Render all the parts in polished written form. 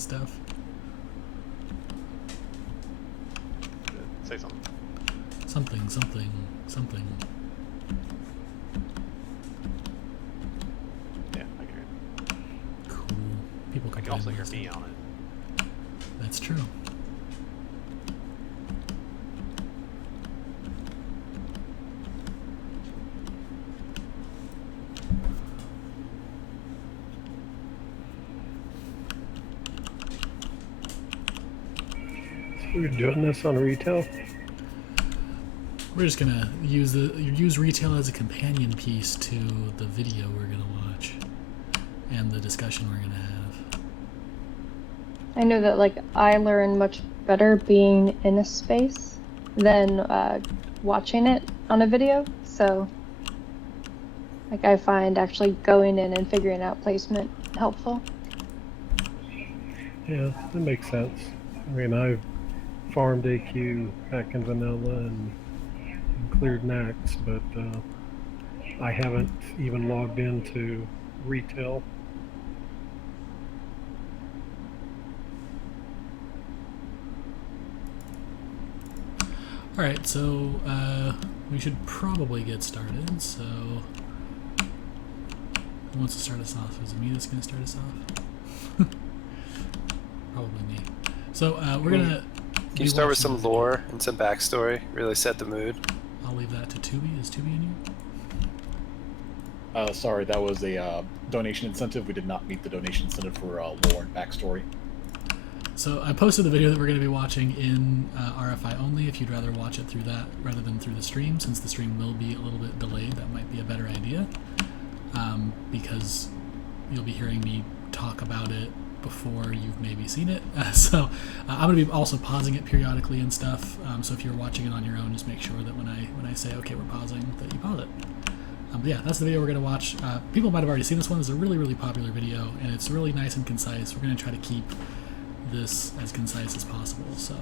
and stuff. Say something. Something. Yeah, I can hear it. Cool. People I can also hear me on it. That's true. We're doing this on retail. We're just gonna use retail as a companion piece to the video we're gonna watch and the discussion we're gonna have. I know that like I learn much better being in a space than watching it on a video. So like I find actually going in and figuring out placement helpful. Yeah, that makes sense. I mean, I've farmed AQ back in vanilla and cleared Nax, but I haven't even logged into retail. Alright, so we should probably get started. So who wants to start us off? Is it me that's going to start us off? Probably me. So we're going to... Can you start with some lore and some backstory? Really set the mood. I'll leave that to Tubi. Is Tubi in you? Sorry, that was a donation incentive. We did not meet the donation incentive for lore and backstory. So I posted the video that we're going to be watching in RFI only. If you'd rather watch it through that rather than through the stream, since the stream will be a little bit delayed, that might be a better idea. Because you'll be hearing me talk about it before you've maybe seen it. So I'm going to be also pausing it periodically and stuff. So if you're watching it on your own, just make sure that when I say, okay, we're pausing, that you pause it. But yeah, that's the video we're going to watch. People might have already seen this one. It's a really, really popular video, and it's really nice and concise. We're going to try to keep this as concise as possible. So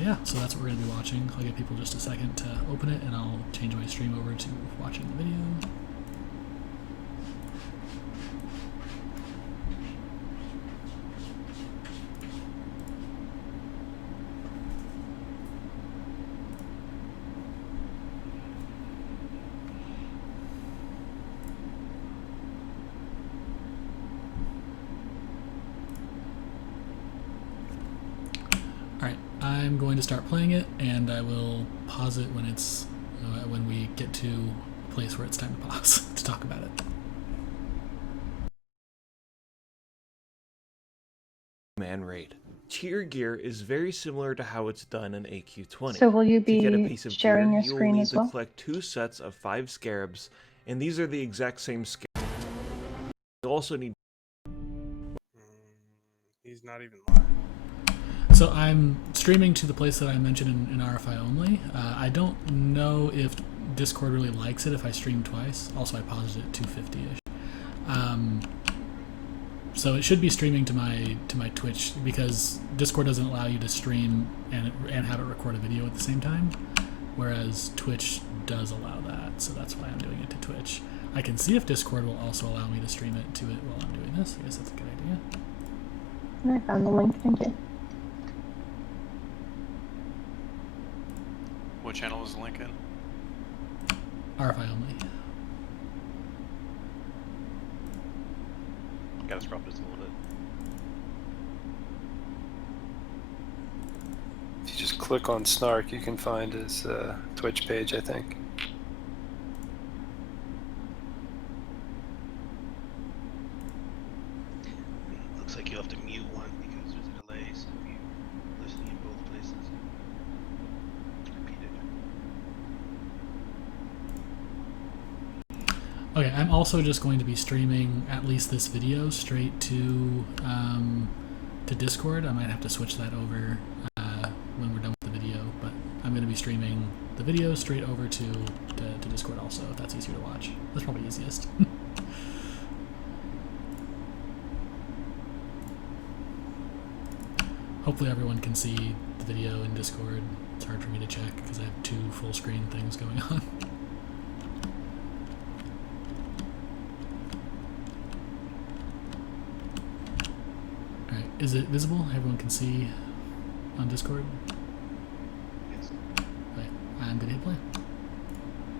yeah, so that's what we're going to be watching. I'll give people just a second to open it, and I'll change my stream over to watching the video. I'm going to start playing it, and I will pause it when it's when we get to a place where it's time to pause to talk about it. Man raid. Tier gear is very similar to how it's done in AQ20. So will you To get a be piece of sharing gear, your screen you will need as to well? collect 2 sets of 5 scarabs, and these are the exact same scarabs. You also need... He's not even live. So I'm streaming to the place that I mentioned in RFI only. I don't know if Discord really likes it if I stream twice. Also, I paused it at 250-ish. So it should be streaming to my Twitch, because Discord doesn't allow you to stream and have it record a video at the same time, whereas Twitch does allow that. So that's why I'm doing it to Twitch. I can see if Discord will also allow me to stream it to it while I'm doing this. I guess that's a good idea. I found the link. Thank you. What channel is the link in? RFI only. Gotta scrub this a little bit. If you just click on Snark, you can find his Twitch page, I think. Looks like you have to mute one because there's a delay, so if you're listening in both places, repeat it. Okay, I'm also just going to be streaming at least this video straight to Discord. I might have to switch that over when we're done with the video, but I'm going to be streaming the video straight over to Discord also, if that's easier to watch. That's probably easiest. Hopefully everyone can see the video in Discord. It's hard for me to check because I have 2 full screen things going on. Alright, is it visible? Everyone can see on Discord? Yes. Right, and did it play?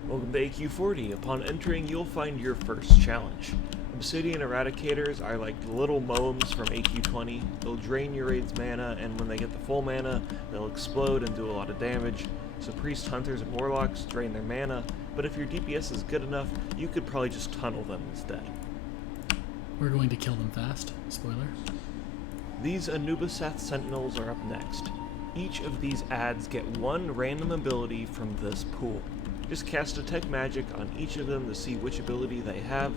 Welcome to AQ40. Upon entering, you'll find your first challenge. Obsidian Eradicators are like little moems from AQ20. They'll drain your raid's mana, and when they get the full mana, they'll explode and do a lot of damage. So Priest, Hunters, and Warlocks drain their mana, but if your DPS is good enough, you could probably just tunnel them instead. We're going to kill them fast. Spoiler. These Anubiseth Sentinels are up next. Each of these adds get one random ability from this pool. Just cast Detect Magic on each of them to see which ability they have,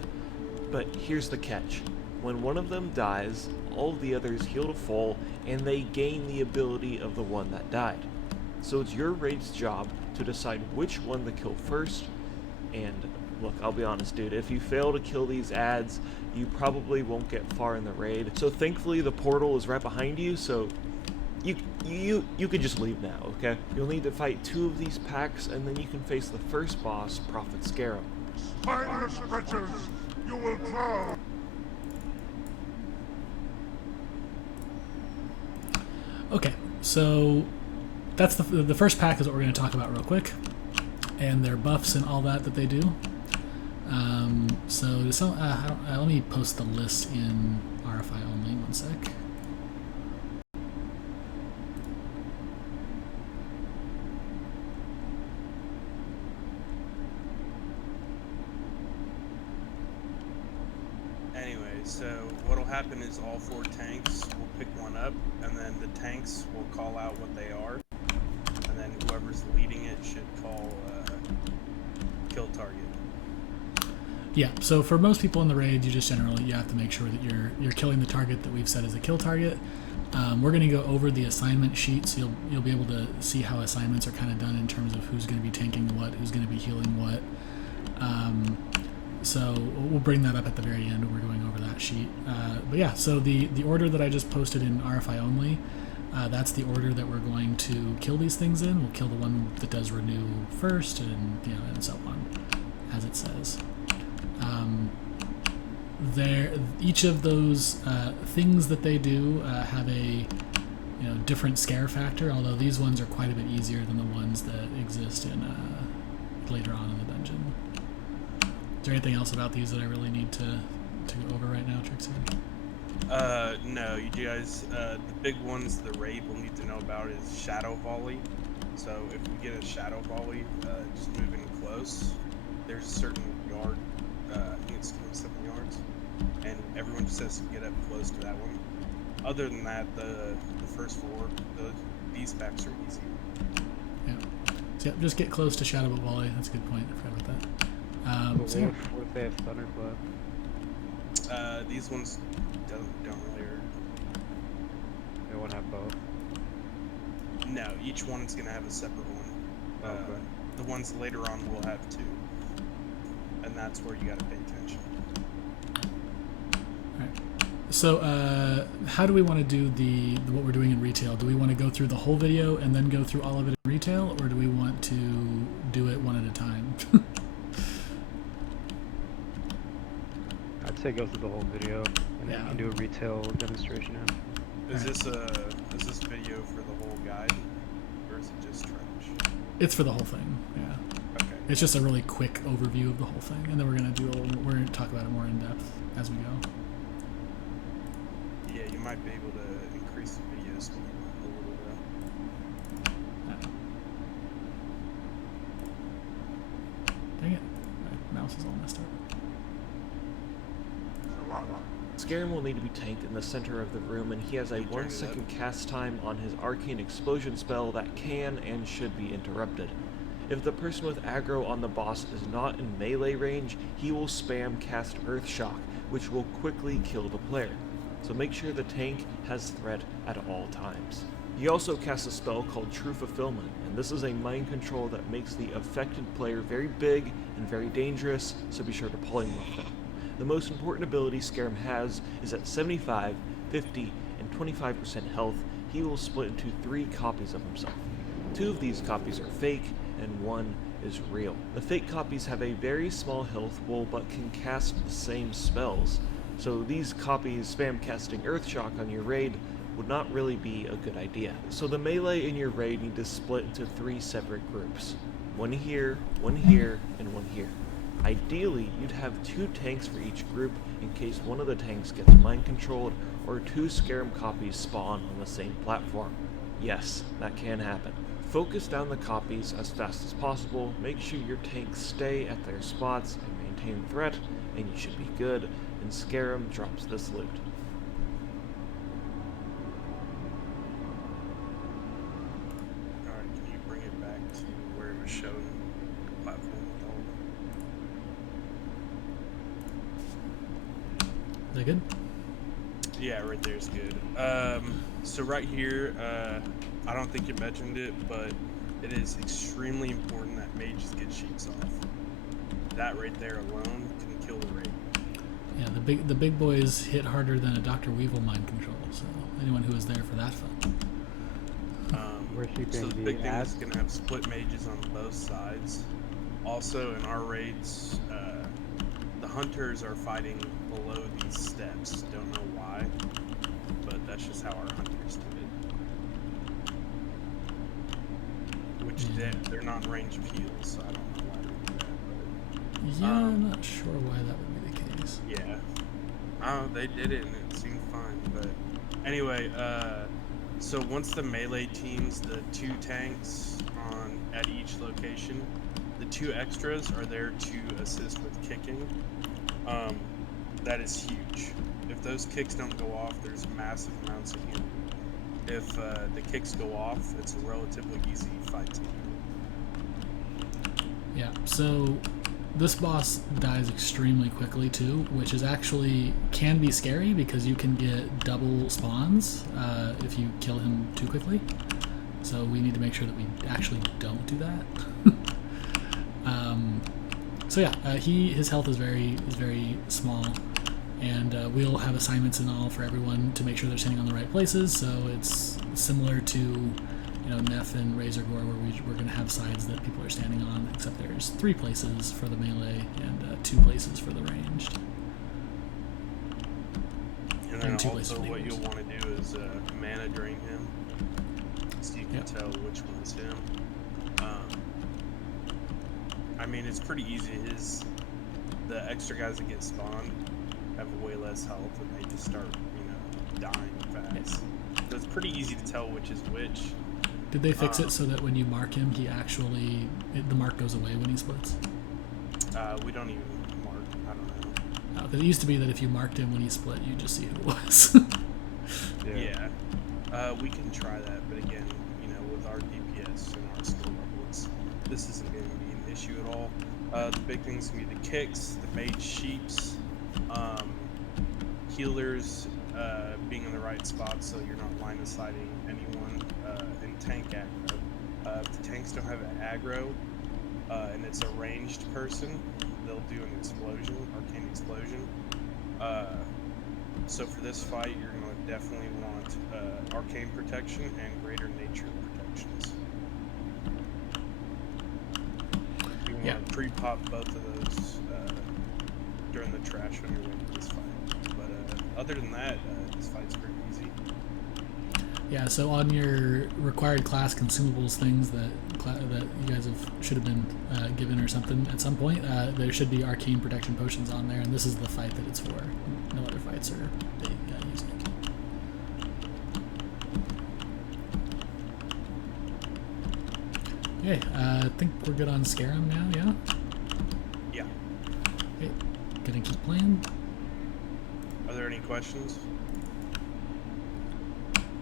but here's the catch. When one of them dies, all of the others heal to full, and they gain the ability of the one that died. So it's your raid's job to decide which one to kill first, and look, I'll be honest, dude, if you fail to kill these adds, you probably won't get far in the raid. So thankfully the portal is right behind you, so you could just leave now, okay? You'll need to fight 2 of these packs, and then you can face the first boss, Prophet Scarab. Spineless wretches, you will drown! Okay, so that's the first pack is what we're going to talk about real quick, and their buffs and all that they do. Let me post the list in RFI only. One sec. Anyway, so what'll happen is all 4 tanks will pick one up, and then the tanks will call out what they are, and then whoever's leading it should call kill target. Yeah, so for most people in the raid, you just generally you have to make sure that you're killing the target that we've set as a kill target. We're going to go over the assignment sheet, so you'll be able to see how assignments are kind of done in terms of who's going to be tanking what, who's going to be healing what. So we'll bring that up at the very end when we're going over that sheet. But yeah, so the order that I just posted in RFI only, that's the order that we're going to kill these things in. We'll kill the one that does renew first, and and so on, as it says. Each of those things that they do have a different scare factor. Although these ones are quite a bit easier than the ones that exist in later on in the dungeon. Is there anything else about these that I really need to go over right now, Trixie? No, you guys, the big ones the raid will need to know about is Shadow Volley. So if we get a Shadow Volley, just moving close, there's a certain yard, I think it's 27 yards, and everyone just has to get up close to that one. Other than that, the first 4, these packs are easy. Yeah. So yeah, just get close to Shadow Volley. That's a good point. I forgot about that. So yeah. What if they have Thunderclap? These ones don't really hurt. They won't have both. No, each one's gonna have a separate one. Okay. The ones later on will have 2, and that's where you gotta pay attention. Alright. So how do we want to do what we're doing in retail? Do we want to go through the whole video and then go through all of it in retail, or do we want to do it one at a time? I'd say go through the whole video, and then you can do a retail demonstration after. Is this video for the whole guide, or is it just trench? It's for the whole thing. Yeah. Okay. It's just a really quick overview of the whole thing, and then we're gonna talk about it more in depth as we go. Yeah, you might be able to increase the video speed a little bit. Dang it! My mouse is all messed up. Scarum will need to be tanked in the center of the room, and he has a 1-second cast time on his Arcane Explosion spell that can and should be interrupted. If the person with aggro on the boss is not in melee range, he will spam cast Earthshock, which will quickly kill the player. So make sure the tank has threat at all times. He also casts a spell called True Fulfillment, and this is a mind control that makes the affected player very big and very dangerous, so be sure to polymorph them. The most important ability Scarum has is at 75, 50, and 25% health, he will split into 3 copies of himself. 2 of these copies are fake, and 1 is real. The fake copies have a very small health pool but can cast the same spells. So these copies spam casting Earthshock on your raid would not really be a good idea. So the melee in your raid need to split into 3 separate groups. One here, and one here. Ideally, you'd have 2 tanks for each group in case one of the tanks gets mind controlled or 2 Scarab copies spawn on the same platform. Yes, that can happen. Focus down the copies as fast as possible, make sure your tanks stay at their spots and maintain threat, and you should be good, and Scarab drops this loot. Alright, can you bring it back to where it was shown the platform with all of them? Is that good? Yeah, right there's good. So right here, I don't think you mentioned it, but it is extremely important that mages get sheets off. That right there alone can kill the raid. Yeah, the big boys hit harder than a Dr. Weevil mind control, so anyone who was there for that fun. We're keeping So the the big thing ads. is going to have split mages on both sides. Also, in our raids, the hunters are fighting below these steps. Don't know why, but that's just how our hunters do it. Which they're not in range of heals, so I don't know why they do that. But, Yeah, I'm not sure why that would be the case. yeah. Oh, they did it and it seemed fine. But anyway, so once the melee teams, the 2 tanks at each location, the 2 extras are there to assist with kicking. That is huge. If those kicks don't go off, there's massive amounts of healing. If the kicks go off, it's a relatively easy fight to heal. Yeah, so this boss dies extremely quickly too, which is actually can be scary because you can get double spawns if you kill him too quickly. So we need to make sure that we actually don't do that. So yeah, his health is very small, and we'll have assignments and all for everyone to make sure they're standing on the right places. So it's similar to Neff and Razorgore, where we're going to have sides that people are standing on, except there's 3 places for the melee and 2 places for the ranged. And then two also places for the what you'll healers. want to do is mana drain him, so you can tell which one is him. I mean, it's pretty easy. The extra guys that get spawned have way less health, and they just start, dying fast. So it's pretty easy to tell which is which. Did they fix it so that when you mark him, the mark goes away when he splits? We don't even mark. I don't know. Because it used to be that if you marked him when he split, you just see who it was. Yeah. We can try that, but again, with our DPS and our skill level, this isn't going to be an issue at all. The big things can be the kicks, the mage sheeps, healers being in the right spot so you're not line of sighting anyone, and tank aggro. If the tanks don't have an aggro and it's a ranged person, they'll do an explosion, arcane explosion. So for this fight, you're going to definitely want arcane protection and greater nature protections. You want to pre-pop both of those during the trash on your way to this fight. But other than that, this fight's pretty easy. Yeah, so on your required class consumables things that you guys should have been given or something at some point, there should be arcane protection potions on there, and this is the fight that it's for. No other fights are using it. Okay, I think we're good on Scarab now, yeah? Yeah. Okay, gonna keep playing. Are there any questions?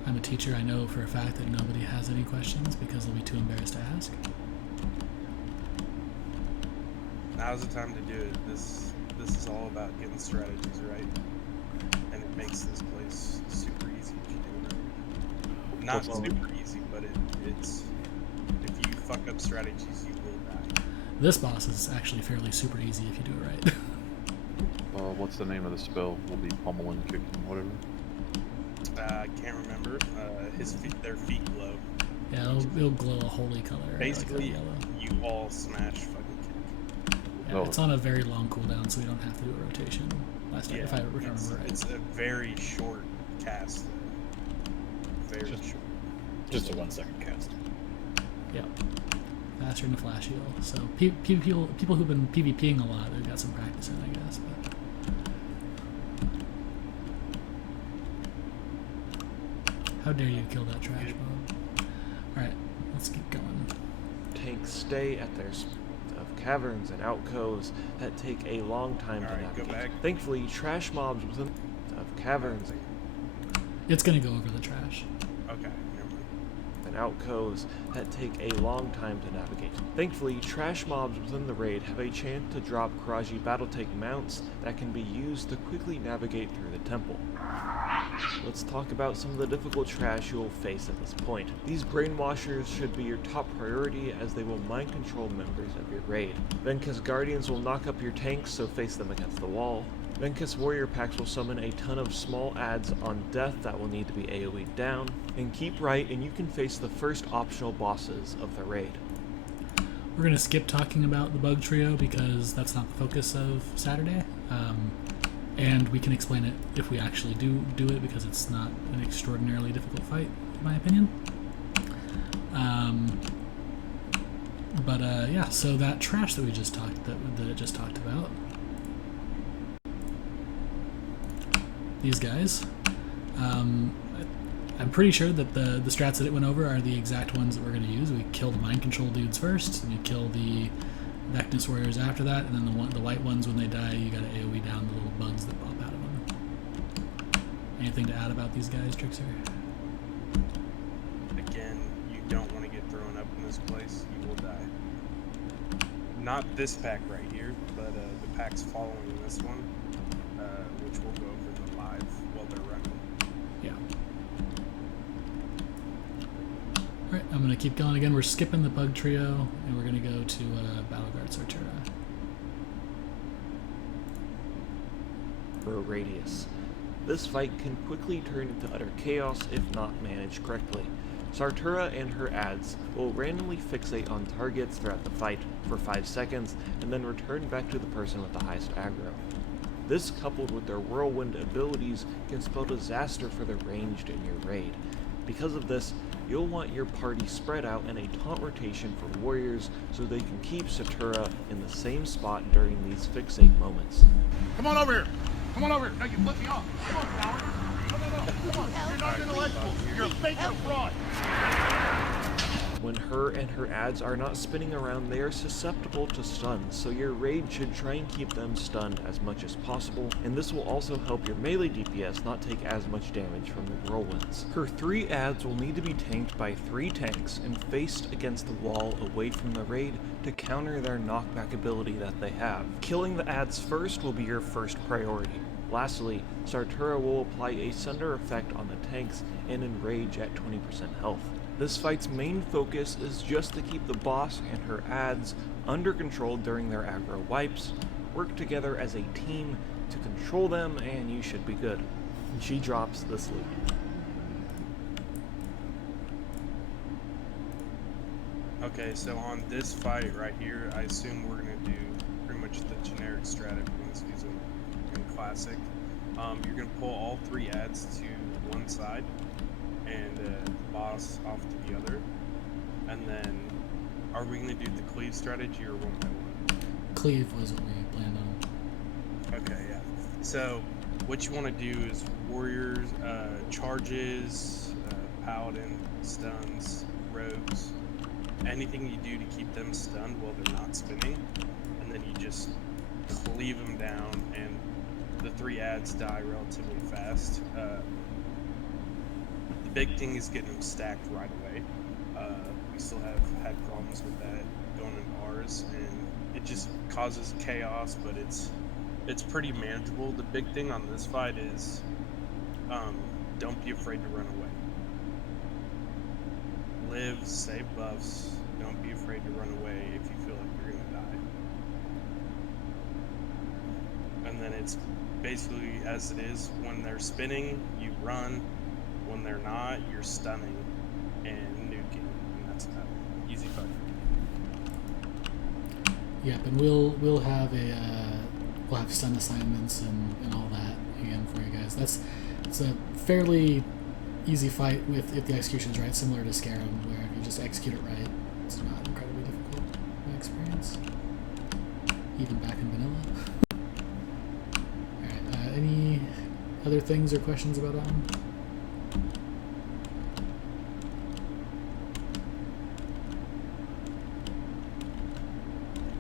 I'm a teacher, I know for a fact that nobody has any questions because they'll be too embarrassed to ask. Now's the time to do it. This is all about getting strategies right, and it makes this place super easy if you do it right. Not super easy, but it's if you fuck up strategies, you will die. This boss is actually fairly super easy if you do it right. What's the name of the spell? Will be pummeling, kicking, whatever. I can't remember. Their feet glow. Yeah, it'll glow a holy color. Basically, like yellow. you all smash fucking kick. Yeah, it's on a very long cooldown, so we don't have to do a rotation last night, if I remember right. It's a very short cast. Very short. Just a 1 second cast. Yep. Faster than a flash heal. So people who've been PvPing a lot, they've got some practice in, I guess. But how dare you kill that trash mob? Alright, let's keep going. Tanks stay at their of caverns and alcoves that take a long time to navigate. Go back. Thankfully, trash mobs within of caverns It's gonna go over the trash. Okay. and alcoves that take a long time to navigate. Thankfully, trash mobs within the raid have a chance to drop Karaji Battletech mounts that can be used to quickly navigate through the temple. Let's talk about some of the difficult trash you will face at this point. These brainwashers should be your top priority as they will mind control members of your raid. Venkus Guardians will knock up your tanks, so face them against the wall. Venkus Warrior Packs will summon a ton of small adds on death that will need to be AoE'd down. And keep right and you can face the first optional bosses of the raid. We're going to skip talking about the bug trio because that's not the focus of Saturday. And we can explain it if we actually do it because it's not an extraordinarily difficult fight, in my opinion. Yeah, so that trash that we just talked that it just talked about. These guys. I'm pretty sure that the strats that it went over are the exact ones that we're going to use. We kill the mind control dudes first, and you kill the Vectus warriors after that, and then the white ones, when they die, you got to AoE down the little bugs that pop out of them. Anything to add about these guys, Trickster? Again, you don't want to get thrown up in this place. You will die. Not this pack right here, but the packs following this one, which will go over the live while they're running. Yeah. Alright, I'm going to keep going again. We're skipping the bug trio, and we're going to go to Battleguard Sartura. Radius. This fight can quickly turn into utter chaos if not managed correctly. Sartura and her adds will randomly fixate on targets throughout the fight for 5 seconds and then return back to the person with the highest aggro. This, coupled with their whirlwind abilities, can spell disaster for the ranged in your raid. Because of this, you'll want your party spread out in a taunt rotation for warriors so they can keep Sartura in the same spot during these fixate moments. Come on over here! Come on over here! Now you flip me off! Come on, coward! No, come on! You're not intellectual! You're a fake and a fraud! When her and her adds are not spinning around, they are susceptible to stuns, so your raid should try and keep them stunned as much as possible, and this will also help your melee DPS not take as much damage from the whirlwinds. Her 3 adds will need to be tanked by 3 tanks and faced against the wall away from the raid to counter their knockback ability that they have. Killing the adds first will be your first priority. Lastly, Sartura will apply a Sunder effect on the tanks and enrage at 20% health. This fight's main focus is just to keep the boss and her adds under control during their aggro wipes, work together as a team to control them, and you should be good. And she drops this loot. Okay, so on this fight right here, I assume we're going to do pretty much the generic strat everyone's using in Classic. You're going to pull all 3 adds to one side, and the boss off to the other, and then are we going to do the cleave strategy or one by one? Cleave was what we planned on. Okay, yeah. So what you want to do is warriors, charges, paladin, stuns, rogues, anything you do to keep them stunned while they're not spinning, and then you just cleave them down, and the 3 adds die relatively fast. Big thing is getting them stacked right away. We still have had problems with that going into ours, and it just causes chaos, but it's pretty manageable. The big thing on this fight is don't be afraid to run away. Live, save buffs, don't be afraid to run away if you feel like you're gonna die. And then it's basically as it is. When they're spinning, you run. When they're not, you're stunning and nuking, and that's about it. Easy fight. Yep, and we'll have a we'll have stun assignments and all that again for you guys. It's a fairly easy fight if the execution's right, similar to Scarab, where if you just execute it right, it's not incredibly difficult in my experience. Even back in vanilla. Alright, any other things or questions about that one?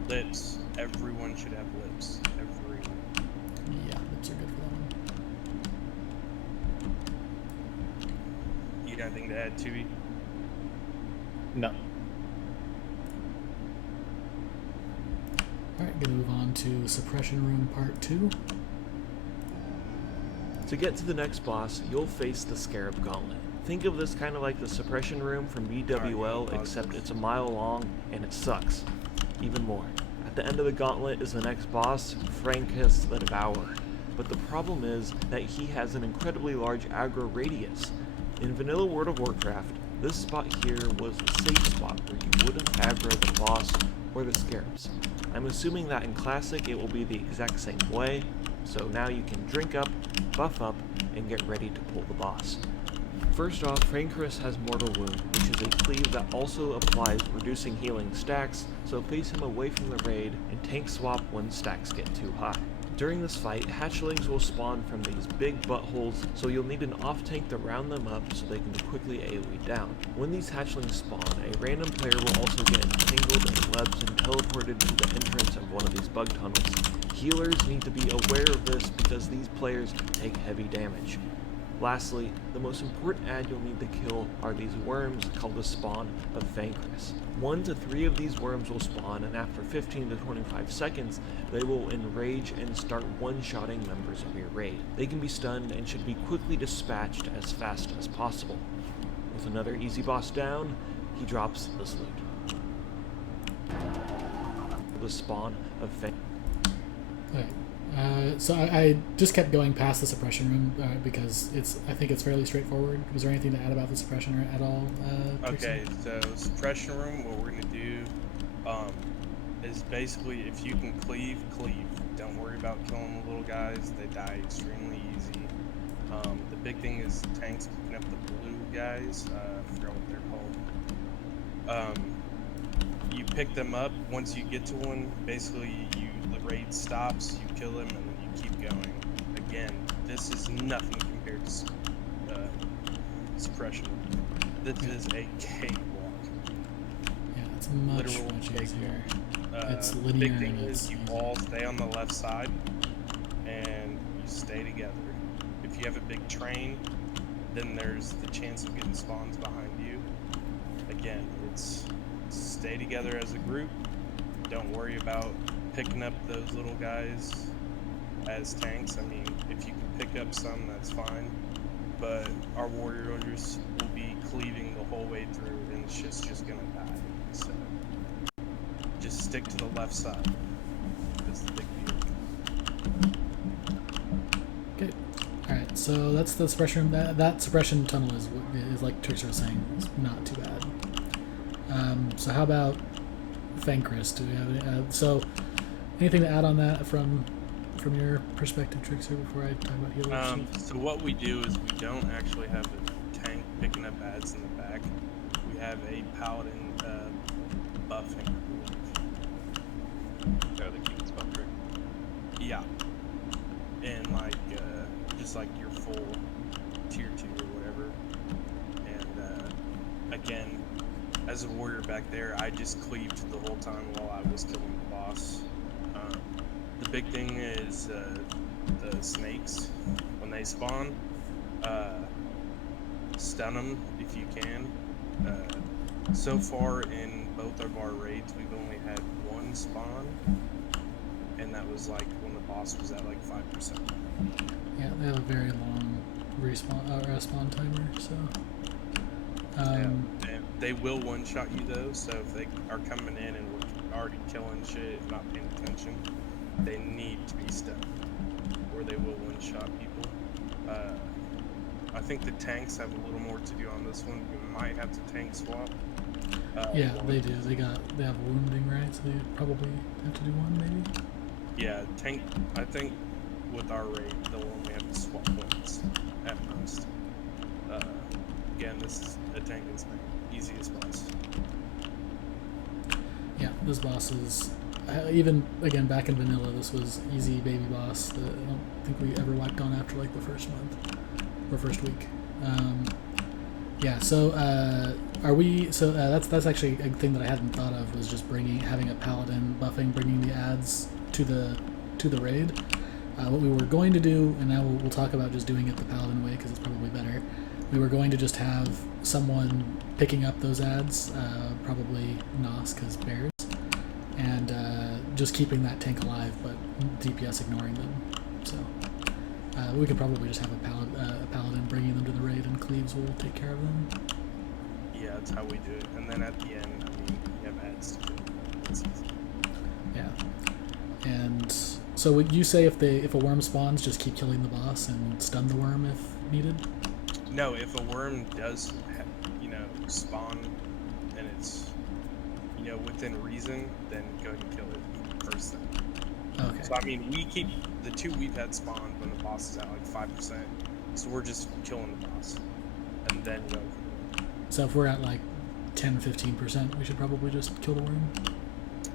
Lips. Everyone should have lips. Everyone. Yeah, lips are good for that one. You got anything to add, Tui? No. Alright, gonna move on to Suppression Room Part 2. To get to the next boss, you'll face the Scarab Gauntlet. Think of this kind of like the Suppression Room from BWL, except it's a mile long and it sucks. Even more. At the end of the gauntlet is the next boss, Frankus the Devourer. But the problem is that he has an incredibly large aggro radius. In vanilla World of Warcraft, this spot here was the safe spot where you wouldn't aggro the boss or the scarabs. I'm assuming that in Classic it will be the exact same way, so now you can drink up, buff up, and get ready to pull the boss. First off, Frankus has Mortal Wound, which is a cleave that also applies reducing healing stacks, so place him away from the raid and tank swap when stacks get too high. During this fight, hatchlings will spawn from these big buttholes, so you'll need an off-tank to round them up so they can be quickly AoE down. When these hatchlings spawn, a random player will also get entangled in webs and teleported to the entrance of one of these bug tunnels. Healers need to be aware of this because these players take heavy damage. Lastly, the most important ad you'll need to kill are these worms called the spawn of Frankus. 1 to 3 of these worms will spawn, and after 15 to 25 seconds, they will enrage and start one-shotting members of your raid. They can be stunned and should be quickly dispatched as fast as possible. With another easy boss down, he drops this loot. The spawn of Frankus. Okay. So I just kept going past the suppression room because I think it's fairly straightforward. Was there anything to add about the suppression room at all? Okay, so suppression room, what we're gonna do is basically if you can cleave. Don't worry about killing the little guys; they die extremely easy. The big thing is tanks picking up the blue guys. I forgot what they're called. You pick them up once you get to one. Basically, the raid stops. You kill him, and then you keep going. Again, this is nothing compared to suppression. This is a cakewalk. Yeah, it's much easier. It's linear. The big thing is you all stay on the left side, and you stay together. If you have a big train, then there's the chance of getting spawns behind you. Again, it's stay together as a group. Don't worry about picking up those little guys as tanks. I mean, if you can pick up some, that's fine. But our warriors will be cleaving the whole way through, and shit's just gonna die. So just stick to the left side. That's the big deal. Okay. All right. So that's the suppression room. That suppression tunnel is like Trixie was saying, is not too bad. So how about Frankus? Do we have any, so anything to add on that from your perspective, Trixie, before I talk about healers? So what we do is we don't actually have a tank picking up ads in the back. We have a paladin buffing. Yeah, the keep it spell trick. Yeah. And like just like your full tier 2 or whatever. And again, as a warrior back there, I just cleaved the whole time while I was killing the boss. The big thing is the snakes. When they spawn, stun them if you can. So far in both of our raids, we've only had one spawn, and that was like when the boss was at like 5%. Yeah, they have a very long respawn timer, so. And they will one-shot you though, so if they are coming in and we're already killing shit, not paying attention, they need to be stunned, or they will one-shot people. I think the tanks have a little more to do on this one. We might have to tank swap. Yeah, they do. They have wounding, right? So they probably have to do one, maybe. Yeah, tank. I think with our raid, they'll only have to swap points at most. Again, this is a tank and spam, easiest boss. Yeah, this boss is even again back in vanilla. This was easy baby boss that I don't think we ever wiped on after like the first month or first week. Yeah, so are we? So that's actually a thing that I hadn't thought of, was just having a paladin buffing, bringing the ads to the raid. What we were going to do, and now we'll talk about just doing it the paladin way because it's probably better. We were going to just have someone picking up those ads, probably Nos because bears, and just keeping that tank alive, but DPS ignoring them. So we could probably just have a paladin bringing them to the raid, and Cleaves will take care of them. Yeah, that's how we do it. And then at the end, I mean, you have ads to do. It's easy. Yeah. And so would you say if a worm spawns, just keep killing the boss and stun the worm if needed? No, if a worm does, spawn, and it's, within reason, then go ahead and kill it first thing. Okay. So I mean, we keep the 2 we've had spawned when the boss is at like 5%, so we're just killing the boss, and then go. So if we're at like 10-15%, we should probably just kill the worm.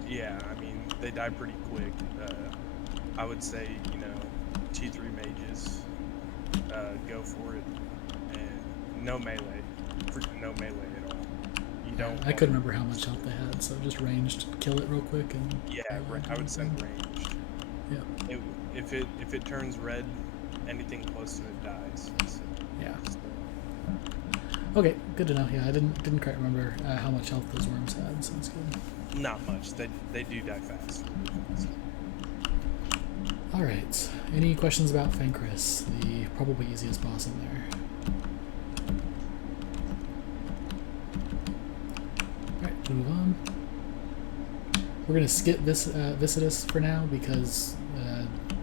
Yeah, I mean, they die pretty quick. I would say, T3 mages, go for it, and no melee, no melee at all. You don't. I couldn't remember how much health they had, so just ranged, kill it real quick, and yeah, I would send ranged. Yeah. If it turns red, anything close to it dies. So, yeah. Okay, good to know. Yeah, I didn't quite remember how much health those worms had, so that's good. Not much. They do die fast. All right. Any questions about Fenkris, the probably easiest boss in there? All right, move on. We're gonna skip Visitus for now because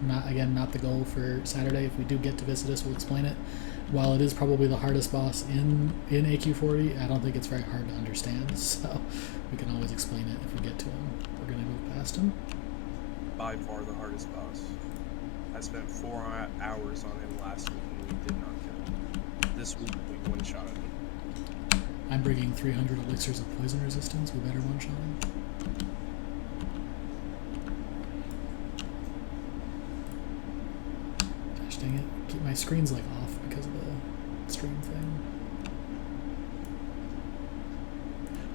not the goal for Saturday. If we do get to Visitus, we'll explain it. While it is probably the hardest boss in AQ40, I don't think it's very hard to understand, so we can always explain it if we get to him. We're going to go past him. By far the hardest boss. I spent 4 hours on him last week and we did not kill him. This week we one-shot him. I'm bringing 300 elixirs of poison resistance. We better one-shot him. Gosh dang it. Keep my screen's like off because of the stream thing.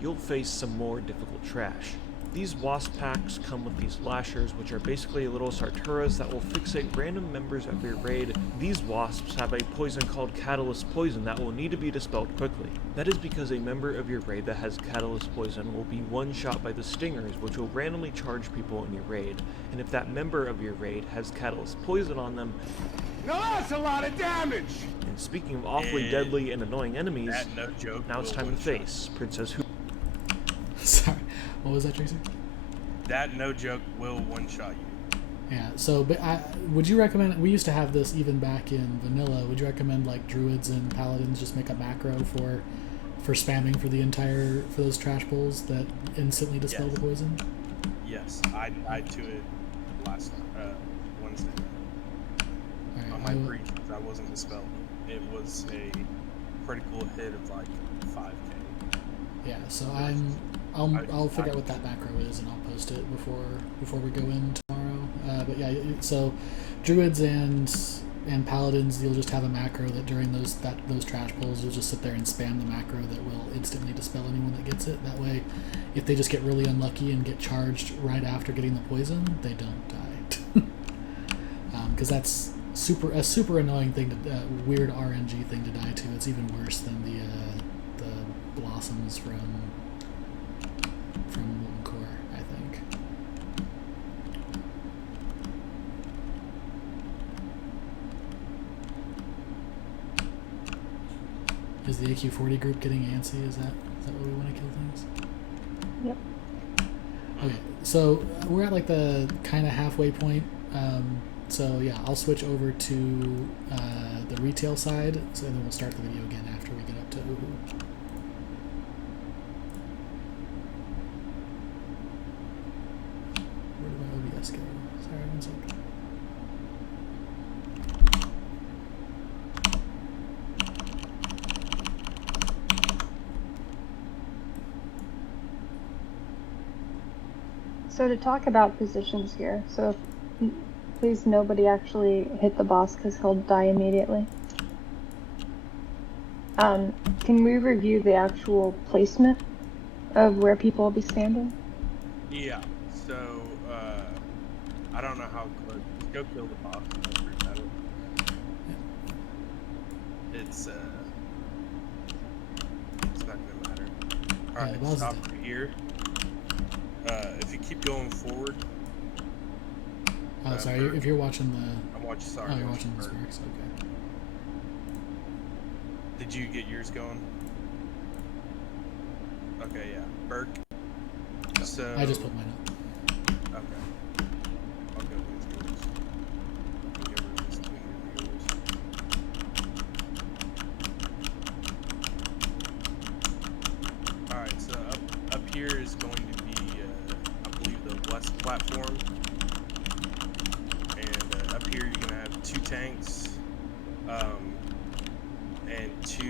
You'll face some more difficult trash. These wasp packs come with these lashers, which are basically little sarturas that will fixate random members of your raid. These wasps have a poison called Catalyst Poison that will need to be dispelled quickly. That is because a member of your raid that has Catalyst Poison will be one-shot by the stingers, which will randomly charge people in your raid. And if that member of your raid has Catalyst Poison on them, now that's a lot of damage! And speaking of awfully deadly and annoying enemies, no joke, now it's time to face Princess Who. Sorry, what was that, Tracy? That no joke will one-shot you. Yeah, so but would you recommend, we used to have this even back in vanilla, would you recommend like druids and paladins just make a macro for spamming for those trash pulls that instantly dispel the poison? Yes, I died to it last Wednesday. Right, On my breach, I wasn't dispelled. It was a critical hit of like 5k. Yeah, so I'll figure out what that macro is and I'll post it before we go in tomorrow. But yeah, so druids and paladins, you'll just have a macro that during those trash pulls, you'll just sit there and spam the macro that will instantly dispel anyone that gets it. That way, if they just get really unlucky and get charged right after getting the poison, they don't die. Because that's a super annoying thing to weird RNG thing to die to. It's even worse than the blossoms from Molten Core, I think. Is the AQ40 group getting antsy? Is that what we want to kill things? Yep. Okay, so we're at like the kind of halfway point. So yeah, I'll switch over to the retail side, so then we'll start the video again after we get up to Uhu. Where did my OBS go? Sorry, one a sec. So to talk about positions here, so if, please nobody actually hit the boss because he'll die immediately. Can we review the actual placement of where people will be standing? Yeah. So I don't know how close. Just go kill the boss. Don't worry about it. It's not gonna matter. All right, Yeah, stop here. If you keep going forward. Oh, sorry. If you're watching the. I'm watching. Sorry. Oh, you're watching the Sparks. Okay. Did you get yours going? Okay, yeah. Burke. So I just put mine up. Okay. I'll go with yours. I'll give her this thing with yours. Alright, so up here is going to be, I believe, the west platform. And up here you're going to have 2 tanks. And 2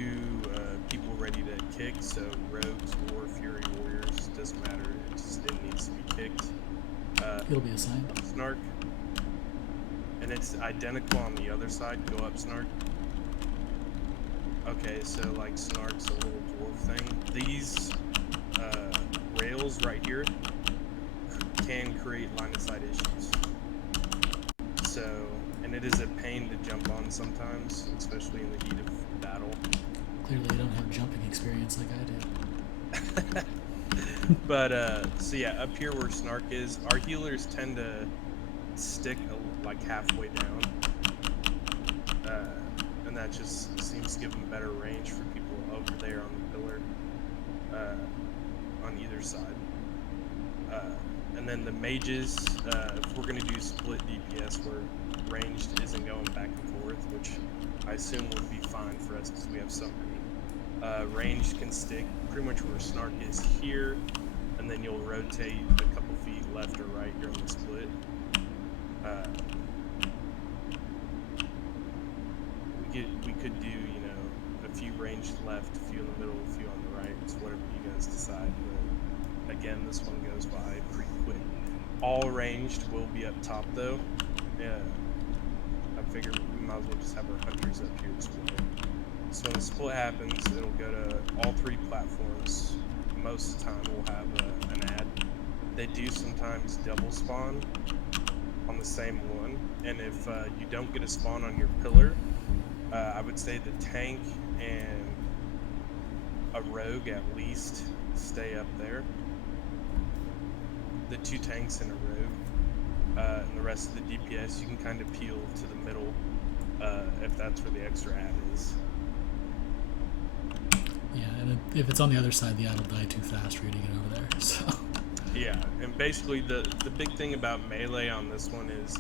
people ready to kick, so rogues or fury warriors, doesn't matter, it needs to be kicked. It'll be assigned. Snark. And it's identical on the other side, go up Snark. Okay, so like Snark's a little dwarf thing. These rails right here can create line of sight issues. So, and it is a pain to jump on sometimes, especially in the heat of battle. Clearly you don't have jumping experience like I do. But, so yeah, up here where Snark is, our healers tend to stick like halfway down. And that just seems to give them better range for people over there on the pillar, on either side. And then the mages, if we're going to do split DPS where ranged isn't going back and forth, which I assume would be fine for us because we have so many. Ranged can stick pretty much where Snark is here, and then you'll rotate a couple feet left or right during the split. We could do, you know, a few ranged left, a few in the middle, a few on the right. It's whatever you guys decide. But again, this one goes by pretty quick. All ranged will be up top though. Yeah, I figured we might as well just have our hunters up here as well. So when the split happens, it'll go to all 3 platforms. Most of the time we'll have an ad. They do sometimes double spawn on the same one, and if you don't get a spawn on your pillar, I would say the tank and a rogue at least stay up there. The 2 tanks and a rogue, and the rest of the DPS you can kind of peel to the middle if that's where the extra ad is. Yeah, and if it's on the other side, the ad will die too fast for you to get over there. So. Yeah, and basically the big thing about melee on this one is,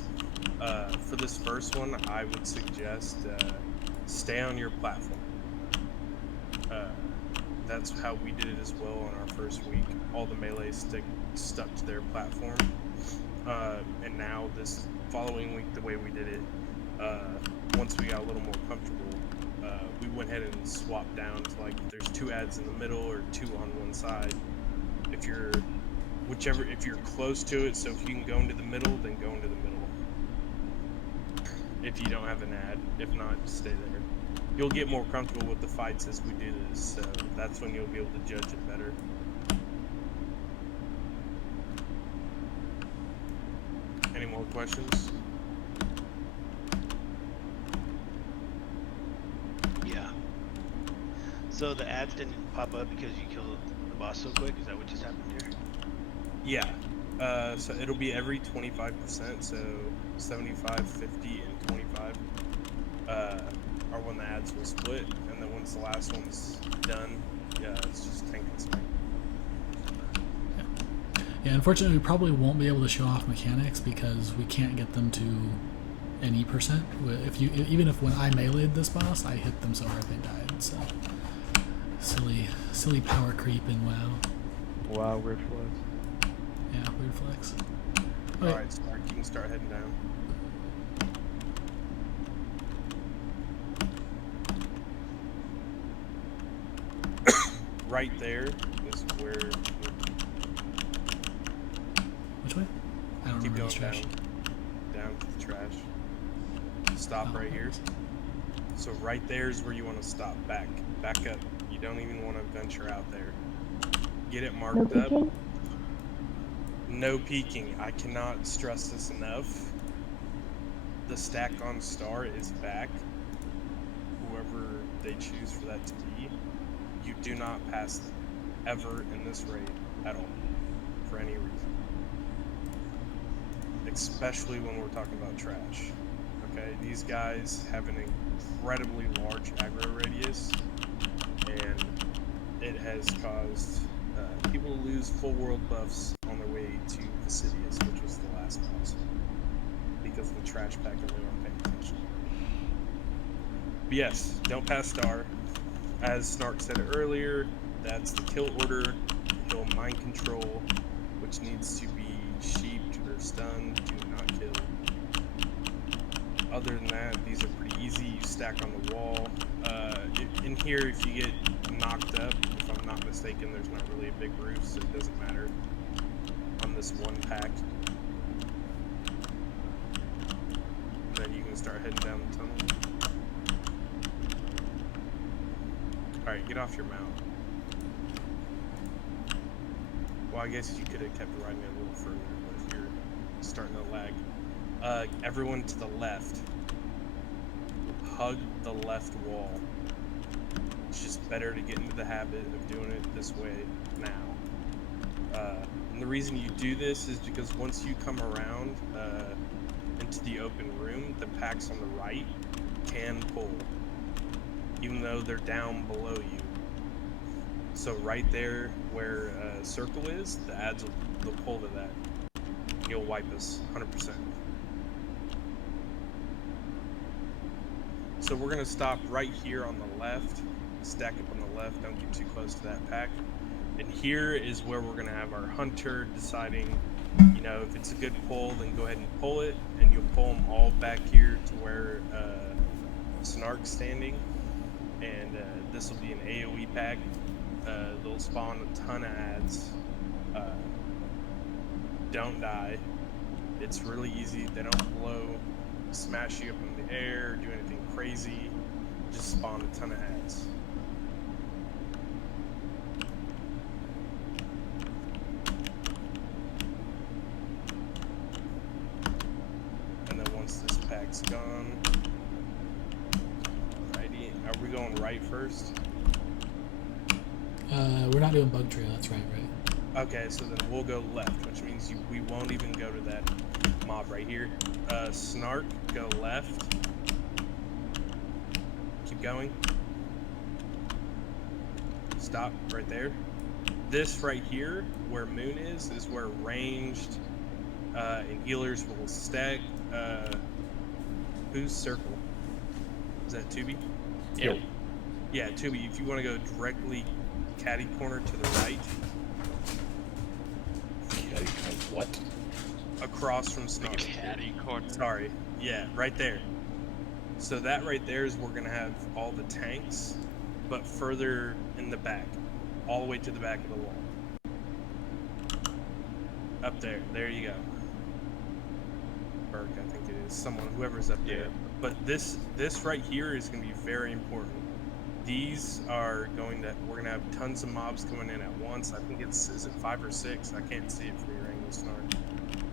for this first one, I would suggest stay on your platform. That's how we did it as well on our first week. All the melee stuck to their platform. And now this following week, the way we did it, once we got a little more comfortable, we went ahead and swapped down to like there's 2 ads in the middle or 2 on one side. If you're close to it, so if you can go into the middle, then go into the middle. If you don't have an ad, if not, stay there. You'll get more comfortable with the fights as we do this, so that's when you'll be able to judge it better. Any more questions? Yeah. So the ads didn't pop up because you killed the boss so quick? Is that what just happened here? Yeah. So it'll be every 25%, so 75, 50, and 25 are when the ads will split, and then once the last one's done, yeah, it's just tank and smack. Yeah, unfortunately, we probably won't be able to show off mechanics because we can't get them to any percent. Even if when I meleeed this boss, I hit them so hard they died. So silly power creep in WoW. Wow, weird flex. Yeah, weird flex. Okay. Alright, Snark, you can start heading down. Right there is where... Which way? I don't Keep remember going this trash. down to the trash. Stop Oh, right here. So right there is where you want to stop. Back up. You don't even want to venture out there. Get it No marked up. peeking? No peeking. I cannot stress this enough. The stack on star is back. Whoever they choose for that to be, you do not pass them ever in this raid at all, for any reason. Especially when we're talking about trash. Okay, these guys have an incredibly large aggro radius, and it has caused people to lose full world buffs on their way to Fastidious, which was the last boss, because of the trash pack and they weren't paying attention. But yes, don't pass star. As Snark said earlier, that's the kill order. Kill mind control, which needs to be sheeped or stunned. Do not kill. Other than that, these are pretty easy. You stack on the wall. In here, if you get knocked up, if I'm not mistaken, there's not really a big roof, so it doesn't matter on this one pack. And then you can start heading down the tunnel. Alright, get off your mount. Well, I guess you could have kept riding it a little further, but if you're starting to lag. Everyone to the left. Hug the left wall. It's just better to get into the habit of doing it this way now. And the reason you do this is because once you come around into the open room, the packs on the right can pull, even though they're down below you. So right there where circle is, the ads will pull to that. And you'll wipe us 100%. So we're gonna stop right here on the left, stack up on the left, don't get too close to that pack. And here is where we're gonna have our hunter deciding, you know, if it's a good pull, then go ahead and pull it, and you'll pull them all back here to where Snark's standing. And this will be an AoE pack. They'll spawn a ton of ads. Don't die. It's really easy. They don't blow, smash you up in the air, do anything crazy. Just spawn a ton of ads. And then once this pack's gone, alrighty, are we going right first? We're not doing bug trail, that's right? Okay, so then we'll go left, which means we won't even go to that mob right here. Snark, go left. Keep going. Stop right there. This right here, where Moon is where ranged and healers will stack. Whose circle? Is that Tubi? Yeah. Yeah, Tubi, if you want to go directly caddy corner to the right. What? Across from Snark. Caddy corner. Sorry. Yeah, right there. So that right there is we're going to have all the tanks, but further in the back. All the way to the back of the wall. Up there. There you go. Burke, I think it is. Someone, whoever's up there. But this right here is going to be very important. These are we're going to have tons of mobs coming in at once. I think is it 5 or 6? I can't see it for your angle, Snark.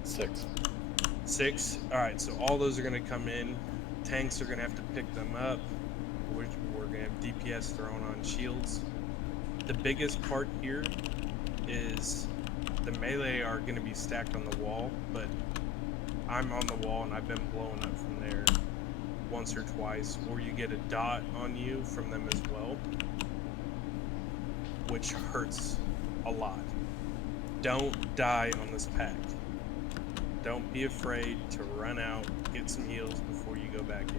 6. 6? Alright, so all those are going to come in. Tanks are going to have to pick them up. We're going to have DPS thrown on shields. The biggest part here is the melee are going to be stacked on the wall, but I'm on the wall and I've been blowing up from there once or twice, or you get a dot on you from them as well, which hurts a lot. Don't die on this pack. Don't be afraid to run out, get some heals before you go back in.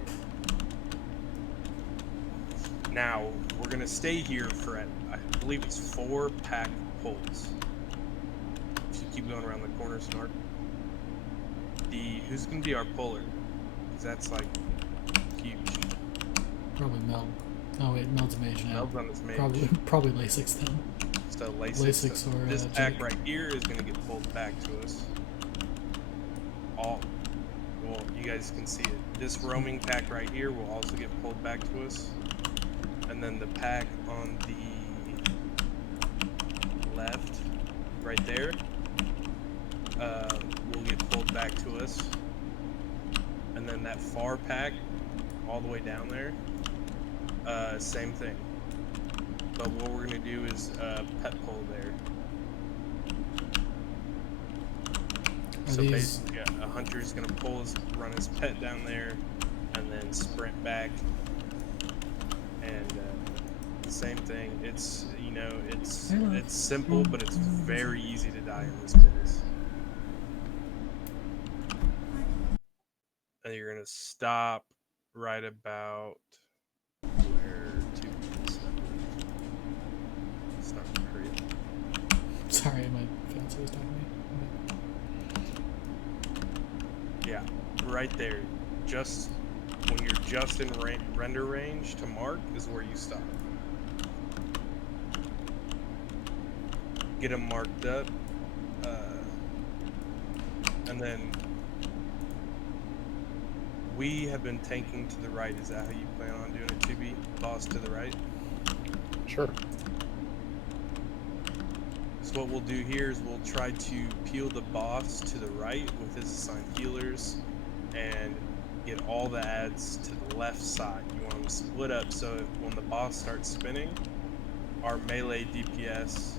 Now, we're going to stay here for, I believe it's 4 pack pulls. If you keep going around the corner, Snark. who's gonna be our puller? 'Cause that's like huge. Probably Mel. Oh wait, Mel's mage now. Mel's on his mage. Probably Lasix then. So Lasix so or this pack Jake. right here is gonna get pulled back to us. Well, you guys can see it. This roaming pack right here will also get pulled back to us. And then the pack on the left, right there, will get pulled back to us. And then that far pack, all the way down there, same thing. But what we're gonna do is pet pull there. So basically, a hunter's gonna run his pet down there, and then sprint back. And same thing. It's it's simple, but it's very easy to die in this business. And you're gonna stop right about where 2 is. Start to hurry up. Sorry, my fiance was talking to me. Yeah, right there. Just when you're just in render range to mark is where you stop. Get them marked up, and then we have been tanking to the right. Is that how you plan on doing it, 2B? Boss to the right? Sure. So what we'll do here is we'll try to peel the boss to the right with his assigned healers and get all the ads to the left side. You want them to split up so when the boss starts spinning, our melee DPS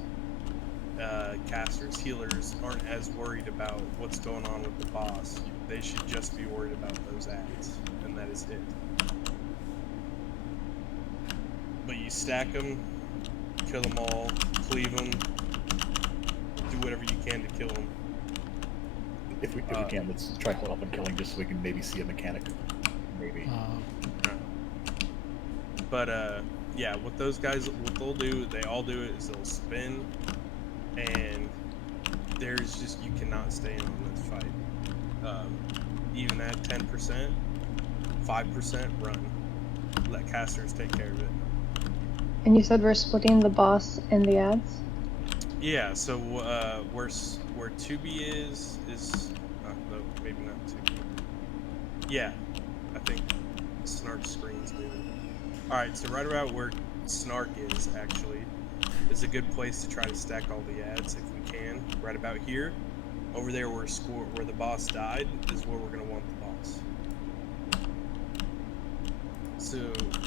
casters, healers aren't as worried about what's going on with the boss. They should just be worried about those ads, and that is it. But you stack them, kill them all, cleave them, do whatever you can to kill them. If we can, let's try hold up on killing just so we can maybe see a mechanic. Maybe. But yeah, what those guys, what they'll do, they all do it is they'll spin, and there's just, you cannot stay in on this fight. Even at 10%, 5% run. Let casters take care of it. And you said we're splitting the boss and the ads? Yeah, so where 2B is no, maybe not 2B. Yeah, I think Snark's screen's moving. Alright, so right about where Snark is, actually, is a good place to try to stack all the ads if we can. Right about here. Over there where the boss died is where we're going to want the boss. So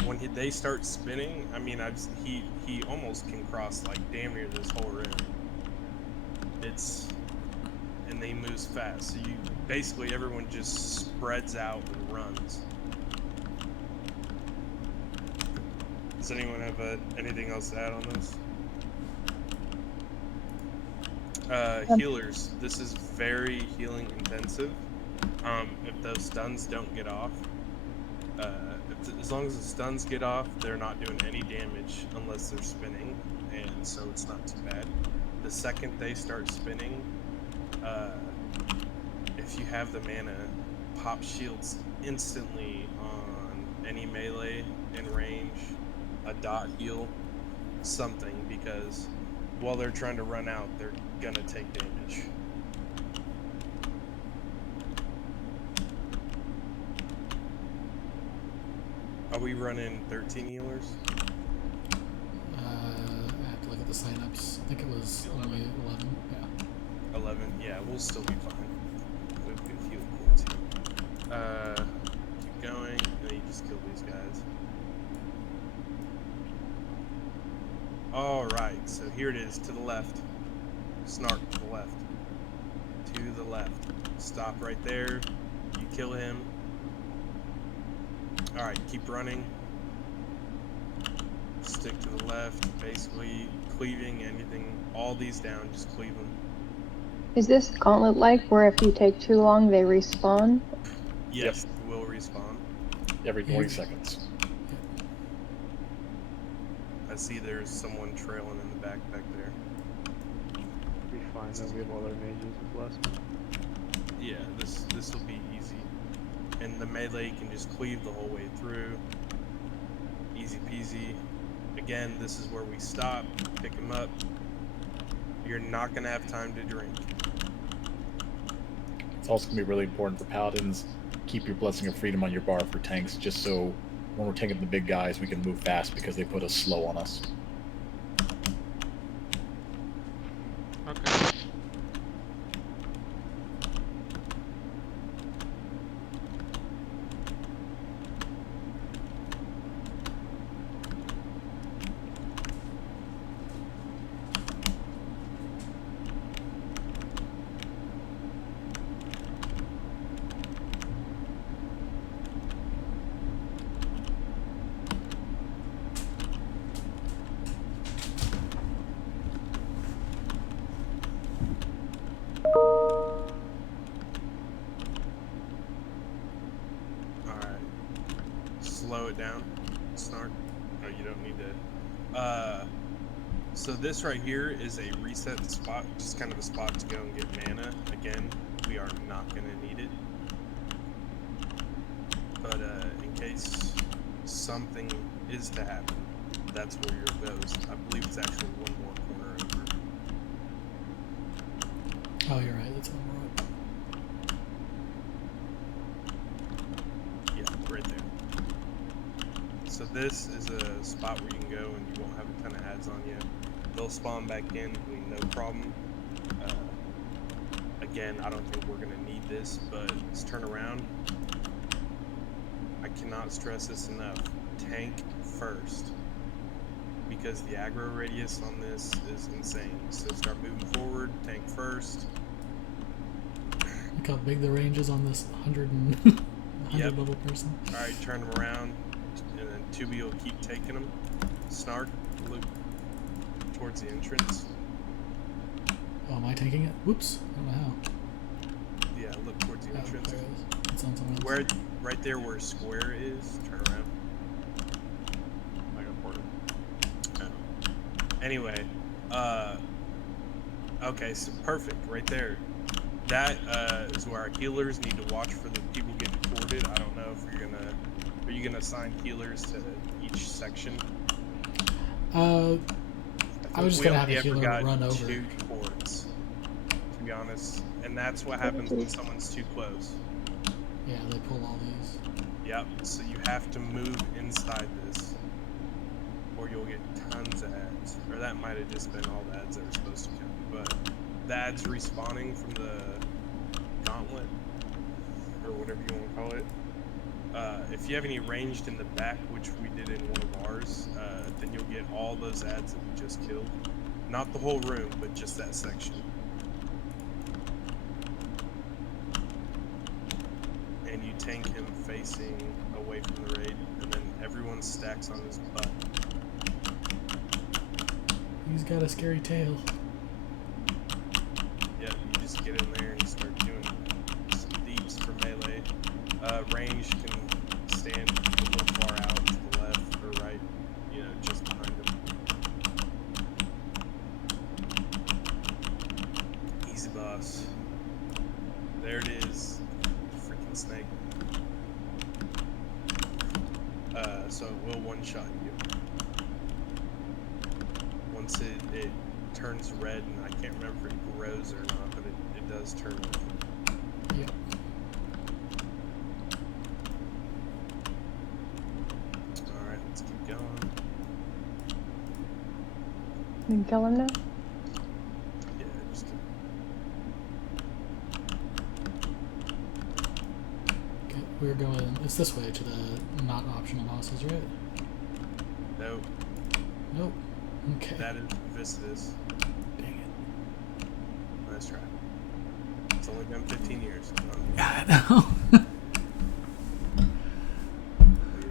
when they start spinning, I mean, he almost can cross like damn near this whole room. And they moves fast. So you basically everyone just spreads out and runs. Does anyone have anything else to add on this? Healers. This is very healing intensive. If those stuns don't get off, as long as the stuns get off, they're not doing any damage unless they're spinning, and so it's not too bad. The second they start spinning, if you have the mana, pop shields instantly on any melee in range, a dot heal, something, because while they're trying to run out, they're gonna take damage. Are we running 13 healers? I have to look at the signups. I think it was only 11. Yeah. 11. Yeah, we'll still be fine. We have good heal points here. Keep going, and then you just kill these guys. Alright, so here it is, to the left. Snark to the left. To the left. Stop right there. You kill him. Alright, keep running. Stick to the left, basically cleaving anything, all these down, just cleave them. Is this gauntlet-like, where if you take too long, they respawn? Yes, it will respawn. Every 20 seconds. I see there's someone trailing in the back there. Be fine, then we have other mages with less. Yeah, this will be easy. And the melee can just cleave the whole way through. Easy peasy. Again, this is where we stop, pick him up. You're not going to have time to drink. It's also going to be really important for paladins. Keep your Blessing of Freedom on your bar for tanks, just so when we're taking the big guys, we can move fast because they put us slow on us. Okay. Slow it down, Snark. No, you don't need to. So this right here is a reset spot, just kind of a spot to go and get mana. Again, we are not going to need it. But in case something is to happen, that's where yours goes. I believe it's actually one more corner over. Oh, you're right. That's one more up. Yeah, right there. So this is a spot where you can go and you won't have a ton of ads on you. They'll spawn back in, no problem. Again, I don't think we're going to need this, but let's turn around. I cannot stress this enough. Tank first. Because the aggro radius on this is insane. So start moving forward, tank first. Look how big the range is on this 100 level person. Alright, turn them around. And then 2B will keep taking them. Snark, look towards the entrance. Oh, am I taking it? Whoops. I don't know how. Yeah, look towards the entrance. There it is. It's on someone else. Where, right there where square is, turn around. I got ported. Anyway, okay, so perfect, right there. That is where our healers need to watch for the people getting ported. I don't know if you're gonna, are you gonna assign healers to each section? I was just gonna have a healer run over. 2 ports, to be honest, and that's what happens when someone's too close. Yeah, they pull all these. Yep, so you have to move inside this, or you'll get tons of ads. Or that might have just been all the ads that were supposed to come. But the ads respawning from the gauntlet, or whatever you want to call it, if you have any ranged in the back, which we did in one of ours, then you'll get all those ads that we just killed. Not the whole room, but just that section. And you tank him facing away from the raid, and then everyone stacks on his butt. He's got a scary tail. Yeah, you just get in there and start doing some deeps for melee. Range can stand a little far out to the left or right, you know, just behind him. Easy boss. There it is. Freaking snake. So it will one-shot you. Once it turns red, and I can't remember if it grows or not, but it does turn red. Yep. Alright, let's keep going. You can kill him now? Yeah, just Okay, we're going. It's this way to the not optional bosses, right? nope. Nope. Okay. That is Vistus. Dang it. Nice try. It's only been 15 years. I know. We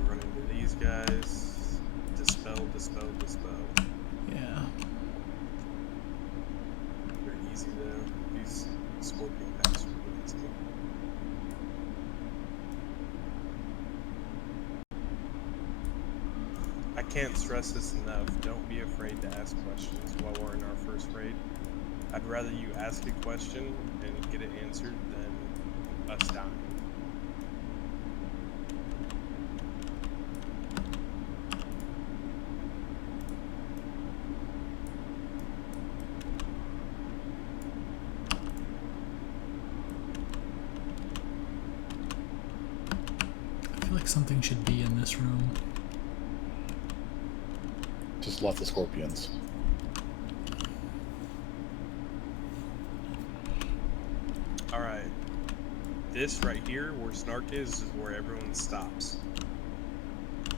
run into these guys. Dispel, dispel, dispel. Yeah. They're easy though. These scorpion packs are really easy. I can't stress this enough. Don't be afraid to ask questions while we're in our first raid. I'd rather you ask a question and get it answered than us dying. I feel like something should be in this room. Just lots of scorpions. Alright. This right here, where Snark is where everyone stops.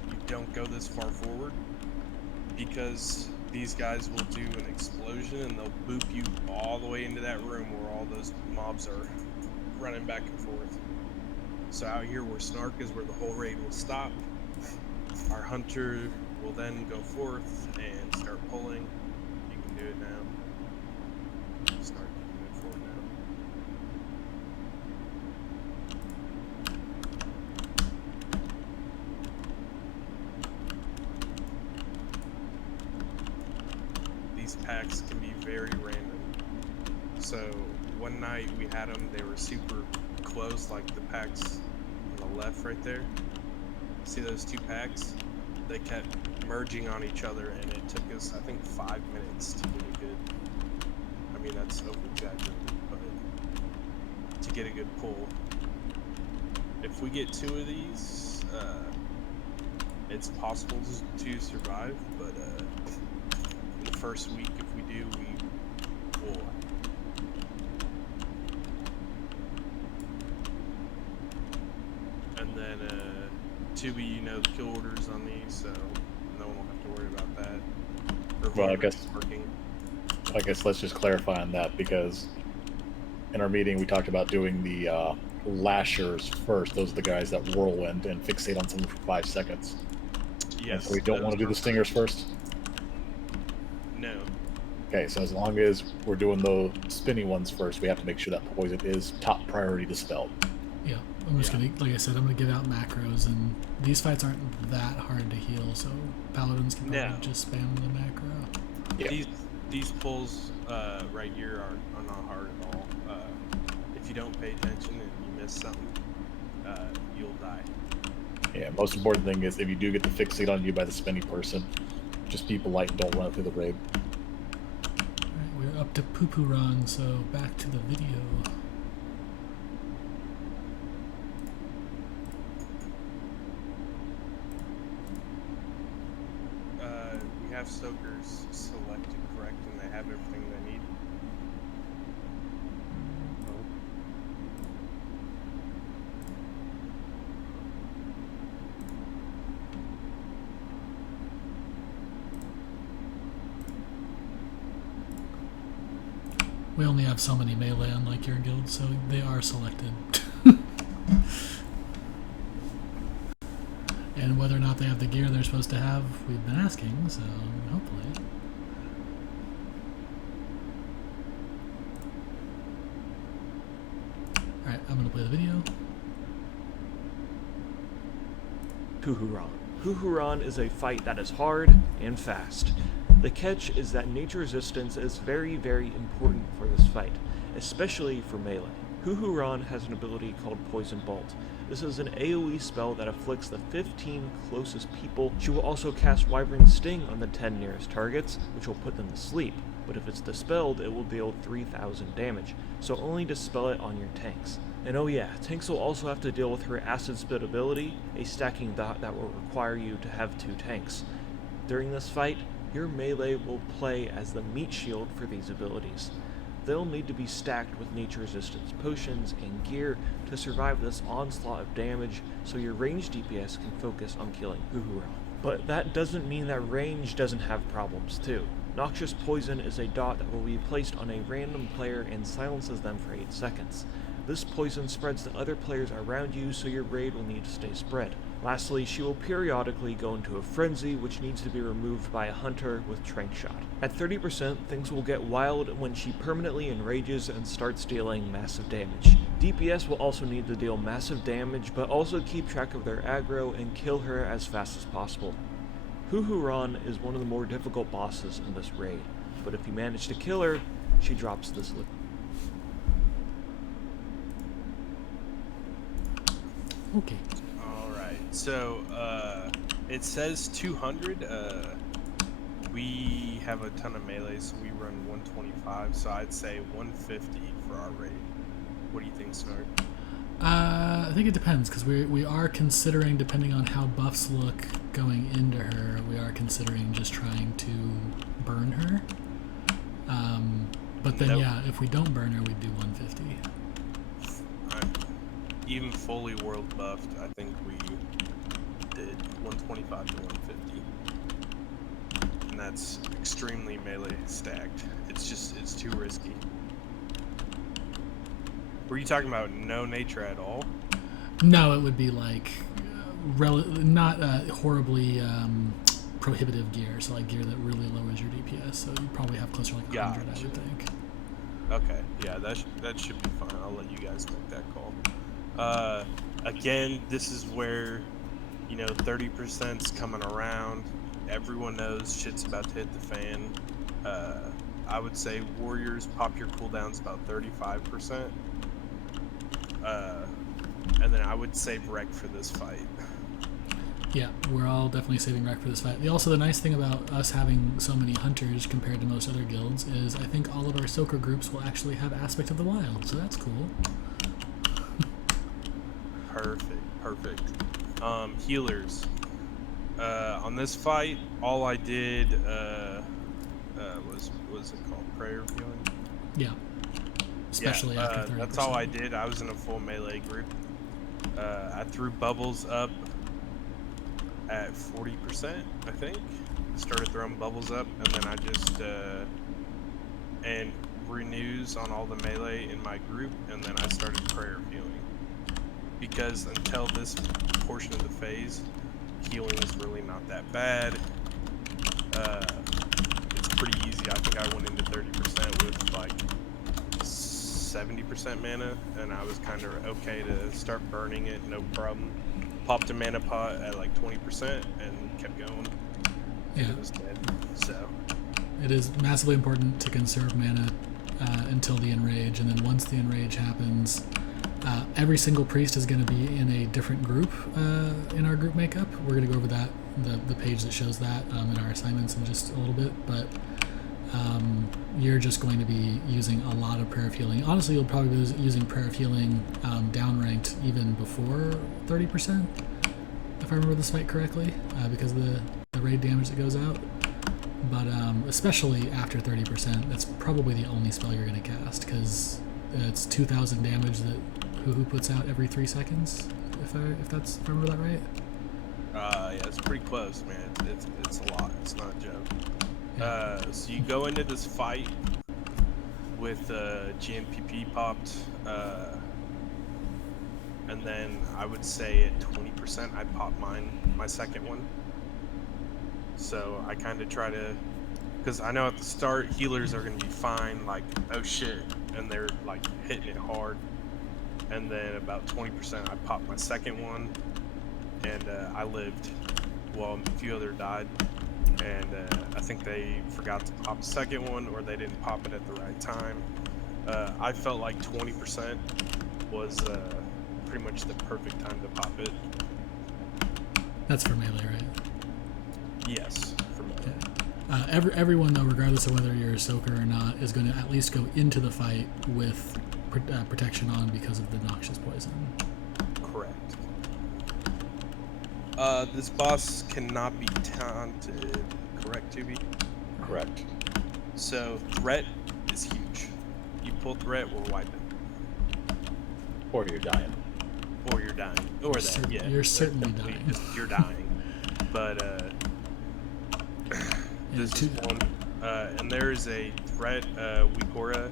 You don't go this far forward, because these guys will do an explosion and they'll boop you all the way into that room where all those mobs are running back and forth. So out here where Snark is where the whole raid will stop. Our hunter will then go forth and start pulling. You can do it now. Snark, you can move forward now. These packs can be very random. So one night we had them, they were super close, like the packs on the left right there. See those two packs? They kept merging on each other and it took us, I think, 5 minutes to get a good, I mean that's over-exaggerated, but to get a good pull. If we get 2 of these, it's possible to survive, but in the first week, if we do, we will. And then, Tubi, you know the kill orders on these, so no one will have to worry about that. Or Well, I whoever's guess working. let's just clarify on that, because in our meeting we talked about doing the lashers first. Those are the guys that whirlwind and fixate on someone for 5 seconds. Yes. So we don't want to do the stingers first? No. Okay, so as long as we're doing the spinny ones first, we have to make sure that poison is top priority dispelled. Yeah, I'm just gonna, like I said, I'm gonna give out macros, and these fights aren't that hard to heal, so paladins can probably just spam the macro. Yeah. These pulls right here are not hard at all. If you don't pay attention and you miss something, you'll die. Yeah, most important thing is if you do get the fixate on you by the spinny person, just be polite and don't run through the raid. Alright, we're up to poo-poo run, so back to the video. We have Soakers selected correct and they have everything they need. We only have so many melee unlike your guild, so they are selected. And whether or not they have the gear they're supposed to have, we've been asking, so hopefully. Alright, I'm gonna play the video. Huhuran. Huhuran is a fight that is hard and fast. The catch is that nature resistance is very, very important for this fight, especially for melee. Huhuran has an ability called Poison Bolt. This is an AoE spell that afflicts the 15 closest people. She will also cast Wyvern Sting on the 10 nearest targets, which will put them to sleep. But if it's dispelled, it will deal 3,000 damage, so only dispel it on your tanks. And oh yeah, tanks will also have to deal with her Acid Spit ability, a stacking dot that will require you to have 2 tanks. During this fight, your melee will play as the meat shield for these abilities. They'll need to be stacked with nature resistance potions and gear to survive this onslaught of damage, so your ranged DPS can focus on killing Huhuran. But that doesn't mean that range doesn't have problems too. Noxious Poison is a dot that will be placed on a random player and silences them for 8 seconds. This poison spreads to other players around you, so your raid will need to stay spread. Lastly, she will periodically go into a frenzy, which needs to be removed by a hunter with Trank Shot. At 30%, things will get wild when she permanently enrages and starts dealing massive damage. DPS will also need to deal massive damage, but also keep track of their aggro and kill her as fast as possible. Huhuran is one of the more difficult bosses in this raid, but if you manage to kill her, she drops this loot. Okay. All right. So it says 200. We have a ton of melee, so we run 125. So I'd say 150 for our raid. What do you think, Snark? I think it depends, because we are considering, depending on how buffs look going into her, we are considering just trying to burn her. But then, yeah, if we don't burn her, we'd do 150. Even fully world buffed, I think we did 125 to 150. And that's extremely melee stacked. It's too risky. Were you talking about no nature at all? No, it would be like not horribly prohibitive gear, so like gear that really lowers your DPS. So you probably have closer to like 100, I would think. Okay, yeah, that should be fine. I'll let you guys make that call. Again, this is where, 30%'s coming around. Everyone knows shit's about to hit the fan. I would say warriors pop your cooldowns about 35%. And then I would save Rec for this fight. Yeah, we're all definitely saving Rec for this fight. Also, the nice thing about us having so many hunters compared to most other guilds is I think all of our Soaker groups will actually have Aspect of the Wild, so that's cool. Perfect. Healers. On this fight, all I did was it called prayer healing? Yeah. Especially after 30%. That's all I did. I was in a full melee group. I threw bubbles up at 40%, I think. Started throwing bubbles up, and then I just and renews on all the melee in my group, and then I started prayer healing. Because until this portion of the phase, healing is really not that bad. It's pretty easy. I think I went into 30% with like 70% mana, and I was kind of okay to start burning it, no problem. Popped a mana pot at like 20% and kept going. Yeah. It was dead. So it is massively important to conserve mana until the enrage, and then once the enrage happens, every single priest is going to be in a different group in our group makeup. We're going to go over that, the page that shows that in our assignments in just a little bit, but you're just going to be using a lot of prayer of healing. Honestly, you'll probably be using prayer of healing downranked even before 30%, if I remember this fight correctly, because of the raid damage that goes out. But especially after 30%, that's probably the only spell you're going to cast, because it's 2,000 damage that Hoo puts out every 3 seconds, if I remember that right. Yeah, it's pretty close, man. It's a lot. It's not a joke. So you go into this fight with GNPP popped, and then I would say at 20% I pop my second one. So I kind of try to, because I know at the start healers are going to be fine, like, oh shit, and they're like hitting it hard. And then about 20% I popped my second one, and I lived while a few other died. And I think they forgot to pop the second one, or they didn't pop it at the right time. I felt like 20% was pretty much the perfect time to pop it. That's for melee, right? Yes, for melee. Yeah. Everyone, though, regardless of whether you're a soaker or not, is going to at least go into the fight with protection on because of the noxious poison. Correct. This boss cannot be taunted, correct, Tubi? Correct. So, threat is huge. You pull threat, we're wiping. Or you're dying. Or you're dying. Or that, yeah. You're certainly dying. You're dying. But, this is one. And there is a threat, Wikora,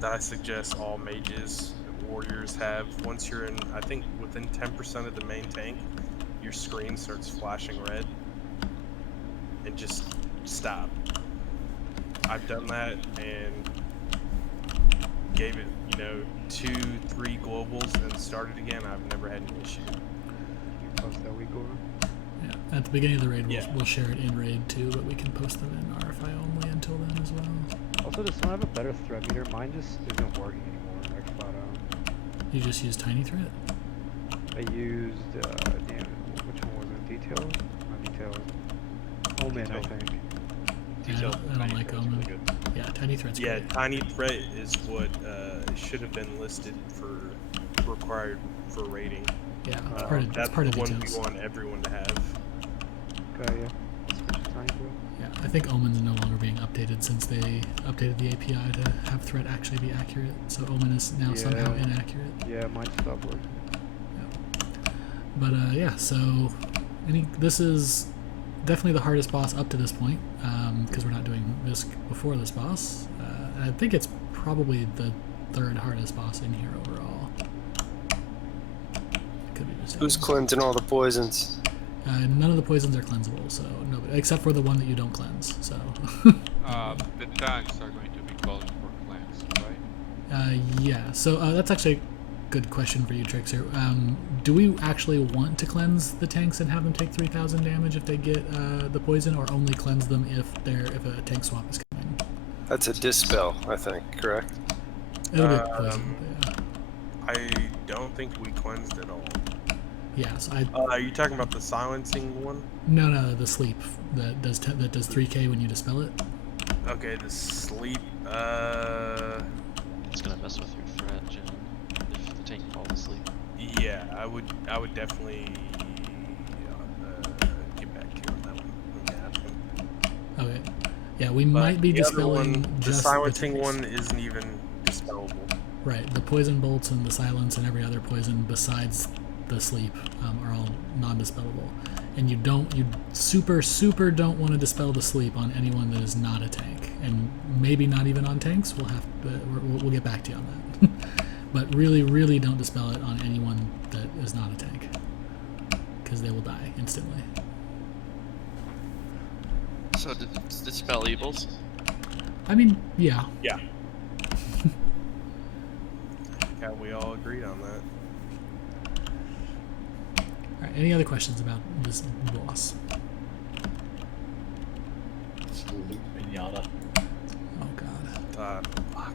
that I suggest all mages and warriors have. Once you're in, I think, within 10% of the main tank, your screen starts flashing red, and just stop. I've done that and gave it, 2-3 globals and started again. I've never had an issue. Post that week over? Yeah, at the beginning of the raid, we'll share it in raid too, but we can post them in RFI only until then as well. Also, does someone have a better threat meter? Mine just isn't working anymore, like flat out. You just use tiny threat? I used, damn, which one was it? Details? Not details. Omen, I think. Yeah, I don't like Omen. Yeah, Tiny Threat's Yeah, great. Tiny Threat is what should have been listed for required for rating. Yeah, that's part of the one details. we want everyone to have. Okay, yeah. Switch to Tiny Threat. Yeah, I think Omen's no longer being updated since they updated the API to have threat actually be accurate. So Omen is now somehow inaccurate. Yeah, mine stopped working. But yeah, so this is definitely the hardest boss up to this point because we're not doing this before this boss. And I think it's probably the third hardest boss in here overall. Could be just Who's cleansing all the poisons? none of the poisons are cleansable, so nobody, except for the one that you don't cleanse. So the tanks are going to be calling for cleanse, right? yeah. So that's actually a good question for you, Trickster. Do we actually want to cleanse the tanks and have them take 3,000 damage if they get the poison, or only cleanse them if a tank swap is coming? That's a dispel, I think, correct? It'll be poison. Yeah. I don't think we cleansed at all. Yes, are you talking about the silencing one? No, the sleep that does 3k when you dispel it. Okay, the sleep. It's gonna mess with your threat, Jim, if the tank falls asleep. Yeah, I would definitely get back to you on that one. Okay. Yeah, we might be dispelling the silencing one isn't even dispellable. Right, the poison bolts and the silence and every other poison besides the sleep are all non-dispellable, and you super don't want to dispel the sleep on anyone that is not a tank, and maybe not even on tanks. We'll get back to you on that. But really don't dispel it on anyone that is not a tank, because they will die instantly. So dispel evils? I mean, yeah. Yeah. Yeah, we all agreed on that. Alright, any other questions about this boss? Salute Pinata. Oh god. Fuck.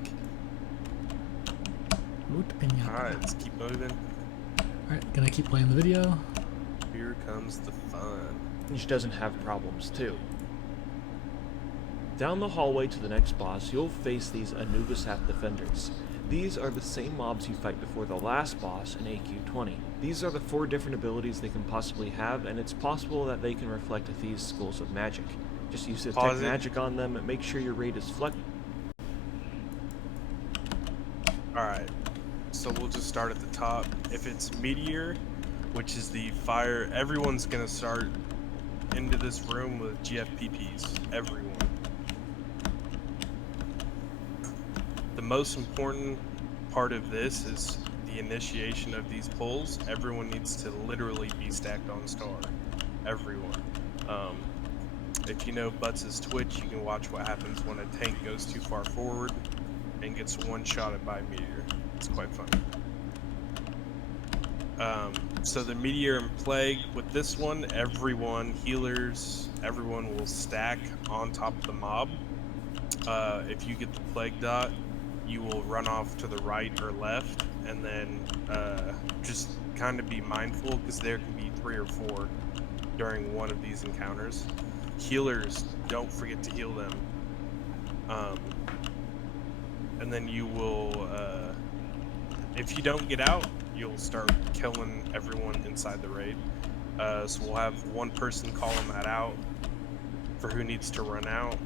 Loot Pinata. Alright, let's keep moving. Alright, can I keep playing the video? Here comes the fun. Which doesn't have problems too. Down the hallway to the next boss, you'll face these Anubisat defenders. These are the same mobs you fight before the last boss in AQ20. These are the 4 different abilities they can possibly have, and it's possible that they can reflect these schools of magic. Just use detect magic on them and make sure your raid is flexible. Alright, so we'll just start at the top. If it's Meteor, which is the fire, everyone's gonna start into this room with GFPPs. Everyone. The most important part of this is the initiation of these pulls. Everyone needs to literally be stacked on star. Everyone. If you know Butts' Twitch, you can watch what happens when a tank goes too far forward and gets one-shotted by a meteor. It's quite funny. So the Meteor and Plague, with this one, everyone, healers, everyone will stack on top of the mob. If you get the Plague dot, you will run off to the right or left, and then just kind of be mindful, because there can be 3 or 4 during one of these encounters. Healers, don't forget to heal them. And then you will, if you don't get out, you'll start killing everyone inside the raid. So we'll have one person calling that out for who needs to run out.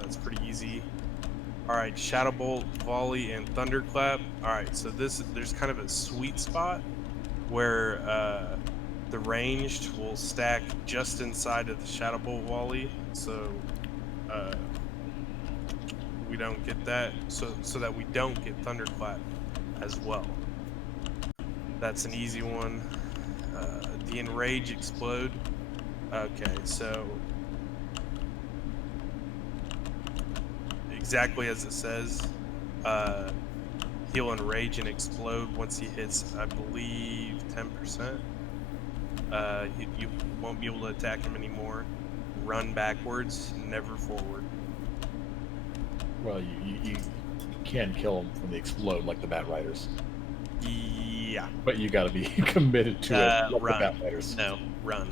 It's pretty easy. Alright, Shadow Bolt, Volley, and Thunderclap. Alright, so there's kind of a sweet spot where the ranged will stack just inside of the Shadow Bolt Volley, so we don't get that, so that we don't get Thunderclap as well. That's an easy one. The Enrage Explode. Okay, so exactly as it says, he'll enrage and explode once he hits, I believe, 10%. You won't be able to attack him anymore. Run backwards, never forward. Well, you can kill him from the explode like the Bat Riders. Yeah. But you got to be committed to it. Look Run. at that matters. No, run.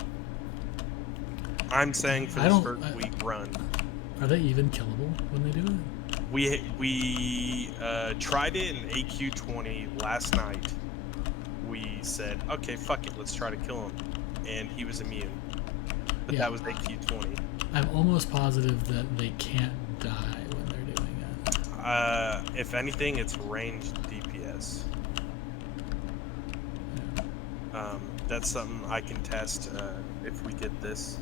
I'm saying for I this don't- first week, run. Are they even killable when they do it? We tried it in AQ20 last night. We said, okay, fuck it, let's try to kill him, and he was immune. But Yeah. that was AQ20. I'm almost positive that they can't die when they're doing it. If anything, it's ranged DPS. That's something I can test if we get this,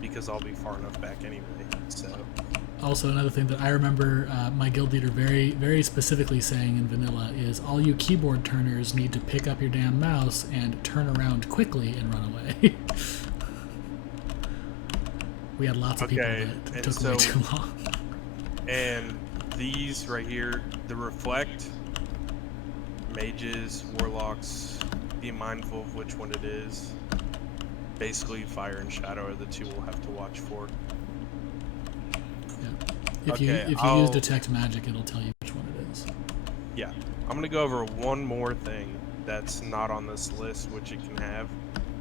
because I'll be far enough back anyway. So. Also, another thing that I remember my guild leader very, very specifically saying in vanilla is all you keyboard turners need to pick up your damn mouse and turn around quickly and run away. We had lots of people that took way too long. And these right here, the reflect, mages, warlocks, be mindful of which one it is. Basically, fire and shadow are the two we'll have to watch for. If you use detect magic, it'll tell you which one it is. Yeah, I'm gonna go over one more thing that's not on this list, which it can have,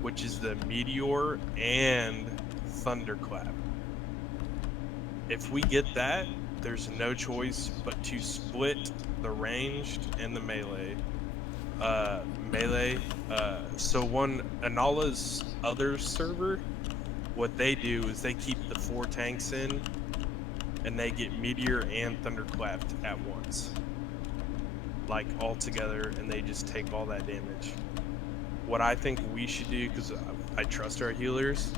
which is the meteor and thunderclap. If we get that, there's no choice but to split the ranged and the melee. So Anala's other server, what they do is they keep the 4 tanks in, and they get meteor and thunderclapped at once, like all together, and they just take all that damage. What I think we should do, because I trust our healers,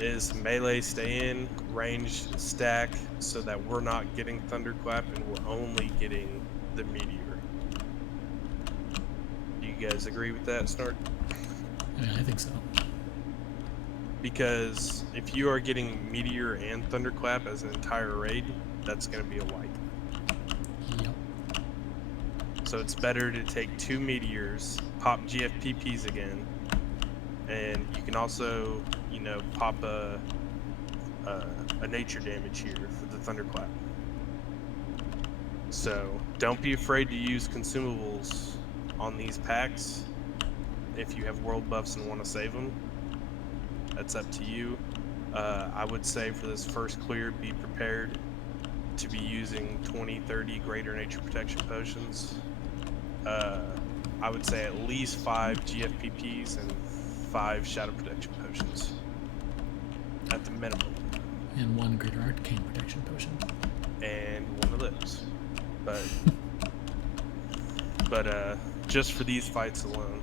is melee stay in, ranged stack, so that we're not getting thunderclap and we're only getting the meteor. Do you guys agree with that, Snark? Yeah, I think so. Because if you are getting meteor and thunderclap as an entire raid, that's going to be a wipe. Yep. So it's better to take 2 meteors, pop GFPPs again, and you can also, you know, pop a nature damage here for the thunderclap. So don't be afraid to use consumables on these packs if you have world buffs and want to save them. That's up to you. I would say for this first clear, be prepared to be using 20-30 greater nature protection potions. I would say at least 5 GFPPs and 5 shadow protection potions at the minimum. And 1 greater arcane protection potion. And 1 of those. But just for these fights alone.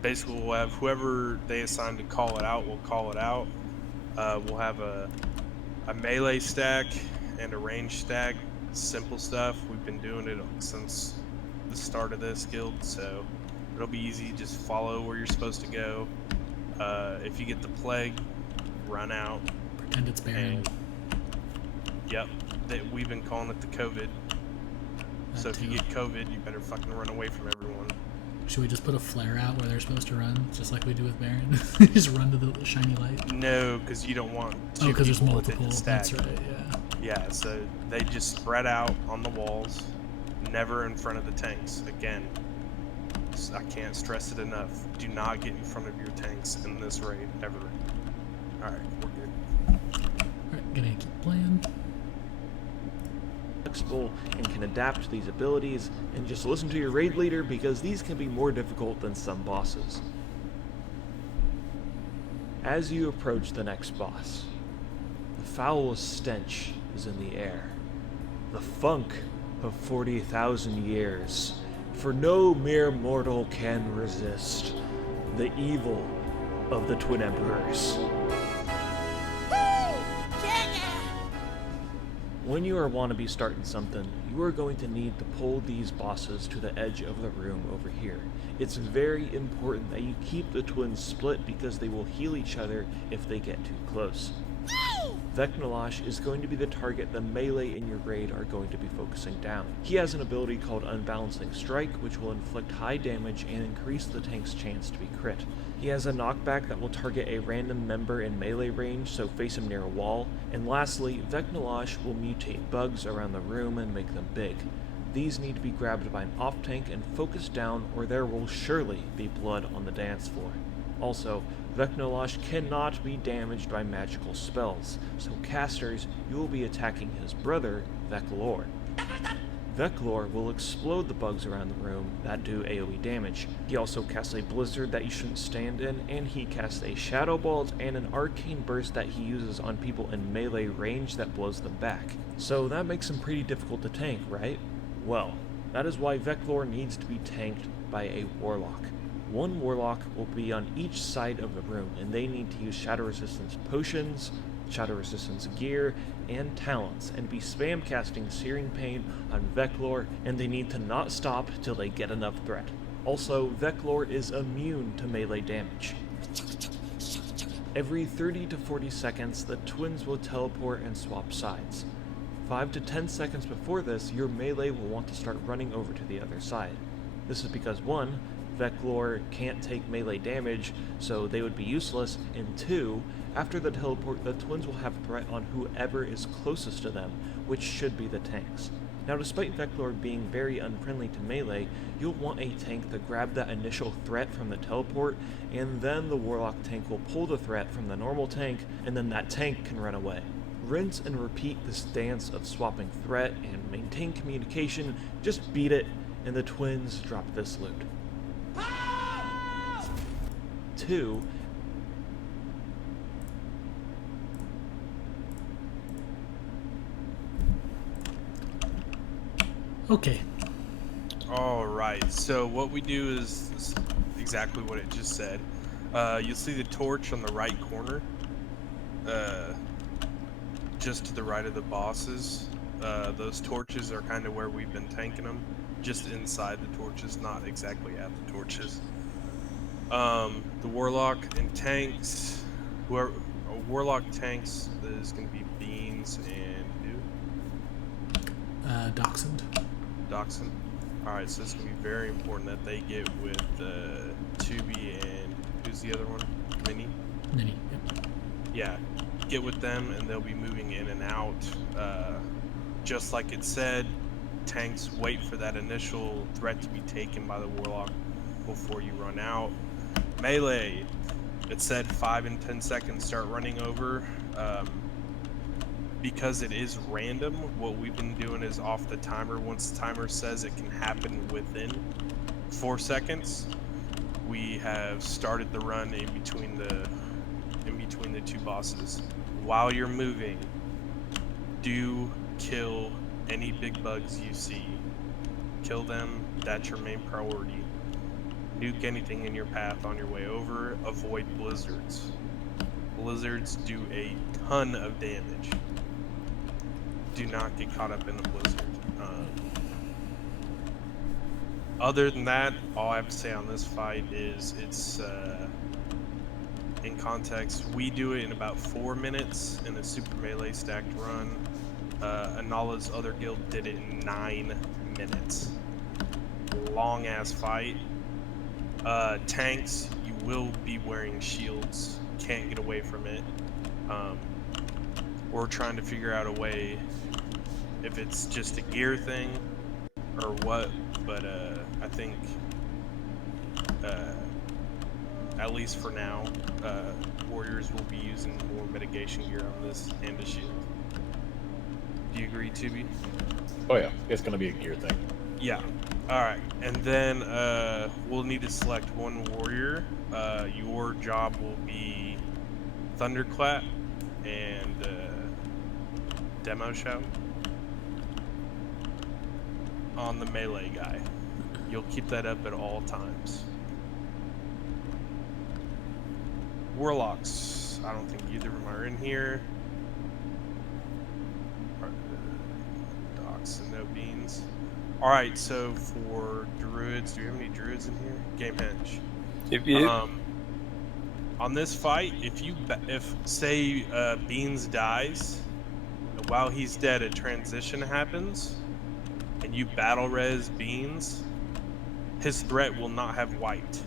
Basically, we'll have whoever they assign to call it out will call it out. We'll have a melee stack and a range stack. Simple stuff. We've been doing it since the start of this guild, so it'll be easy. Just follow where you're supposed to go. If you get the plague, run out. Pretend it's Baron. Yep. We've been calling it the COVID. So if you get COVID, you better fucking run away from everyone. Should we just put a flare out where they're supposed to run, just like we do with Baron? Just run to the shiny light? No, because you don't want two because there's people multiple. within the stack. That's right, yeah. Yeah, so they just spread out on the walls, never in front of the tanks. Again, I can't stress it enough. Do not get in front of your tanks in this raid, ever. Alright, we're good. Alright, gonna keep playing. Flexible and can adapt to these abilities, and just listen to your raid leader because these can be more difficult than some bosses. As you approach the next boss, the foulest stench is in the air. The funk of 40,000 years, for no mere mortal can resist the evil of the Twin Emperors. When you are wannabe starting something, you are going to need to pull these bosses to the edge of the room over here. It's very important that you keep the twins split because they will heal each other if they get too close. Vecnalash is going to be the target the melee in your raid are going to be focusing down. He has an ability called Unbalancing Strike, which will inflict high damage and increase the tank's chance to be crit. He has a knockback that will target a random member in melee range, so face him near a wall. And lastly, Vecnalash will mutate bugs around the room and make them big. These need to be grabbed by an off-tank and focused down, or there will surely be blood on the dance floor. Also, Vecnolosh cannot be damaged by magical spells, so casters, you will be attacking his brother, Veclor. Veclor will explode the bugs around the room that do AoE damage. He also casts a blizzard that you shouldn't stand in, and he casts a shadow bolt and an arcane burst that he uses on people in melee range that blows them back. So that makes him pretty difficult to tank, right? Well, that is why Veclor needs to be tanked by a warlock. One warlock will be on each side of the room, and they need to use shadow resistance potions, shadow resistance gear, and talents, and be spam casting Searing Pain on Veclor, and they need to not stop till they get enough threat. Also, Veclor is immune to melee damage. Every 30 to 40 seconds, the twins will teleport and swap sides. 5 to 10 seconds before this, your melee will want to start running over to the other side. This is because 1, Veclor can't take melee damage, so they would be useless, and 2, after the teleport, the twins will have threat on whoever is closest to them, which should be the tanks. Now, despite Veclor being very unfriendly to melee, you'll want a tank to grab that initial threat from the teleport, and then the Warlock tank will pull the threat from the normal tank, and then that tank can run away. Rinse and repeat this dance of swapping threat and maintain communication, just beat it, and the twins drop this loot. 2, Okay. Alright, so what we do is exactly what it just said. You'll see the torch on the right corner. Just to the right of the bosses. Those torches are kind of where we've been tanking them. Just inside the torches, not exactly at the torches. The Warlock and tanks. Warlock tanks is going to be Beans and who? Dachshund. Dachshund. Alright, so it's going to be very important that they get with Tubi and who's the other one? Minnie? Minnie, yep. Yeah, get with them and they'll be moving in and out. Just like it said, tanks wait for that initial threat to be taken by the Warlock before you run out. Melee, it said 5 and 10 seconds start running over. Because it is random, what we've been doing is off the timer. Once the timer says it can happen within 4 seconds, we have started the run in between the two bosses. While you're moving, do kill any big bugs you see. Kill them, that's your main priority. Nuke anything in your path on your way over. Avoid blizzards. Blizzards do a ton of damage. Do not get caught up in a blizzard. Other than that, all I have to say on this fight is it's in context. We do it in about 4 minutes in a super melee stacked run. Anala's other guild did it in 9 minutes. Long ass fight. Tanks, you will be wearing shields. Can't get away from it. We're trying to figure out a way if it's just a gear thing or what, but I think at least for now, warriors will be using more mitigation gear on this and a shield. Do you agree, Tubi? Oh yeah, it's gonna be a gear thing. Yeah. Alright, and then we'll need to select one warrior. Your job will be Thunderclap and Demo Shout on the melee guy. You'll keep that up at all times. Warlocks, I don't think either of them are in here. Docs and no beans. Alright, so for druids, do we have any druids in here? Gamehenge. If you on this fight, if say Beans dies, while he's dead, a transition happens, and you battle res Beans, his threat will not have wiped.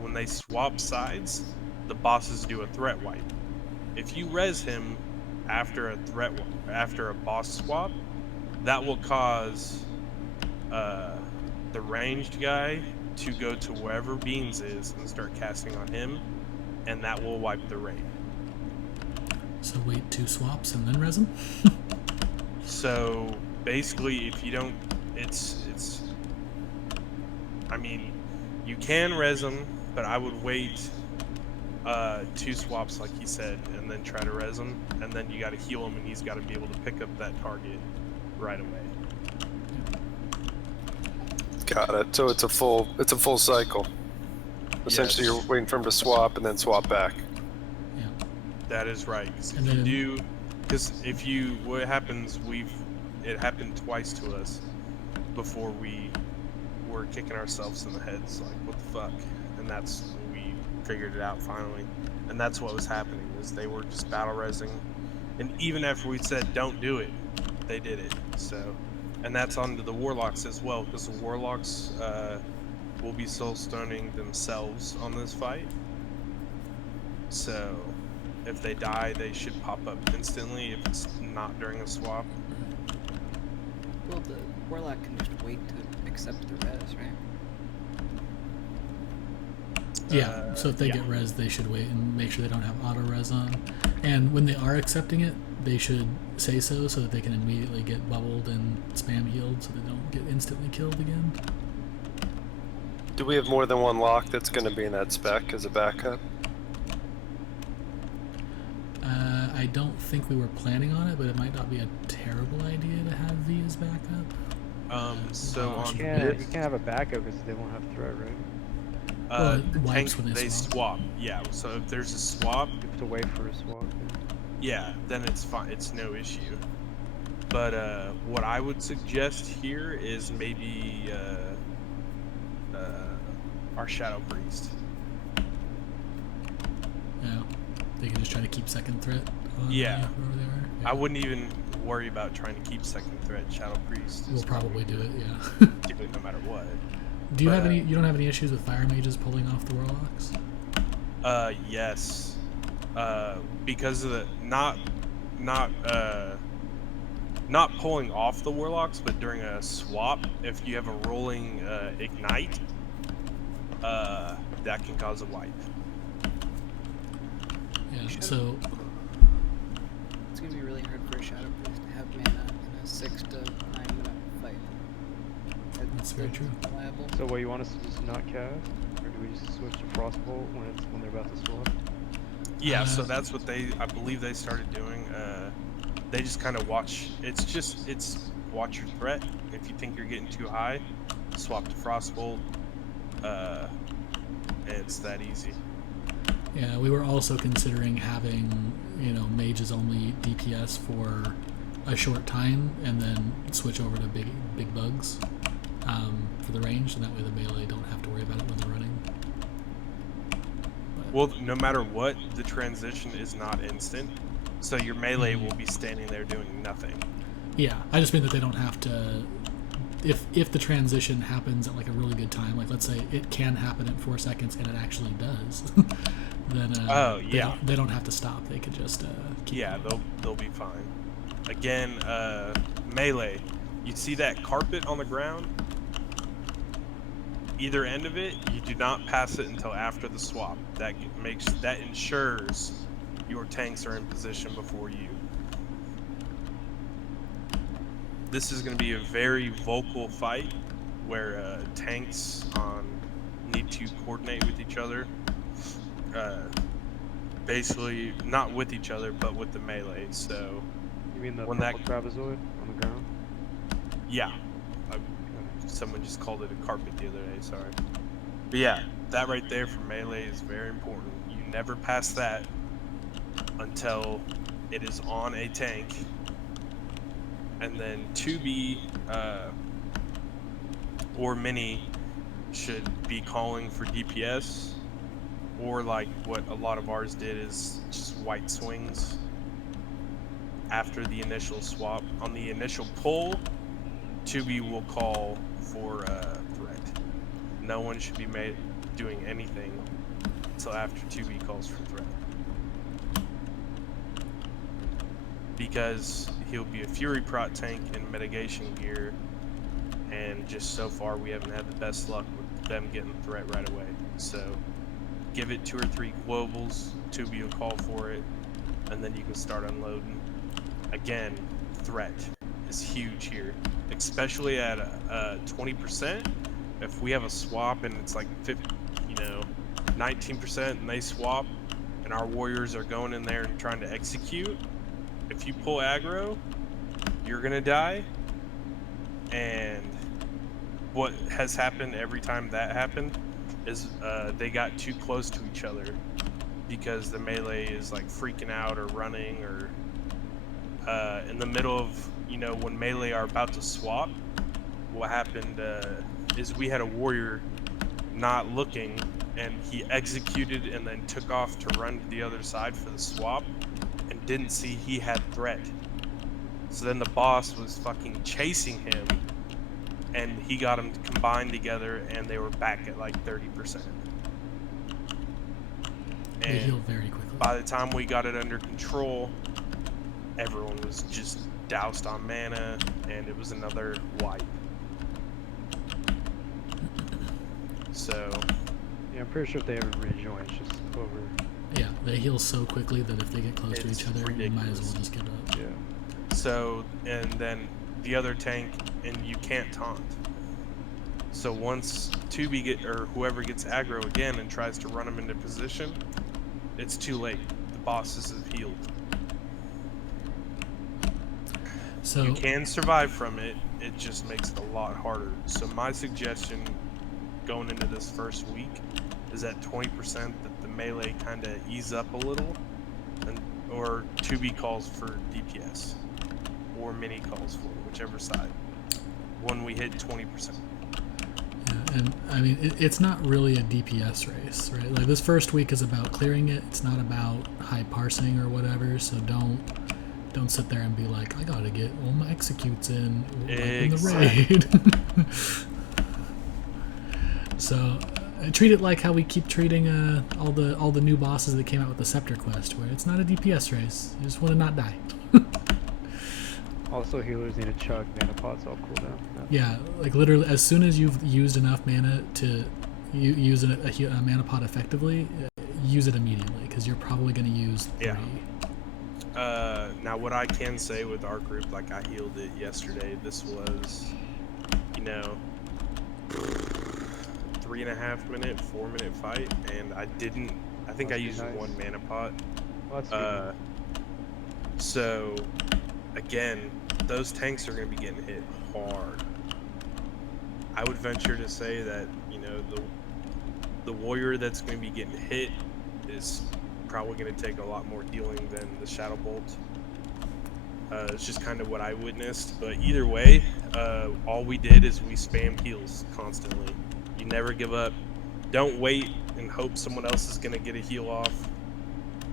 When they swap sides, the bosses do a threat wipe. If you res him after a boss swap, that will cause the ranged guy to go to wherever Beans is and start casting on him, and that will wipe the raid. So wait 2 swaps and then res him? So basically, if you don't, I mean, you can res him, but I would wait 2 swaps like he said, and then try to res him, and then you got to heal him, and he's got to be able to pick up that target right away. Got it. So it's a full cycle. Essentially, Yes. you're waiting for him to swap and then swap back. Yeah. That is right. And then, What happens? It happened twice to us before we were kicking ourselves in the heads, like what the fuck, and that's when we figured it out finally. And that's what was happening, is they were just battle resing, and even after we said don't do it, they did it. So, and that's on to the warlocks as well, because the warlocks will be soul stoning themselves on this fight. So if they die, they should pop up instantly if it's not during a swap. Well, the warlock can just wait to accept the res, right? yeah, so if they get res, they should wait and make sure they don't have auto res on. And when they are accepting it, they should say so that they can immediately get bubbled and spam healed so they don't get instantly killed again. Do we have more than one lock that's going to be in that spec as a backup? I don't think we were planning on it, but it might not be a terrible idea to have V as backup. So on You can't have a backup because they won't have threat, right? Well, it the wipes tank, when they swap. Yeah, so if there's a swap, You have to wait for a swap. yeah, then it's fine. It's no issue. But what I would suggest here is maybe our Shadow Priest. Yeah, they can just try to keep second threat on Yeah. wherever they are. Yeah. I wouldn't even worry about trying to keep second threat. Shadow Priest. We'll is probably do it, yeah. do it no matter what. Do you have any? You don't have any issues with fire mages pulling off the warlocks? Yes. Because of the not pulling off the warlocks, but during a swap, if you have a rolling ignite, that can cause a wipe. Yeah. So It's gonna be really hard for a Shadow Priest to have mana in a 6 to 9 minute fight. that's very true. Reliable. So what, you want us to just not cast? Or do we just switch to Frostbolt when they're about to swap? Yeah, so that's what I believe they started doing. They just kind of watch. It's watch your threat. If you think you're getting too high, swap to Frostbolt. It's that easy. Yeah, we were also considering having, mages only DPS for a short time and then switch over to big bugs for the range, and that way the melee don't have to worry about it when they're running. Well, no matter what, the transition is not instant, so your melee will be standing there doing nothing. Yeah, I just mean that they don't have to. If the transition happens at like a really good time, like let's say it can happen in 4 seconds and it actually does, then they don't have to stop. They could just keep going. They'll be fine. Again, melee. You see that carpet on the ground? Either end of it, you do not pass it until after the swap. That ensures your tanks are in position before you. This is going to be a very vocal fight where tanks need to coordinate with each other. Basically, not with each other, but with the melee. So, You mean the when purple trapezoid on the ground? yeah, someone just called it a carpet the other day. Sorry, but yeah, that right there for melee is very important. You never pass that until it is on a tank. And then 2B or mini should be calling for DPS, or like what a lot of ours did is just white swings after the initial swap. On the initial pull, 2B will call for threat. No one should be doing anything until after 2B calls for threat. Because he'll be a Fury Prot tank in mitigation gear, and just so far we haven't had the best luck with them getting threat right away. So give it 2 or 3 globals, Tubi will call for it, and then you can start unloading. Again, threat is huge here, especially at 20%. If we have a swap and it's like 19% and they swap, and our warriors are going in there and trying to execute, if you pull aggro, you're gonna die. And what has happened every time that happened is they got too close to each other because the melee is like freaking out or running, or in the middle of, when melee are about to swap. What happened is we had a warrior not looking, and he executed and then took off to run to the other side for the swap and didn't see he had threat. So then the boss was fucking chasing him, and he got them combined together, and they were back at like 30%. They heal very quickly. By the time we got it under control, everyone was just doused on mana, and it was another wipe. So yeah, I'm pretty sure if they ever rejoin, it's just over. Yeah, they heal so quickly that if they get close to each other, ridiculous. you might as well just give up. Yeah. So, and then the other tank, and you can't taunt. So once Tubi or whoever gets aggro again and tries to run them into position, it's too late. The bosses have healed. So you can survive from it. It just makes it a lot harder. So my suggestion going into this first week is at 20% that the melee kind of ease up a little, or Tubi calls for DPS, or Mini calls for it, whichever side, when we hit 20%. Yeah, and I mean, it's not really a DPS race, right? Like, this first week is about clearing it. It's not about high parsing or whatever, so don't sit there and be like, I gotta get all my executes in, like, in the raid. So treat it like how we keep treating all the new bosses that came out with the Scepter quest, where it's not a DPS race. You just want to not die. Also, healers need to chug mana pots off cooldown. Yeah, like literally, as soon as you've used enough mana to use a mana pot effectively, use it immediately, because you're probably going to use 30. Yeah. Now, what I can say with our group, like I healed it yesterday. This was, 3.5 minute, 4 minute fight, and I think I used 1 mana pot. Well, that's good. So, again, those tanks are going to be getting hit hard. I would venture to say that, the warrior that's going to be getting hit is probably going to take a lot more healing than the Shadow Bolt. It's just kind of what I witnessed, but either way, all we did is we spammed heals constantly. You never give up. Don't wait and hope someone else is going to get a heal off.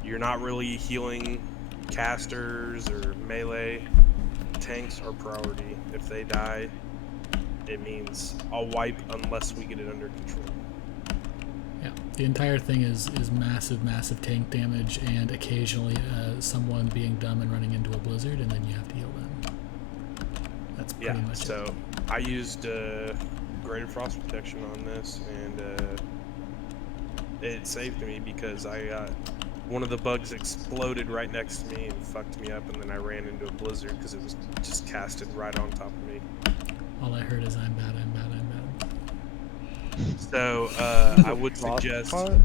You're not really healing casters or melee. Tanks are priority. If they die, it means I'll wipe unless we get it under control. Yeah, the entire thing is massive tank damage, and occasionally someone being dumb and running into a blizzard, and then you have to heal them. That's pretty much it. So I used Greater Frost Protection on this, and it saved me because I got one of the bugs exploded right next to me and fucked me up, and then I ran into a blizzard because it was just casted right on top of me. All I heard is I'm bad. So I would suggest. I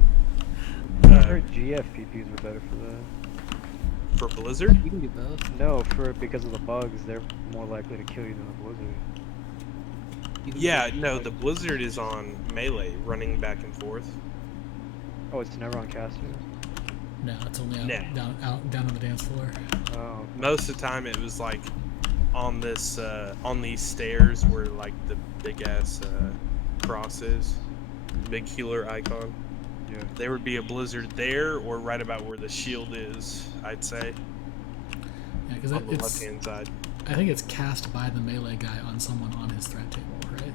heard GF PPs were better for that. For Blizzard? You can do both. No, because of the bugs, they're more likely to kill you than the Blizzard. Yeah, no, the Blizzard is on melee, running back and forth. Oh, it's never on casters? No, it's only down on the dance floor. Oh. Most of the time, it was like on this on these stairs where like the big ass cross is, big healer icon. Yeah. There would be a Blizzard there, or right about where the shield is, I'd say. Yeah, because on the left-hand side. I think it's cast by the melee guy on someone on his threat table, right?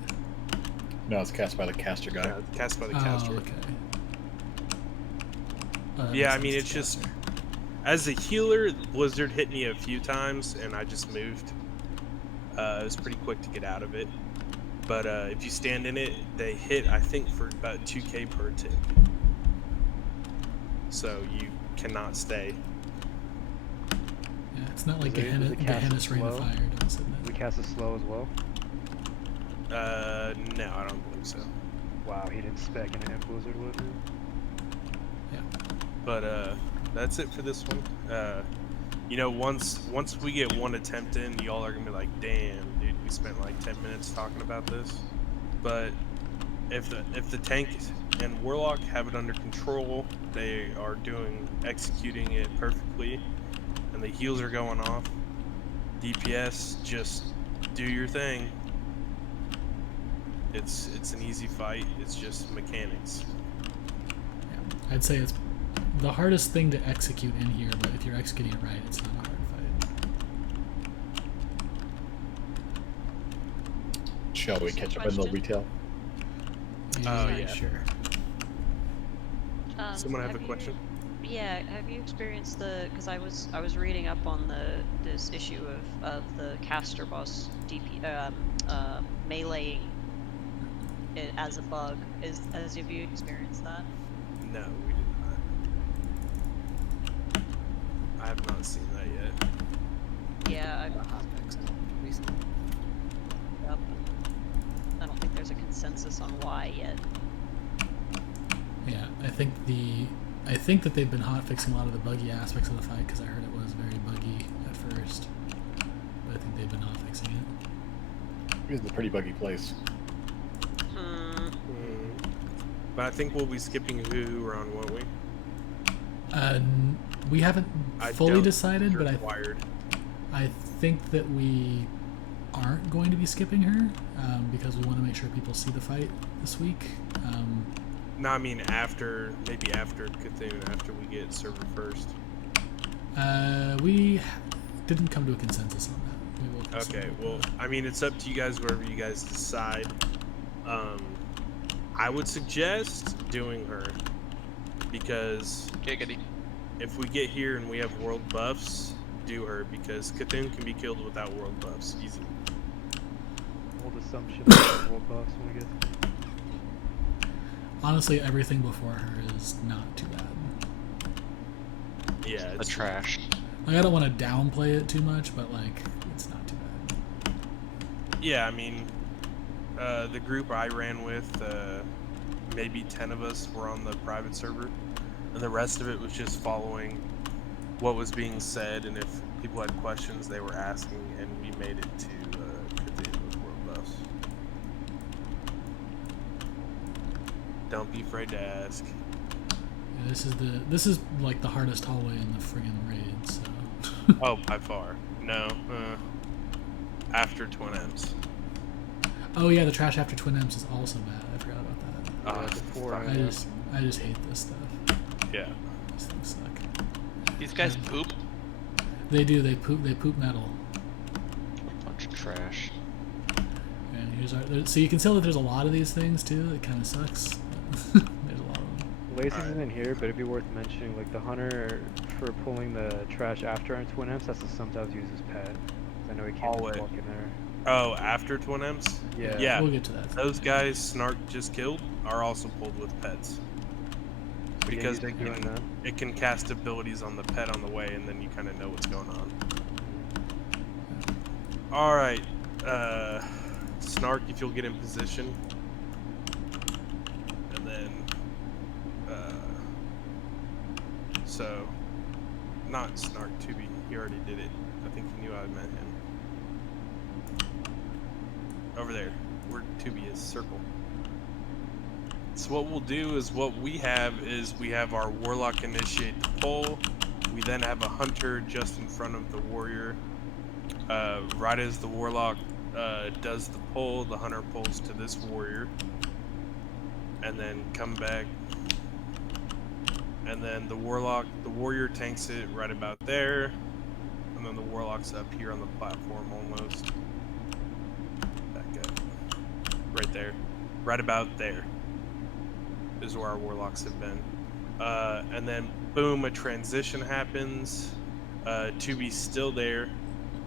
No, it's cast by the caster guy. Yeah, it's cast by the caster. Okay. Yeah, I mean, it's just, as a healer, Blizzard hit me a few times, and I just moved. It was pretty quick to get out of it. But if you stand in it, they hit, I think, for about 2k per tick. So you cannot stay. Yeah, it's not like Does it cast Gehenna's it Ring of slow? Fire. Don't sit in Does it. it cast it slow as well? No, I don't believe so. Wow, he didn't spec an Amp Blizzard with him. But that's it for this one. You know, once we get one attempt in, y'all are gonna be like, damn, dude, we spent like 10 minutes talking about this. But if the tank and Warlock have it under control, they are executing it perfectly, and the heals are going off. DPS, just do your thing. It's an easy fight. It's just mechanics. Yeah, I'd say it's the hardest thing to execute in here, but if you're executing it right, it's not a hard fight. Shall we catch up in the retail? Yeah. Sure. Someone have a question? Yeah, have you experienced because I was reading up on this issue of the caster boss meleeing it as a bug. Have you experienced that? No, we did not. I have not seen that yet. Yeah, About hotfix recently. Yep. I don't think there's a consensus on why yet. Yeah, I think that they've been hotfixing a lot of the buggy aspects of the fight because I heard it was very buggy at first, but I think they've been hotfixing it. It's a pretty buggy place. But I think we'll be skipping Hoo around, won't we? We haven't fully decided, but required. I think that we aren't going to be skipping her because we want to make sure people see the fight this week. No, I mean maybe after Cthulhu, after we get server first. We didn't come to a consensus on that. We will Okay, well, I mean, it's up to you guys, wherever you guys decide. I would suggest doing her because if we get here and we have world buffs, do her because Cthulhu can be killed without world buffs, easy. Old assumption of world buffs when we get there. Honestly, everything before her is not too bad. Yeah, it's trash. Like, I don't want to downplay it too much, but like, it's not too bad. Yeah, I mean, the group I ran with, maybe 10 of us were on the private server, and the rest of it was just following what was being said, and if people had questions, they were asking, and we made it to Cthulhu with world buffs. Don't be afraid to ask. Yeah, this is like the hardest hallway in the friggin' raid, so. Oh, by far. No. After Twin M's. Oh yeah, the trash after Twin M's is also bad. I forgot about that. Before I just hate this stuff. Yeah. These things suck. These guys poop? They do. They poop metal. Bunch of trash. And here's our. So you can tell that there's a lot of these things too. It kind of sucks. There's a lot of them. Lace isn't in here, but it'd be worth mentioning, like the hunter for pulling the trash after on Twin M's has to sometimes use his pad. I know he can't just walk in there. Oh, after Twin M's? Yeah. Yeah. We'll get to that. Those guys Snark just killed are also pulled with pets. Because it can cast abilities on the pet on the way, and then you kind of know what's going on. Alright. Snark, if you'll get in position. And then... so... Not Snark, Tubi. He already did it. I think he knew I meant him. Over there, where Tubi is, circle. So what we'll do is we have our Warlock initiate the pull. We then have a Hunter just in front of the Warrior. Right as the Warlock does the pull, the Hunter pulls to this Warrior. And then come back. And then the Warrior tanks it right about there. And then the Warlock's up here on the platform almost. Right there. Right about there is where our Warlocks have been. And then, boom, a transition happens. Tubi's still there.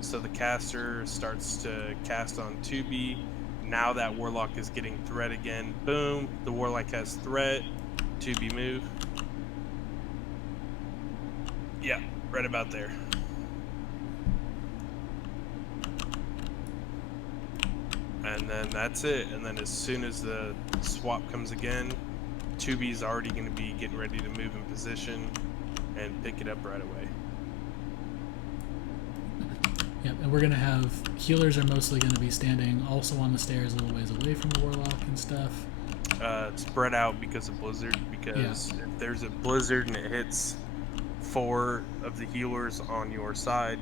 So the caster starts to cast on Tubi. Now that Warlock is getting threat again. Boom. The Warlock has threat. To be moved. Yeah, right about there. And then that's it. And then as soon as the swap comes again, 2B's already going to be getting ready to move in position and pick it up right away. Yep, and we're going to have healers are mostly going to be standing also on the stairs a little ways away from the Warlock and stuff. Spread out because of Blizzard, because if there's a Blizzard and it hits 4 of the healers on your side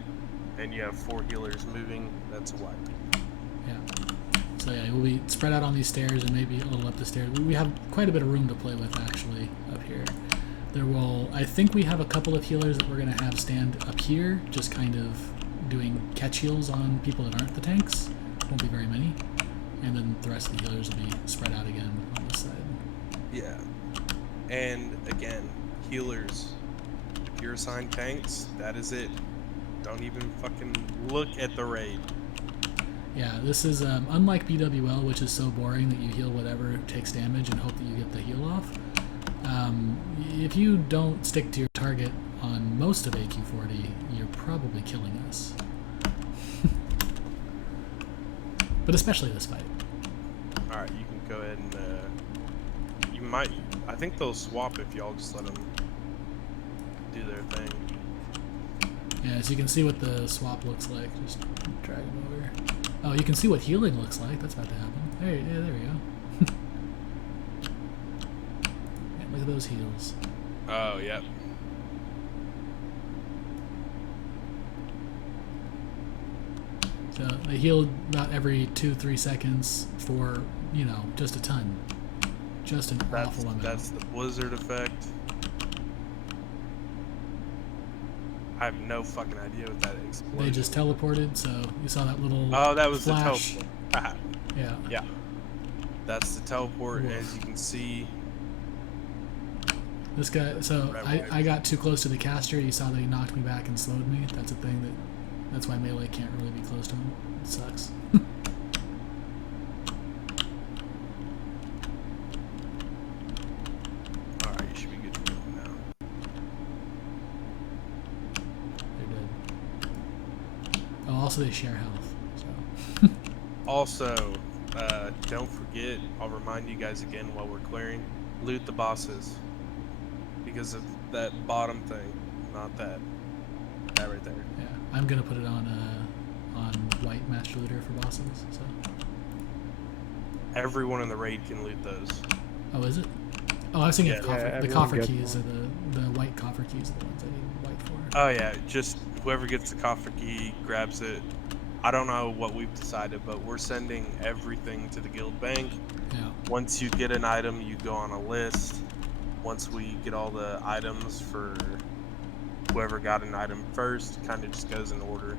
and you have 4 healers moving, that's a wipe. Yeah. So yeah, we'll be spread out on these stairs and maybe a little up the stairs. We have quite a bit of room to play with actually up here. I think we have a couple of healers that we're going to have stand up here, just kind of doing catch heals on people that aren't the tanks. Won't be very many. And then the rest of the healers will be spread out again on this side. Yeah. And again, healers, if you're assigned tanks, that is it. Don't even fucking look at the raid. Yeah, this is unlike BWL, which is so boring that you heal whatever takes damage and hope that you get the heal off. If you don't stick to your target on most of AQ40, you're probably killing us. But especially this fight. Alright, you can go ahead and, you might, I think they'll swap if y'all just let them do their thing. Yeah, so you can see what the swap looks like. Just drag them over. Oh, you can see what healing looks like. That's about to happen. There we go. Yeah, look at those heals. Oh, yep. So they heal about every 2-3 seconds for, you know, just a ton. Just an awful amount. That's the Blizzard effect. I have no fucking idea what that explosion. They just teleported, so you saw that little Oh, that was flash. the teleport. Yeah. Yeah. That's the teleport, and as you can see. This guy, so I got too close to the caster. You saw that he knocked me back and slowed me. That's a thing that's why melee can't really be close to him. It sucks. Alright, you should be good to go now. They're dead. Oh, also they share health. So. Also, don't forget, I'll remind you guys again while we're clearing, loot the bosses. Because of that bottom thing, not that. That right there. Yeah, I'm gonna put it on white master looter for bosses. So. Everyone in the raid can loot those. Oh, is it? Oh, I was thinking of the coffer gets keys one. are the white coffer keys are the ones I need white for. Oh yeah, just whoever gets the coffer key grabs it. I don't know what we've decided, but we're sending everything to the guild bank. Yeah. Once you get an item, you go on a list. Once we get all the items for whoever got an item first, kind of just goes in order.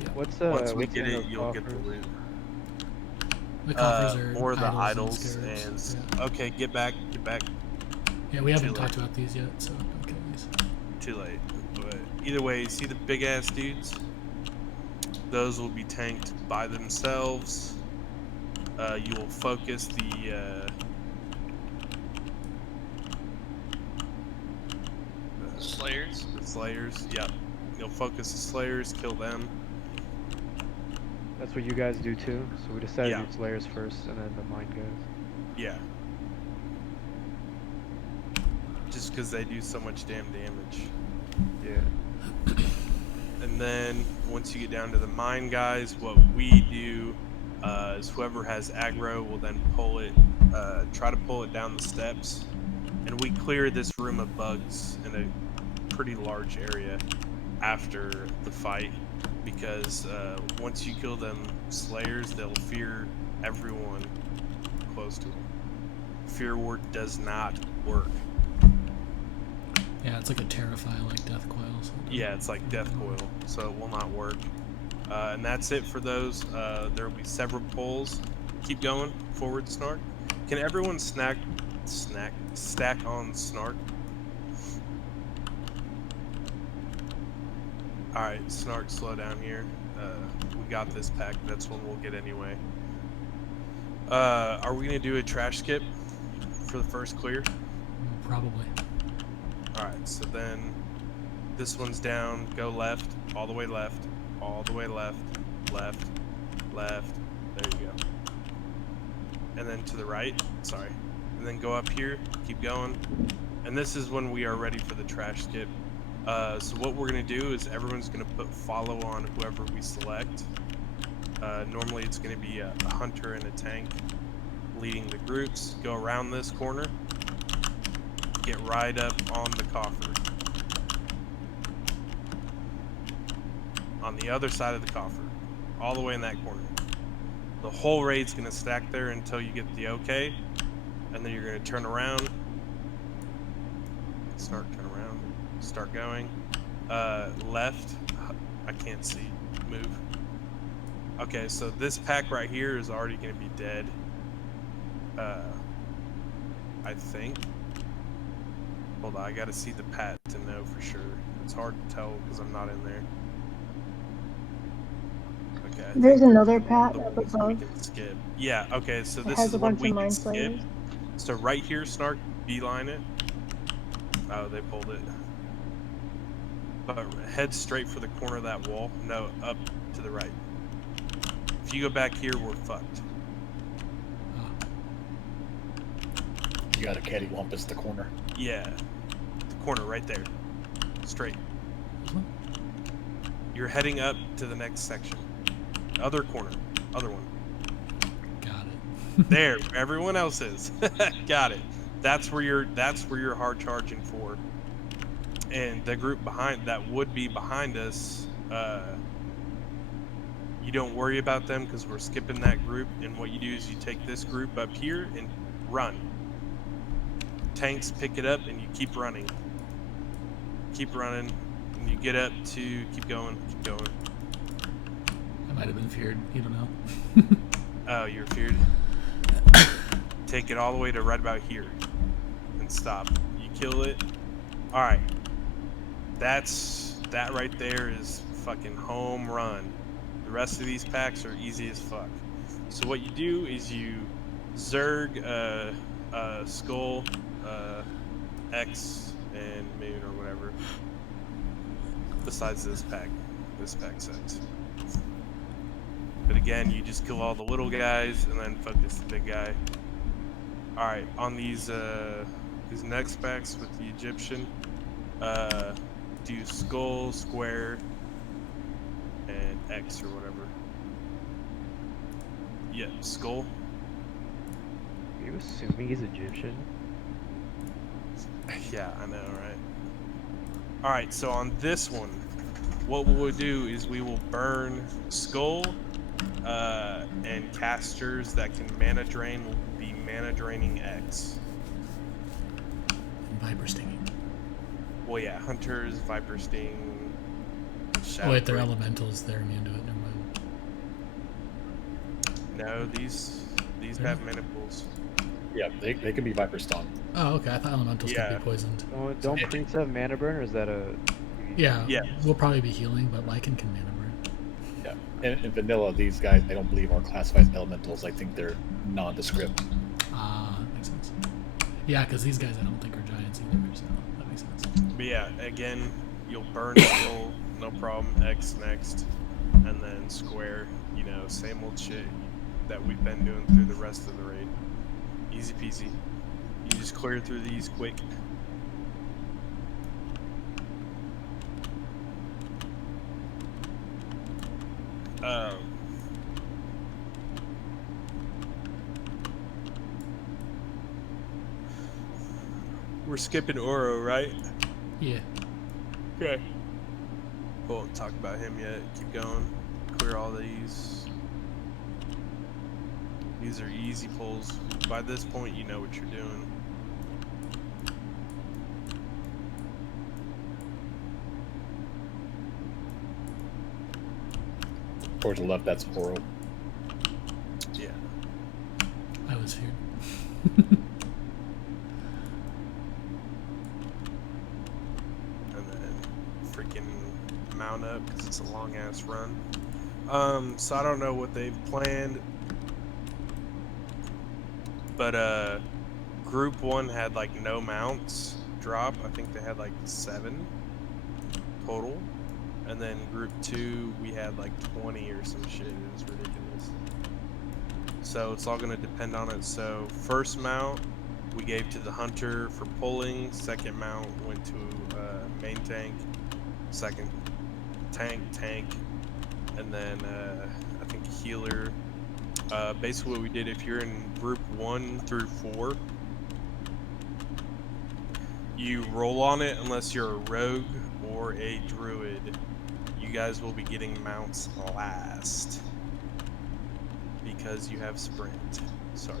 Yeah. Once we get it, you'll get the loot. The coffers are more of the idols idols and scarabs, and okay, get back. Yeah, we haven't talked about these yet, so don't kill these. Too late. But either way, see the big ass dudes? Those will be tanked by themselves. You will focus the Slayers? The Slayers, yep. You'll focus the Slayers, kill them. That's what you guys do too. So we decided to do Slayers first, and then the Mind guys. Yeah. Just because they do so much damn damage. Yeah. And then once you get down to the Mine guys, what we do is whoever has aggro will then pull it, try to pull it down the steps, and we clear this room of bugs in a pretty large area after the fight, because once you kill them Slayers, they'll fear everyone close to them. Fear Ward does not work. Yeah, it's like a Terrify, like Death Coil. So yeah, it's like Death Coil, so it will not work. And that's it for those. There will be several pulls. Keep going forward, Snark. Can everyone stack on Snark? Alright, Snark, slow down here. We got this pack. That's one we'll get anyway. Are we gonna do a trash skip for the first clear? Probably. Alright, so then this one's down, go left, all the way left, all the way left, left, left, there you go. And then to the right, sorry. And then go up here, keep going. And this is when we are ready for the trash skip. So what we're gonna do is everyone's gonna put follow on whoever we select. Normally it's gonna be a hunter and a tank leading the groups. Go around this corner, get right up on the coffer. On the other side of the coffer, all the way in that corner. The whole raid's gonna stack there until you get the okay, and then you're gonna turn around, turn around, start going. Left, I can't see, move. Okay, so this pack right here is already gonna be dead. I think. Hold on, I gotta see the pat to know for sure. It's hard to tell because I'm not in there. Okay. There's another pat up We above. can skip. Yeah. Okay. So It this has is a one bunch we of can mind skip. flayers. So right here, Snark, beeline it. Oh, they pulled it. But head straight for the corner of that wall. No, up to the right. If you go back here, we're fucked. You got a cattywampus the corner. Yeah. The corner right there. Straight. You're heading up to the next section. Other corner. Other one. Got it. There, where everyone else is. Got it. That's where you're hard charging for. And the group behind that would be behind us, you don't worry about them because we're skipping that group, and what you do is you take this group up here and run. Tanks pick it up and you keep running. Keep running, and you get up to keep going, keep going. I might have been feared, you don't know. Oh, you're feared? Take it all the way to right about here and stop. You kill it. Alright. That right there is fucking home run. The rest of these packs are easy as fuck. So what you do is you Zerg, Skull, X, and Moon or whatever. Besides this pack. This pack sucks. But again, you just kill all the little guys and then focus the big guy. Alright, on these next packs with the Egyptian, do skull, square, and X or whatever. Yeah, skull. Are you assuming he's Egyptian? Yeah, I know, right? Alright, so on this one, what we will do is we will burn skull, and casters that can mana drain will be mana draining X. Viper stinging. Well, yeah, hunters, viper sting. Oh wait, they're elementals. They're immune to it. Never mind. No, these have mana pools. Yeah, they can be viper stung. Oh, okay. I thought elementals could be poisoned. Don't priests have mana burn, or is that a... Yeah, we'll probably be healing, but Lycan can mana burn. Yeah, in vanilla, these guys, I don't believe are classified as elementals. I think they're nondescript. Ah, makes sense. Yeah, because these guys I don't think are giants either, so that makes sense. But yeah, again, you'll burn skull, no problem. X next, and then square. You know, same old shit that we've been doing through the rest of the raid. Easy peasy. You just clear through these quick. We're skipping Oro, right? Yeah. Okay. We won't talk about him yet. Keep going. Clear all these. These are easy pulls. By this point, you know what you're doing. Towards the left, that's Oro. Yeah. I was feared. And then freaking mount up because it's a long ass run. So I don't know what they've planned. But group 1 had like no mounts drop. I think they had like 7 total. And then group 2, we had like 20 or some shit. It was ridiculous. So it's all going to depend on it. So first mount we gave to the hunter for pulling. Second mount went to main tank. Second tank. And then I think healer. Basically what we did, if you're in group 1 through 4, you roll on it unless you're a rogue or a druid. You guys will be getting mounts last because you have sprint. Sorry.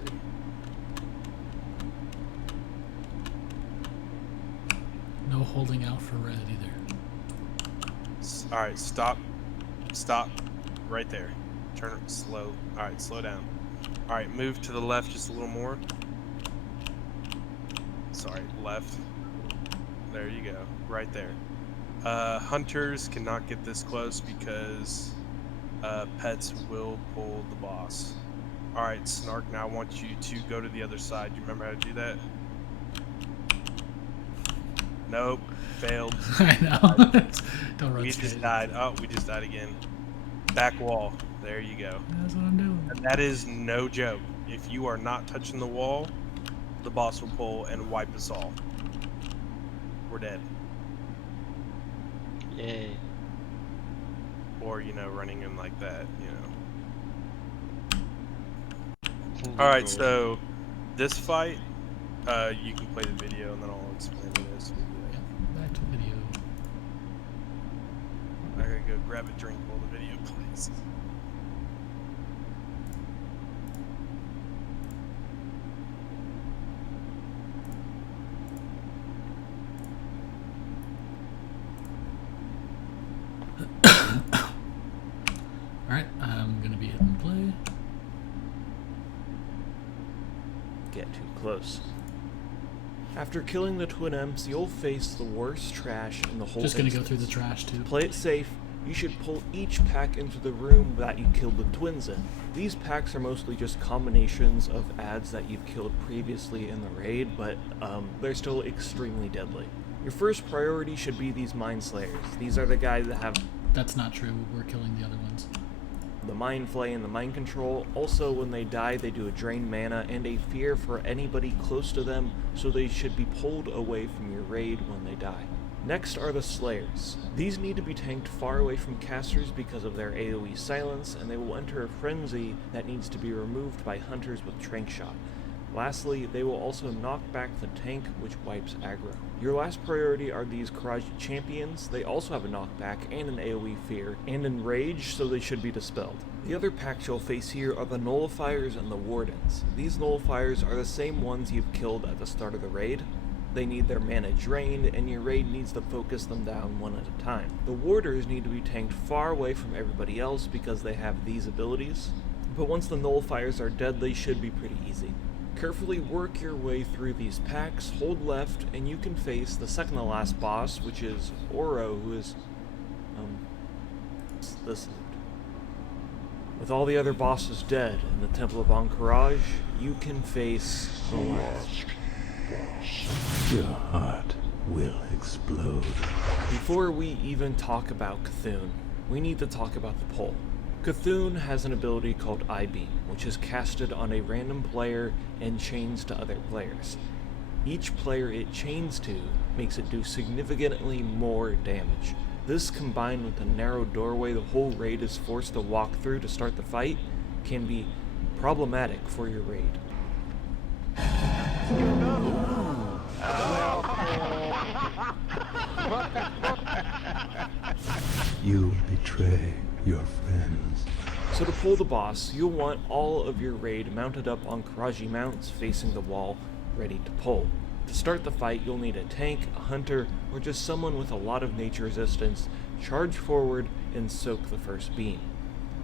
No holding out for red either. Alright, stop. Stop. Right there. Turn it slow. Alright, slow down. Alright, move to the left just a little more. Sorry, left. There you go. Right there. Hunters cannot get this close because pets will pull the boss. Alright, Snark, now I want you to go to the other side. Do you remember how to do that? Nope. Failed. I know. Don't run We straight. just died. Oh, we just died again. Back wall. There you go. That's what I'm doing. And that is no joke. If you are not touching the wall, the boss will pull and wipe us all. We're dead. Yay. Or, you know, running in like that, you know. Alright, so this fight, you can play the video and then I'll explain what it is. Back to the video. I gotta go grab a drink while the video plays. Alright, I'm gonna be hitting play. Get too close. After killing the twin imps, you'll face the worst trash in the whole Just gonna go instance. through the trash too. Play it safe. You should pull each pack into the room that you killed the twins in. These packs are mostly just combinations of ads that you've killed previously in the raid, but they're still extremely deadly. Your first priority should be these Mind Slayers. These are the guys that have... That's not true. We're killing the other ones. The Mind Flay and the Mind Control. Also, when they die, they do a Drain Mana and a Fear for anybody close to them, so they should be pulled away from your raid when they die. Next are the Slayers. These need to be tanked far away from casters because of their AoE silence, and they will enter a frenzy that needs to be removed by hunters with Trank Shot. Lastly, they will also knock back the tank, which wipes aggro. Your last priority are these Karaji champions. They also have a knockback and an AoE fear, and enrage, so they should be dispelled. The other packs you'll face here are the Nullifiers and the Wardens. These Nullifiers are the same ones you've killed at the start of the raid. They need their mana drained, and your raid needs to focus them down one at a time. The Warders need to be tanked far away from everybody else because they have these abilities, but once the Nullifiers are dead, they should be pretty easy. Carefully work your way through these packs, hold left, and you can face the second to last boss, which is Oro, who is, this loot. With all the other bosses dead in the Temple of Ankh-Raj, you can face the last. Your heart will explode. Before we even talk about Cthulhu, we need to talk about the pull. Cthulhu has an ability called I-Beam, which is casted on a random player and chains to other players. Each player it chains to makes it do significantly more damage. This, combined with the narrow doorway the whole raid is forced to walk through to start the fight, can be problematic for your raid. You betray your friends. So to pull the boss, you'll want all of your raid mounted up on Karaji mounts facing the wall, ready to pull. To start the fight, you'll need a tank, a hunter, or just someone with a lot of nature resistance. Charge forward and soak the first beam.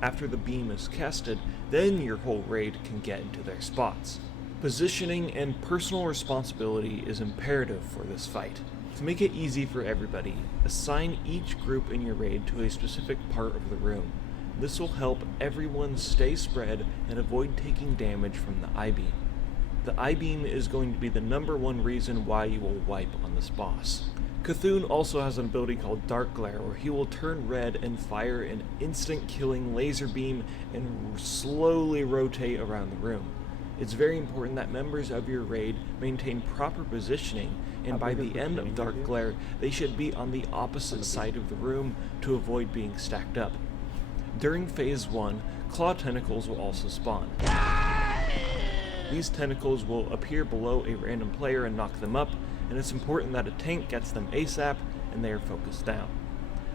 After the beam is casted, then your whole raid can get into their spots. Positioning and personal responsibility is imperative for this fight. To make it easy for everybody, assign each group in your raid to a specific part of the room. This will help everyone stay spread and avoid taking damage from the I-Beam. The I-beam is going to be the #1 reason why you will wipe on this boss. Cthulhu also has an ability called Dark Glare, where he will turn red and fire an instant-killing laser beam and slowly rotate around the room. It's very important that members of your raid maintain proper positioning, and by the end of Dark Glare, they should be on the opposite side of the room to avoid being stacked up. During Phase 1, claw tentacles will also spawn. These tentacles will appear below a random player and knock them up, and it's important that a tank gets them ASAP and they are focused down.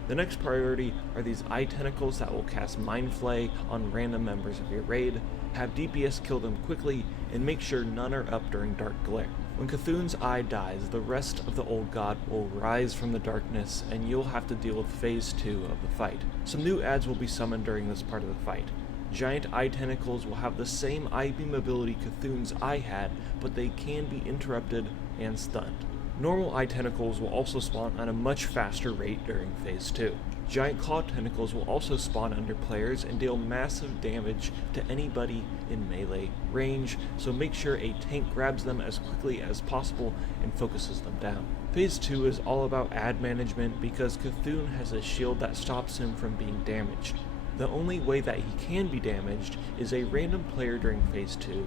The next priority are these eye tentacles that will cast Mind Flay on random members of your raid. Have DPS kill them quickly, and make sure none are up during Dark Glare. When Cthulhu's eye dies, the rest of the Old God will rise from the darkness, and you'll have to deal with Phase 2 of the fight. Some new adds will be summoned during this part of the fight. Giant eye tentacles will have the same I-beam ability Cthulhu's eye had, but they can be interrupted and stunned. Normal eye tentacles will also spawn at a much faster rate during Phase 2. Giant claw tentacles will also spawn under players and deal massive damage to anybody in melee range, so make sure a tank grabs them as quickly as possible and focuses them down. Phase 2 is all about ad management because Cthulhu has a shield that stops him from being damaged. The only way that he can be damaged is a random player during Phase 2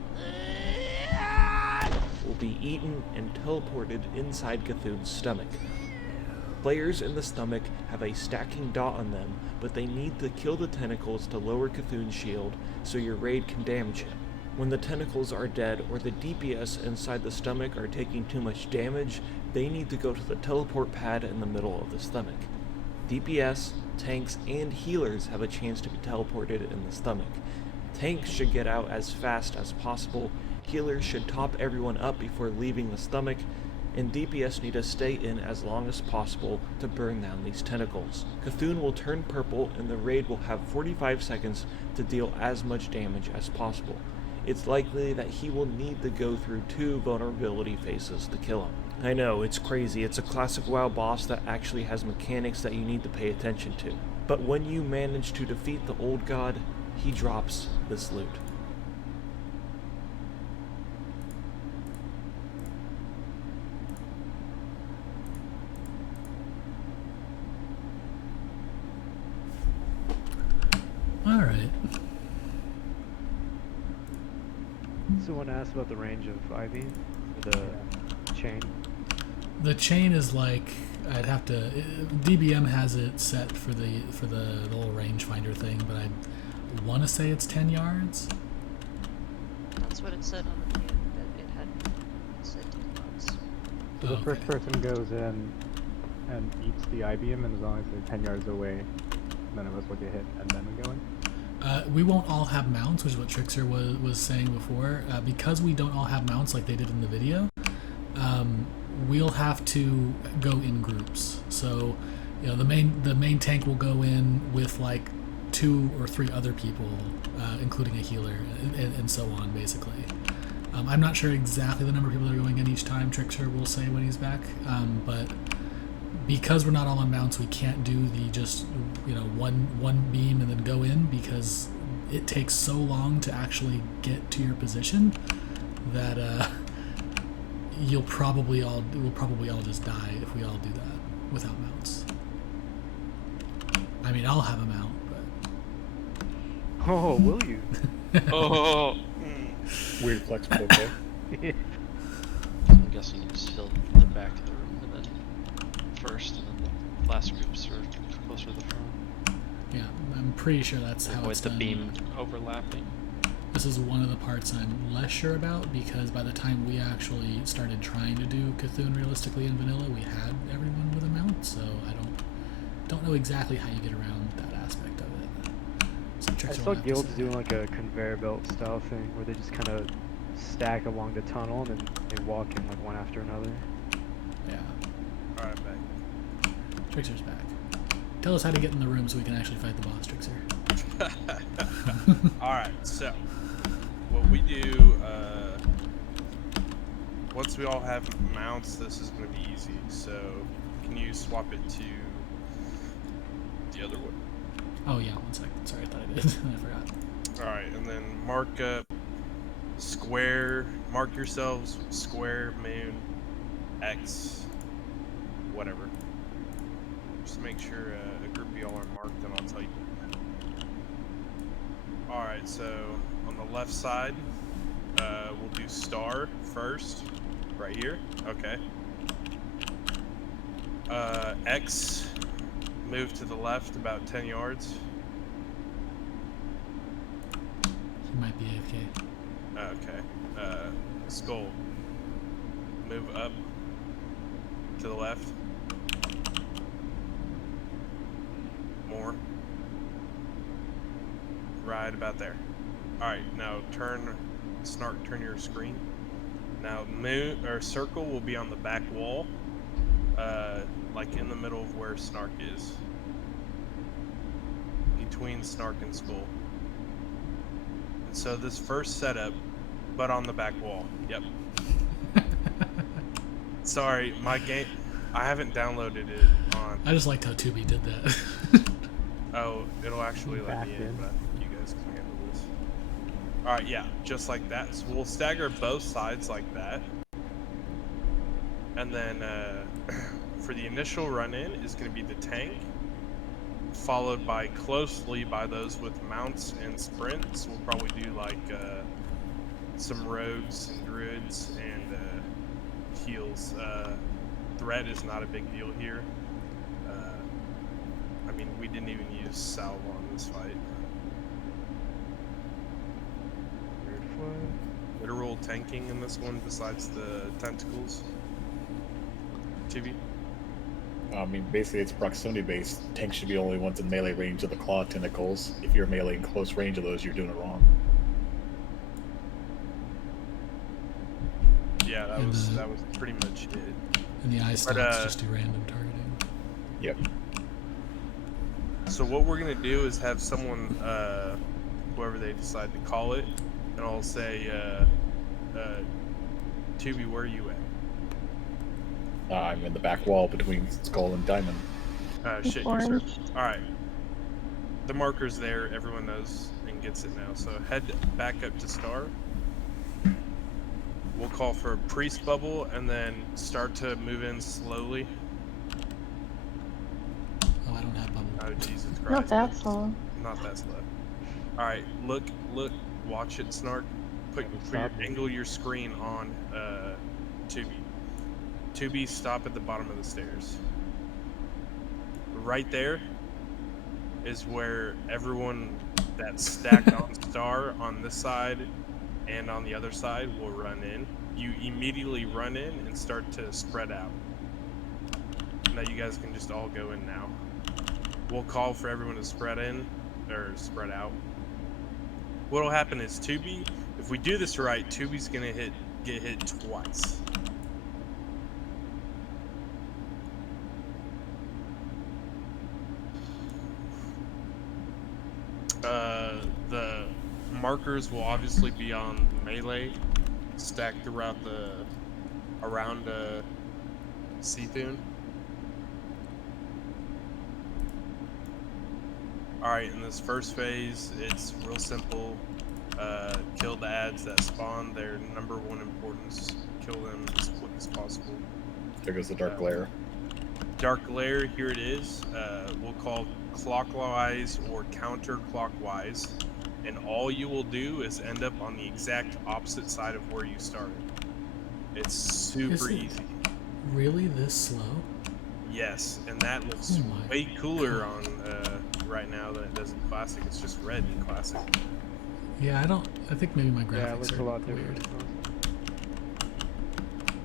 will be eaten and teleported inside Cthulhu's stomach. Players in the stomach have a stacking dot on them, but they need to kill the tentacles to lower Cthulhu's shield so your raid can damage him. When the tentacles are dead or the DPS inside the stomach are taking too much damage, they need to go to the teleport pad in the middle of the stomach. DPS, tanks, and healers have a chance to be teleported in the stomach. Tanks should get out as fast as possible, healers should top everyone up before leaving the stomach, and DPS need to stay in as long as possible to burn down these tentacles. Cthulhu will turn purple and the raid will have 45 seconds to deal as much damage as possible. It's likely that he will need to go through 2 vulnerability phases to kill him. I know, it's crazy, it's a classic WoW boss that actually has mechanics that you need to pay attention to. But when you manage to defeat the Old God, he drops this loot. Alright. Someone asked about the range of I-beam, the chain. The chain is like, I'd have to, DBM has it set for the little rangefinder thing, but I want to say it's 10 yards. That's what it said on the video, that it had said 10 yards. So the first person goes in and eats the I-beam, and as long as they're 10 yards away, none of us will get hit, and then we go in? We won't all have mounts, which is what Trickster was saying before. Because we don't all have mounts like they did in the video, we'll have to go in groups. So, you know, the main tank will go in with like 2 or 3 other people, including a healer, and so on, basically. I'm not sure exactly the number of people that are going in each time. Trickster will say when he's back, but because we're not all on mounts, we can't do the just, you know, one beam and then go in, because it takes so long to actually get to your position that we'll probably all just die if we all do that without mounts. I mean, I'll have a mount, but oh, will you? Oh, weird flexible. Okay. So I'm guessing you just fill the back of the room and then first, and then the last groups are closer to the front. Yeah, I'm pretty sure that's how it's done. With the beam overlapping. This is one of the parts I'm less sure about, because by the time we actually started trying to do Cthulhu realistically in vanilla, we had everyone with a mount, so I don't know exactly how you get around that aspect of it. So I saw guilds doing like a conveyor belt style thing where they just kind of stack along the tunnel and then they walk in like one after another. Yeah. Alright, back. Trickster's back. Tell us how to get in the room so we can actually fight the boss, Trickster. Alright, so what we do, once we all have mounts, this is going to be easy. So can you swap it to the other one? Oh yeah, one second. Sorry, I thought I did. I forgot. Alright, and then mark up square, mark yourselves, square, moon, X, whatever. Just make sure a group of y'all are marked, and I'll tell you. Alright, so on the left side, we'll do star first, right here. Okay. X, move to the left about 10 yards. He might be AFK. Okay. Skull, move up to the left. More. Right about there. Alright, now turn, Snark, turn your screen. Now moon or circle will be on the back wall, like in the middle of where Snark is. Between Snark and Skull. And so this first setup, but on the back wall. Yep. Sorry, my game, I haven't downloaded it on. I just liked how Tubi did that. Oh, it'll actually let me in, but I think you guys can handle this. Alright, yeah, just like that. So we'll stagger both sides like that. And then for the initial run-in is going to be the tank, followed by closely by those with mounts and sprints. We'll probably do like some rogues and druids and heals. Threat is not a big deal here. I mean, we didn't even use salve on this fight. Literal tanking in this one besides the tentacles. TV? I mean, basically it's proximity based. Tanks should be the only ones in melee range of the claw tentacles. If you're melee in close range of those, you're doing it wrong. Yeah, that was pretty much it. And the eye stalks just do random targeting. Yep. So what we're gonna do is have someone, whoever they decide to call it, and I'll say, Tubi, where are you at? I'm in the back wall between Skull and Diamond. Shit, you Alright. The marker's there, everyone knows and gets it now. So head back up to Star. We'll call for a priest bubble and then start to move in slowly. Oh, I don't have bubble. Oh, Jesus Christ. Not that slow. Not that slow. Alright, look, watch it, Snark. Angle your screen on Tubi. Tubi, stop at the bottom of the stairs. Right there is where everyone that's stacked on Star on this side and on the other side will run in. You immediately run in and start to spread out. Now you guys can just all go in now. We'll call for everyone to spread in, or spread out. What'll happen is Tubi, if we do this right, Tubi's gonna get hit twice. The markers will obviously be on melee, stacked throughout around Seathune. Alright, in this first phase, it's real simple. Kill the ads that spawn. Their number one importance. Kill them as quick as possible. There goes the Dark Glare. Dark Glare, here it is. We'll call clockwise or counterclockwise. And all you will do is end up on the exact opposite side of where you started. It's super easy. Really this slow? Yes, and that looks way cooler on right now than it does in Classic. It's just red in Classic. Yeah, I think maybe my graphics it looks are a lot weird. different.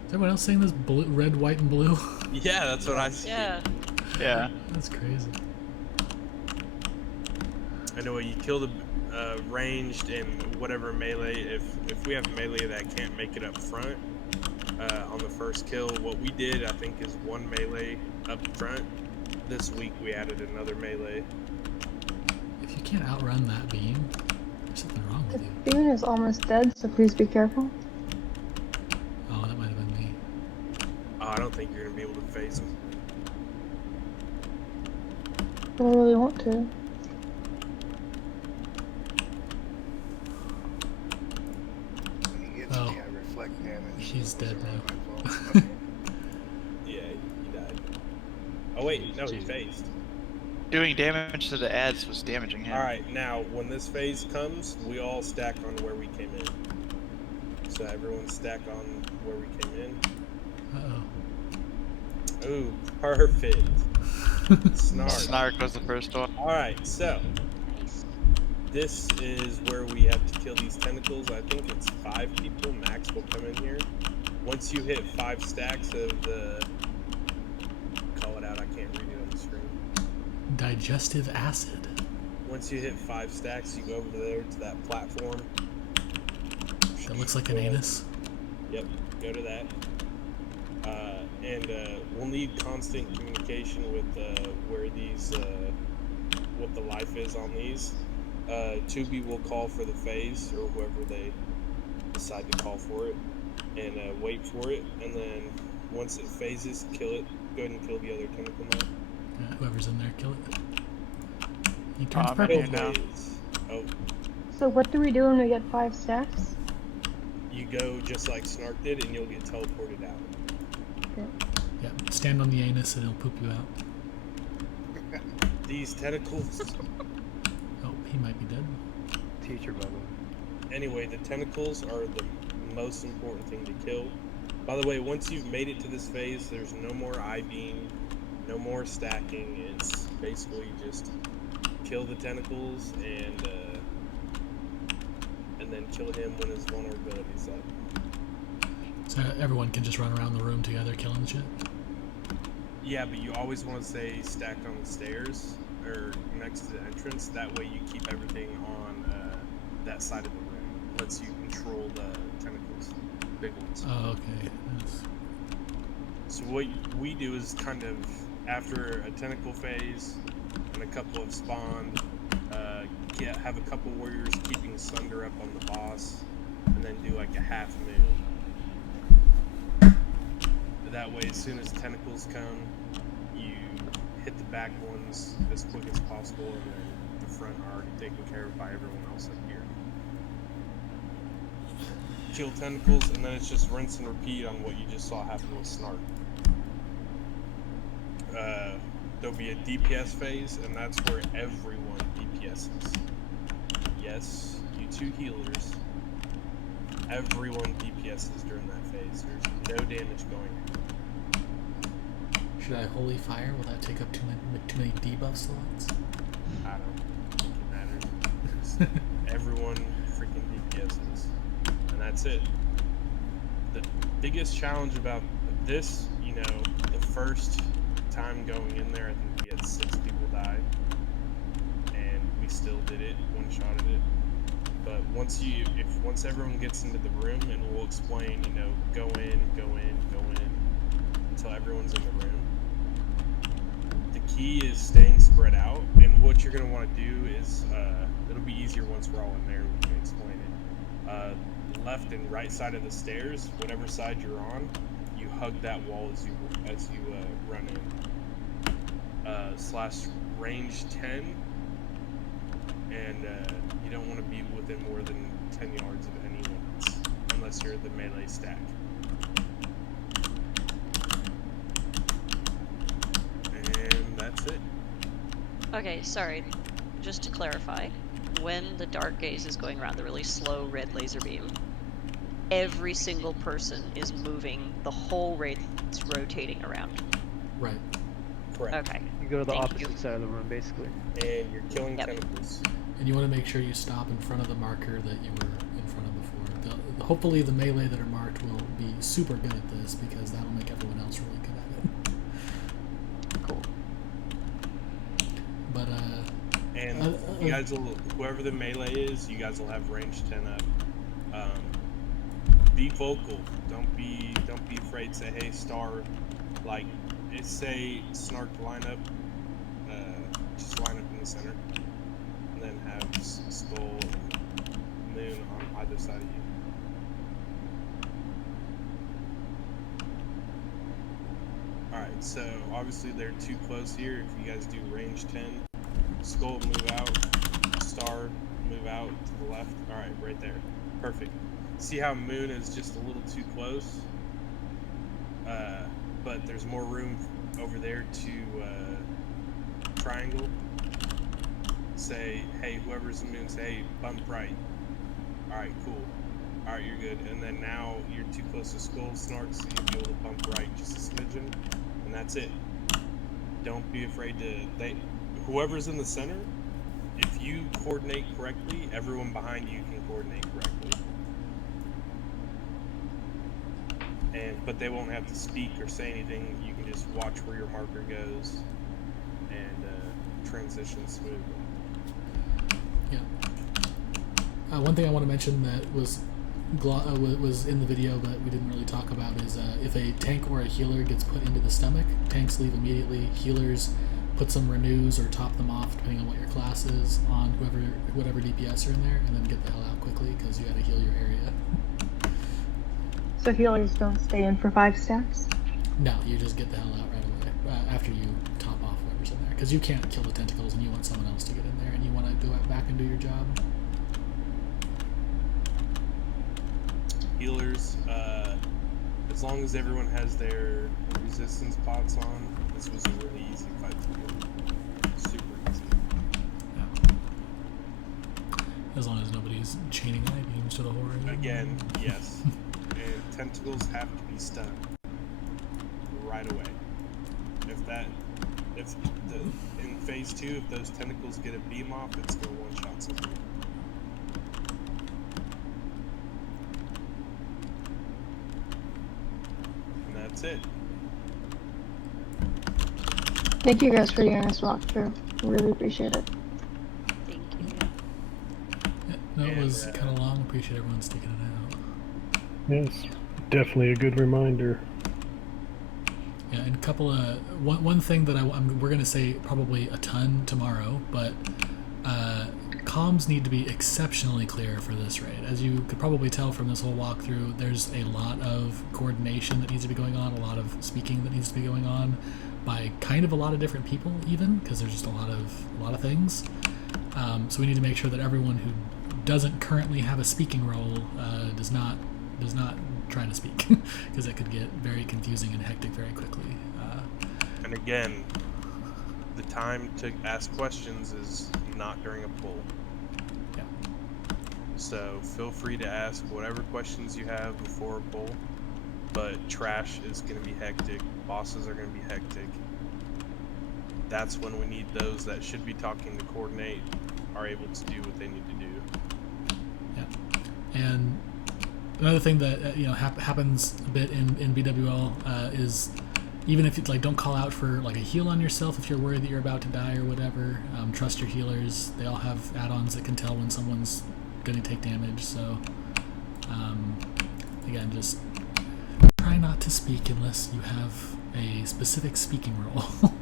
Is everyone else saying this blue, red, white, and blue? Yeah, that's what I see. Yeah. Yeah. That's crazy. Anyway, you kill the ranged and whatever melee. If we have melee that can't make it up front on the first kill, what we did I think is one melee up front. This week we added another melee. If you can't outrun that beam, there's something wrong with you. The beam is almost dead, so please be careful. Oh, that might have been me. I don't think you're gonna be able to phase him. I don't really want to. deflect damage. He's dead now. Yeah, he died. Oh wait, no, he phased. Doing damage to the ads was damaging him. Alright, now, when this phase comes, we all stack on where we came in. So everyone stack on where we came in. Uh-oh. Ooh, perfect. Snark. Snark was the first one. Alright, so this is where we have to kill these tentacles. I think it's 5 people max will come in here. Once you hit 5 stacks of the... Call it out, I can't read it on the screen. Digestive acid. Once you hit 5 stacks, you go over there to that platform. That looks like an anus. Yep, go to that. We'll need constant communication with where these, what the life is on these. Tubi will call for the phase, or whoever they decide to call for it, and wait for it, and then once it phases, kill it. Go ahead and kill the other tentacle now. Whoever's in there, kill it. He turns purple. Oh, So what do we do when we get 5 stacks? you go just like Snark did, and you'll get teleported out. Okay. Yeah, stand on the anus and it'll poop you out. These tentacles. Oh, he might be dead. Teacher bubble. Anyway, the tentacles are the most important thing to kill. By the way, once you've made it to this phase, there's no more I-beam, no more stacking. It's basically just kill the tentacles and then kill him when his vulnerability's up. So everyone can just run around the room together killing shit? Yeah, but you always want to stay stacked on the stairs or next to the entrance. That way you keep everything on that side of the room. Lets you control the tentacles, big ones. Oh, okay. Yes. So what we do is kind of, after a tentacle phase and a couple have spawned, have a couple warriors keeping Sunder up on the boss, and then do like a half moon. That way, as soon as tentacles come, you hit the back ones as quick as possible, and then the front are already taken care of by everyone else up here. Kill tentacles, and then it's just rinse and repeat on what you just saw happen with Snark. There'll be a DPS phase, and that's where everyone DPSs. Yes, you 2 healers. Everyone DPSs during that phase. There's no damage going. Should I holy fire? Will that take up too many debuff slots? I don't think it matters. Everyone freaking DPSs. And that's it. The biggest challenge about this, you know, the first time going in there, I think we had 6 people die. And we still did it, one-shotted it. But once everyone gets into the room, and we'll explain, you know, go in, until everyone's in the room. The key is staying spread out, and what you're going to want to do is, it'll be easier once we're all in there, we can explain it. Left and right side of the stairs, whatever side you're on, you hug that wall as you run in. Slash range 10, and you don't want to be within more than 10 yards of anyone else, unless you're the melee stack. And that's it. Okay, sorry. Just to clarify, when the dark gaze is going around, the really slow red laser beam, every single person is moving, the whole raid is rotating around. Right. Correct. Okay. You go to the Thank opposite you. side of the room, basically. And you're killing tentacles. And you want to make sure you stop in front of the marker that you were in front of before. Hopefully the melee that are marked will be super good at this, because that'll make everyone else really good at it. Cool. But, and you guys will, whoever the melee is, you guys will have range 10 up. Be vocal. Don't be afraid. Say, hey, Star, like, say Snark line up, just line up in the center, and then have Skull and Moon on either side of you. Alright, so obviously they're too close here. If you guys do range 10, Skull move out, Star move out to the left. Alright, right there. Perfect. see how Moon is just a little too close? But there's more room over there to triangle. Say, hey, whoever's in Moon, say, hey, bump right. Alright, cool. Alright, you're good. And then now you're too close to Skull Snark, so you'll be able to bump right just a smidgen. And that's it. Don't be afraid to... Whoever's in the center, if you coordinate correctly, everyone behind you can coordinate correctly. But they won't have to speak or say anything. You can just watch where your marker goes and transition smoothly. Yeah. One thing I want to mention that was in the video but we didn't really talk about is if a tank or a healer gets put into the stomach, tanks leave immediately. Healers put some renews or top them off depending on what your class is on whatever DPS are in there, and then get the hell out quickly because you got to heal your area. So healers don't stay in for 5 stacks? No, you just get the hell out right away after you top off whoever's in there, because you can't kill the tentacles and you want someone else to get in there and you want to go back and do your job. Healers, as long as everyone has their resistance pots on, this was a really easy fight to do. Super easy. Yeah. As long as nobody's chaining eye beams to the horror. Again, yes. And tentacles have to be stunned right away. In phase 2, if those tentacles get a beam off, it's gonna one-shot something. And that's it. Thank you guys for doing this walkthrough. Really appreciate it. Thank you. Yeah, no, it was kind of long. Appreciate everyone sticking it out. Yes, definitely a good reminder. Yeah, and a couple of one thing that we're gonna say probably a ton tomorrow, but comms need to be exceptionally clear for this raid. As you could probably tell from this whole walkthrough, there's a lot of coordination that needs to be going on, a lot of speaking that needs to be going on by kind of a lot of different people, even because there's just a lot of things. So we need to make sure that everyone who doesn't currently have a speaking role does not try to speak, because it could get very confusing and hectic very quickly. And again, the time to ask questions is not during a pull. Yeah. So feel free to ask whatever questions you have before a pull, but trash is going to be hectic, bosses are going to be hectic. That's when we need those that should be talking to coordinate are able to do what they need to do. Yeah. And another thing that happens a bit in BWL is even if it's like, don't call out for like a heal on yourself if you're worried that you're about to die or whatever. Trust your healers. They all have add-ons that can tell when someone's going to take damage. So again, just try not to speak unless you have a specific speaking role.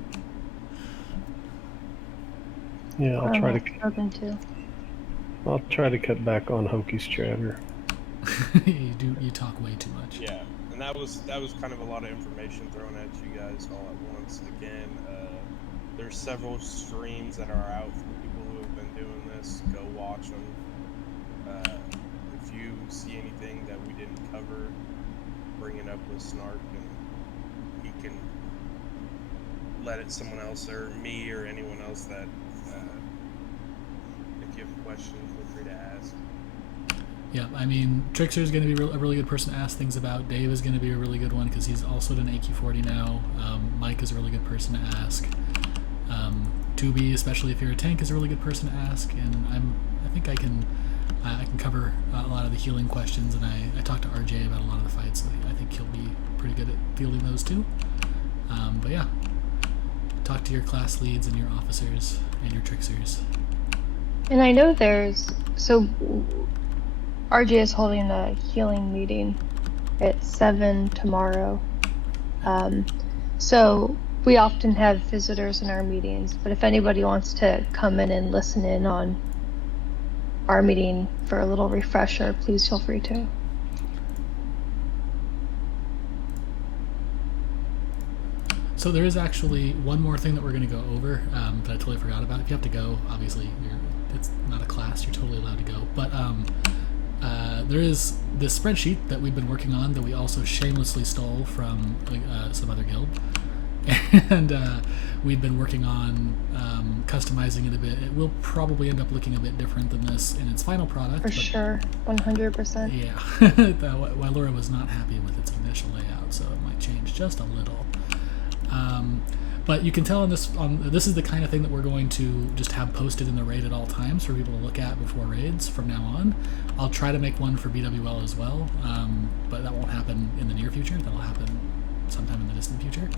Yeah, I'll try to cut back on Hoki's chatter. You talk way too much. Yeah, and that was kind of a lot of information thrown at you guys all at once. Again, there's several streams that are out from people who have been doing this. Go watch them. If you see anything that we didn't cover, bring it up with Snark, and he can let it someone else or me or anyone else that if you have questions, feel free to ask. Yeah, I mean, Trickster is going to be a really good person to ask things about. Dave is going to be a really good one because he's also done AQ40 now. Mike is a really good person to ask. Tubi, especially if you're a tank, is a really good person to ask. And I think I can cover a lot of the healing questions. And I talked to RJ about a lot of the fights. So I think he'll be pretty good at fielding those too. But yeah, talk to your class leads and your officers and your Tricksters. And I know so RJ is holding a healing meeting at 7 tomorrow. So we often have visitors in our meetings, but if anybody wants to come in and listen in on our meeting for a little refresher, please feel free to. So there is actually one more thing that we're going to go over that I totally forgot about. If you have to go, obviously it's not a class, you're totally allowed to go. But there is this spreadsheet that we've been working on that we also shamelessly stole from some other guild. And we've been working on customizing it a bit. It will probably end up looking a bit different than this in its final product. For sure, 100%. Yeah, Laura was not happy with its initial layout, so it might change just a little. But you can tell on this is the kind of thing that we're going to just have posted in the raid at all times for people to look at before raids from now on. I'll try to make one for BWL as well, but that won't happen in the near future. That'll happen sometime in the distant future.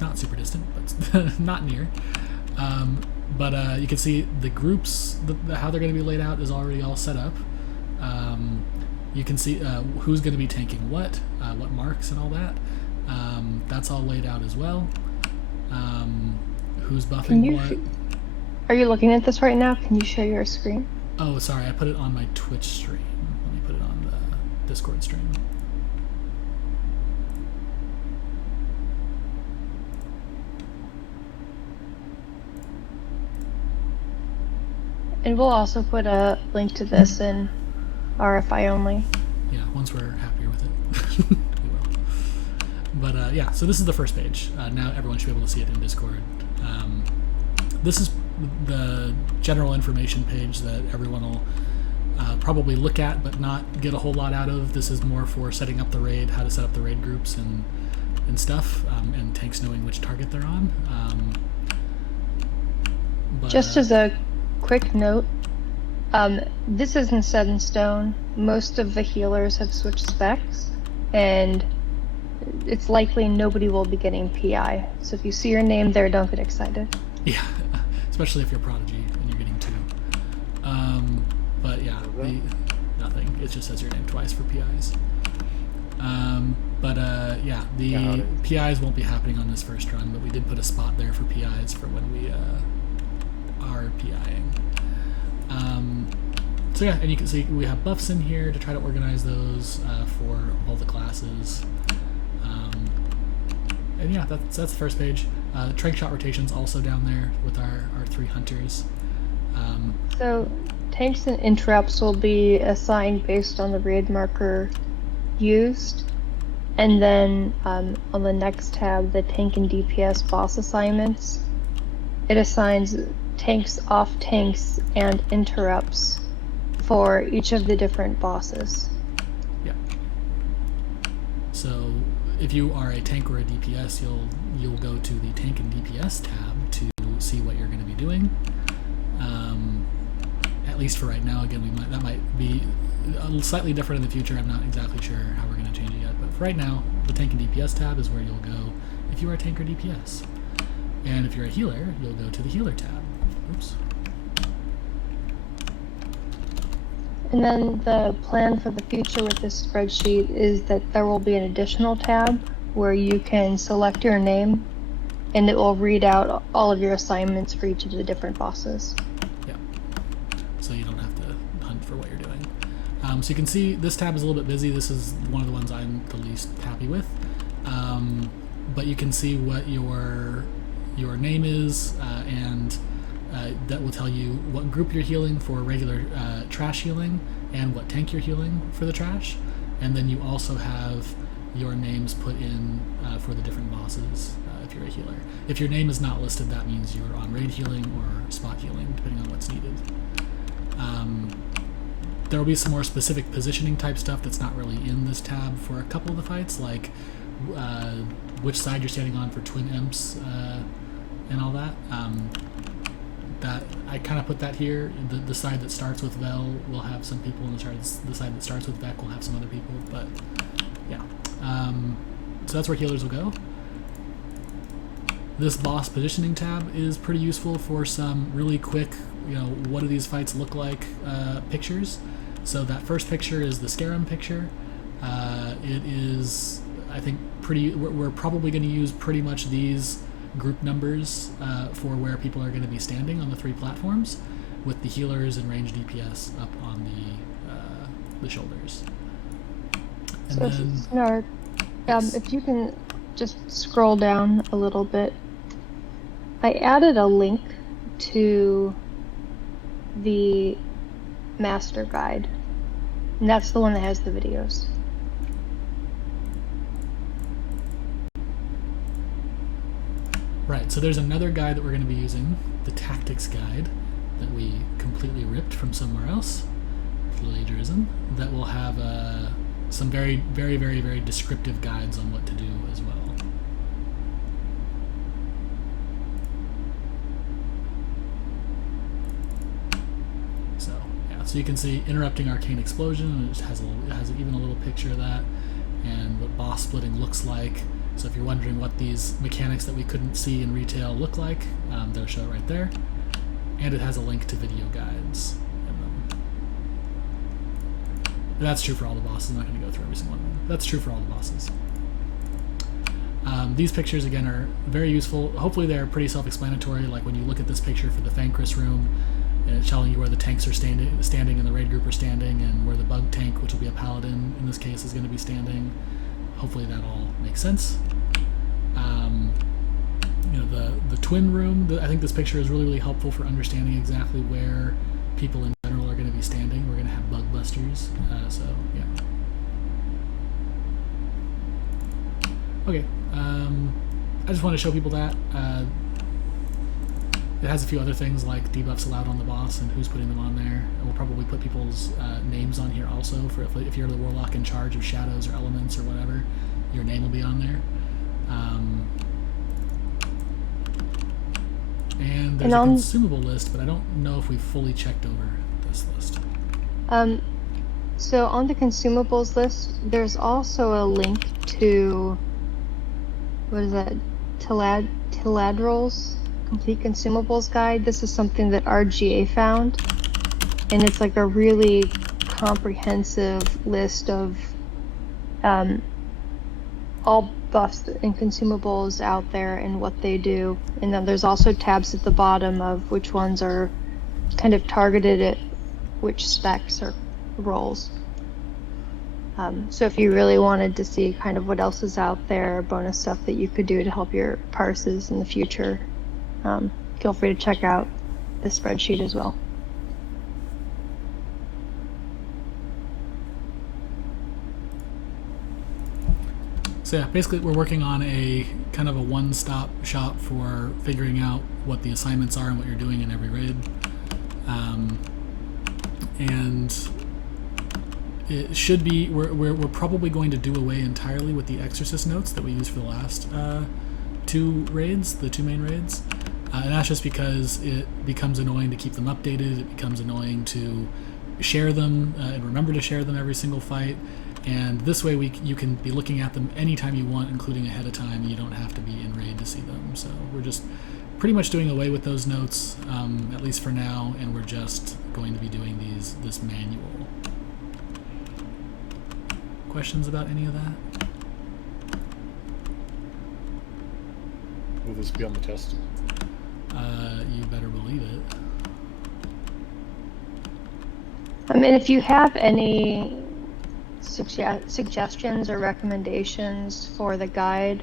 Not super distant, but not near. But you can see the groups, how they're going to be laid out is already all set up. You can see who's going to be tanking what marks and all that. That's all laid out as well. Who's buffing what. Are you looking at this right now? Can you share your screen? Oh, sorry, I put it on my Twitch stream. Let me put it on the Discord stream. And we'll also put a link to this in RFI only. Yeah, once we're happier with it, we will. But yeah, so this is the first page. Now everyone should be able to see it in Discord. This is the general information page that everyone will probably look at but not get a whole lot out of. This is more for setting up the raid, how to set up the raid groups and stuff, and tanks knowing which target they're on. Just as a quick note, this isn't set in stone. Most of the healers have switched specs, and it's likely nobody will be getting PI. So if you see your name there, don't get excited. Yeah, especially if you're Prodigy and you're getting 2. But yeah, nothing. It just says your name twice for PIs. Yeah, the PIs won't be happening on this first run, but we did put a spot there for PIs for when we are PIing. So yeah, and you can see we have buffs in here to try to organize those for all the classes. And yeah, that's the first page. Trank shot rotation's also down there with our 3 hunters. So tanks and interrupts will be assigned based on the raid marker used. And then on the next tab, the tank and DPS boss assignments, it assigns tanks, off tanks, and interrupts for each of the different bosses. Yeah. So if you are a tank or a DPS, you'll go to the tank and DPS tab to see what you're going to be doing. At least for right now. Again, that might be slightly different in the future. I'm not exactly sure how we're going to change it yet. But for right now, the tank and DPS tab is where you'll go if you are a tank or DPS. And if you're a healer, you'll go to the healer tab. Oops. And then the plan for the future with this spreadsheet is that there will be an additional tab where you can select your name and it will read out all of your assignments for each of the different bosses. Yeah. So you don't have to hunt for what you're doing. So you can see this tab is a little bit busy. This is one of the ones I'm the least happy with. But you can see what your name is, and that will tell you what group you're healing for regular trash healing and what tank you're healing for the trash. And then you also have your names put in for the different bosses if you're a healer. If your name is not listed, that means you're on raid healing or spot healing, depending on what's needed. There will be some more specific positioning type stuff that's not really in this tab for a couple of the fights, like which side you're standing on for twin imps and all that. That I kind of put that here. The side that starts with Vel will have some people, and the side that starts with Vec will have some other people. But yeah, so that's where healers will go. This boss positioning tab is pretty useful for some really quick, what do these fights look like pictures. So that first picture is the Scarum picture. It is, I think, we're probably going to use pretty much these group numbers for where people are going to be standing on the 3 platforms, with the healers and range DPS up on the shoulders. And so then, Snark, if you can just scroll down a little bit, I added a link to the master guide And that's the one that has the videos. Right, so there's another guide that we're going to be using, the tactics guide, that we completely ripped from somewhere else, plagiarism, that will have some very, very, very, very descriptive guides on what to do as well. So, yeah, so you can see interrupting arcane explosion, and it has even a little picture of that, and what boss splitting looks like. So if you're wondering what these mechanics that we couldn't see in retail look like, they'll show it right there. And it has a link to video guides in them. And that's true for all the bosses. I'm not going to go through every single one of them. That's true for all the bosses. These pictures, again, are very useful. Hopefully they're pretty self-explanatory, like when you look at this picture for the Thancred room, and it's telling you where the tanks are standing and the raid group are standing, and where the bug tank, which will be a paladin in this case, is going to be standing. Hopefully that all makes sense. You know, the twin room, I think this picture is really, really helpful for understanding exactly where people in general are going to be standing. We're going to have bug busters, so yeah. Okay, I just want to show people that. It has a few other things like debuffs allowed on the boss and who's putting them on there. And we'll probably put people's names on here also, for if you're the warlock in charge of shadows or elements or whatever, your name will be on there. And there's a consumable list, but I don't know if we've fully checked over this list. So on the consumables list, there's also a link to, what is that, Teladrol's Complete Consumables Guide. This is something that RGA found, and it's like a really comprehensive list of all buffs and consumables out there and what they do. And then there's also tabs at the bottom of which ones are kind of targeted at which specs or roles. So if you really wanted to see kind of what else is out there, bonus stuff that you could do to help your parses in the future, feel free to check out the spreadsheet as well. So yeah, basically we're working on a kind of a one-stop shop for figuring out what the assignments are and what you're doing in every raid. And it should be, we're probably going to do away entirely with the exorcist notes that we used for the last two raids, the two main raids. And that's just because it becomes annoying to keep them updated, it becomes annoying to share them and remember to share them every single fight. And this way you can be looking at them anytime you want, including ahead of time, and you don't have to be in raid to see them. So we're just pretty much doing away with those notes, at least for now, and we're just going to be doing this manual. Questions about any of that? Will this be on the test? You better believe it. I mean, if you have any suggestions or recommendations for the guide,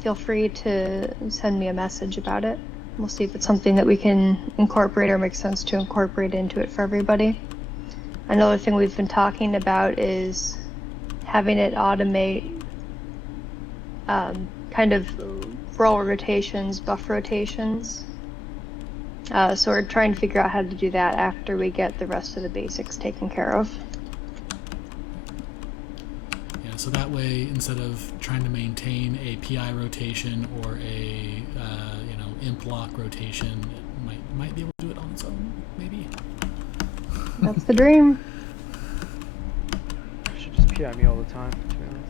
feel free to send me a message about it. We'll see if it's something that we can incorporate or makes sense to incorporate into it for everybody. Another thing we've been talking about is having it automate kind of role rotations, buff rotations. So we're trying to figure out how to do that after we get the rest of the basics taken care of. Yeah, so that way, instead of trying to maintain a PI rotation or a imp lock rotation, it might be able to do it on its own, maybe. That's the dream. You should just PI me all the time, to be honest.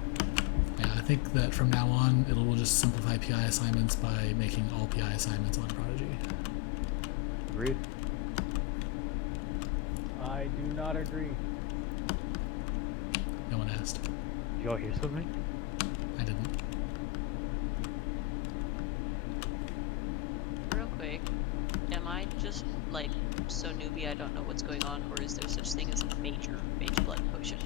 Yeah, I think that from now on, we'll just simplify PI assignments by making all PI assignments on Prodigy. Agreed. I do not agree. No one asked. Did y'all hear something? I didn't. Real quick, am I just like so newbie I don't know what's going on, or is there such thing as a major blood potion?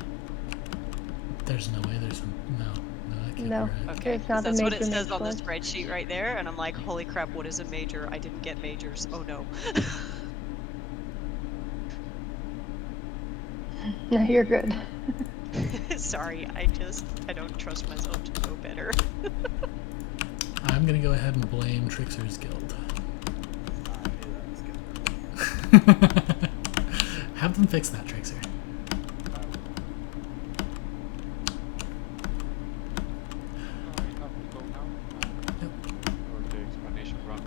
There's no way there's no, that can't No. be right. Okay, There's not a that's what major it says on the blood. spreadsheet right there, and I'm like, holy crap, what is a major? I didn't get majors. Oh no. No, you're good. Sorry, I don't trust myself to know better. I'm gonna go ahead and blame Trickster's Guild. Have them fix that, Trickster. For the explanation run for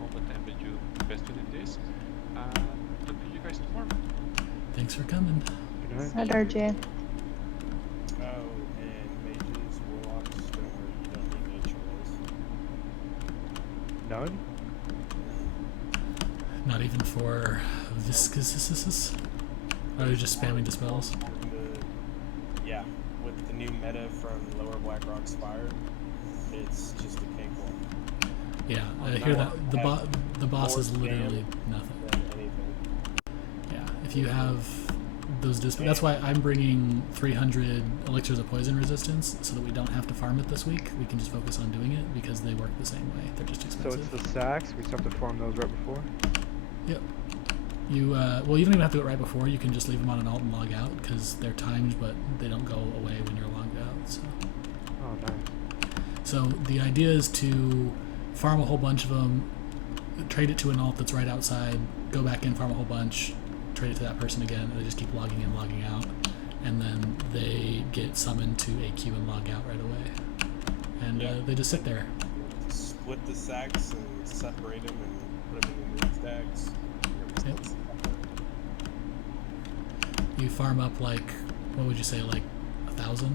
all the time that you invested in this. Talk to you guys tomorrow. Thanks for coming. Good night. Hi, RJ. Oh, and mages, warlocks, don't worry, you don't need nature rolls. None? Not even for viscous. Or are you just spamming dispels? Yeah, with the new meta from Lower Blackrock Spire, it's just a cakewalk. Yeah, I hear that the boss is literally nothing. Yeah, if you have those dispels, that's why I'm bringing 300 elixirs of poison resistance, so that we don't have to farm it this week. We can just focus on doing it because they work the same way. They're just So expensive. it's the sacks, we just have to farm those right before? Yep. You well, you don't even have to do it right before. You can just leave them on an alt and log out because they're timed, but they don't go away when you're logged out. So. Oh, nice. So the idea is to farm a whole bunch of them, trade it to an alt that's right outside, go back in, farm a whole bunch, trade it to that person again, and they just keep logging in, logging out, and then they get summoned to AQ and log out right away, and they just sit there. Split the sacks and separate them and put them in the stacks. Yep. You farm up like, what would you say, like 1,000?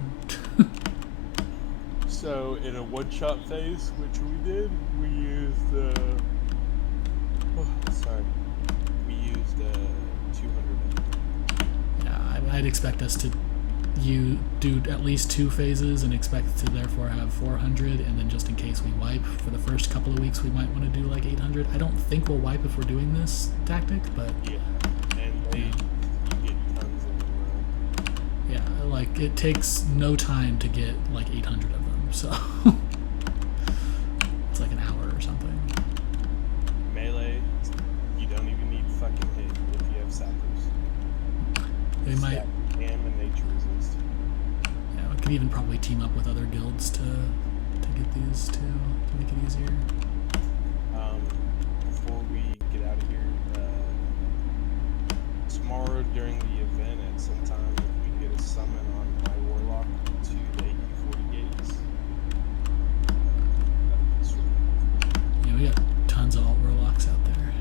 So in a one-shot phase, which we did, we used we used 200. Yeah, I'd expect us to do at least 2 phases and expect to therefore have 400, and then just in case we wipe for the first couple of weeks, we might want to do like 800. I don't think we'll wipe if we're doing this tactic, but yeah, and you get tons of them. Yeah, like it takes no time to get like 800 of them, so it's like an hour or something. Melee, you don't even need fucking hit if you have sappers. They might. Am and nature resist. Yeah, we could even probably team up with other guilds to get these to make it easier. Before we get out of here, tomorrow during the event at some time, if we get a summon on my warlock to the AQ40 gates, that'd be sweet. Yeah, we got tons of alt warlocks out there.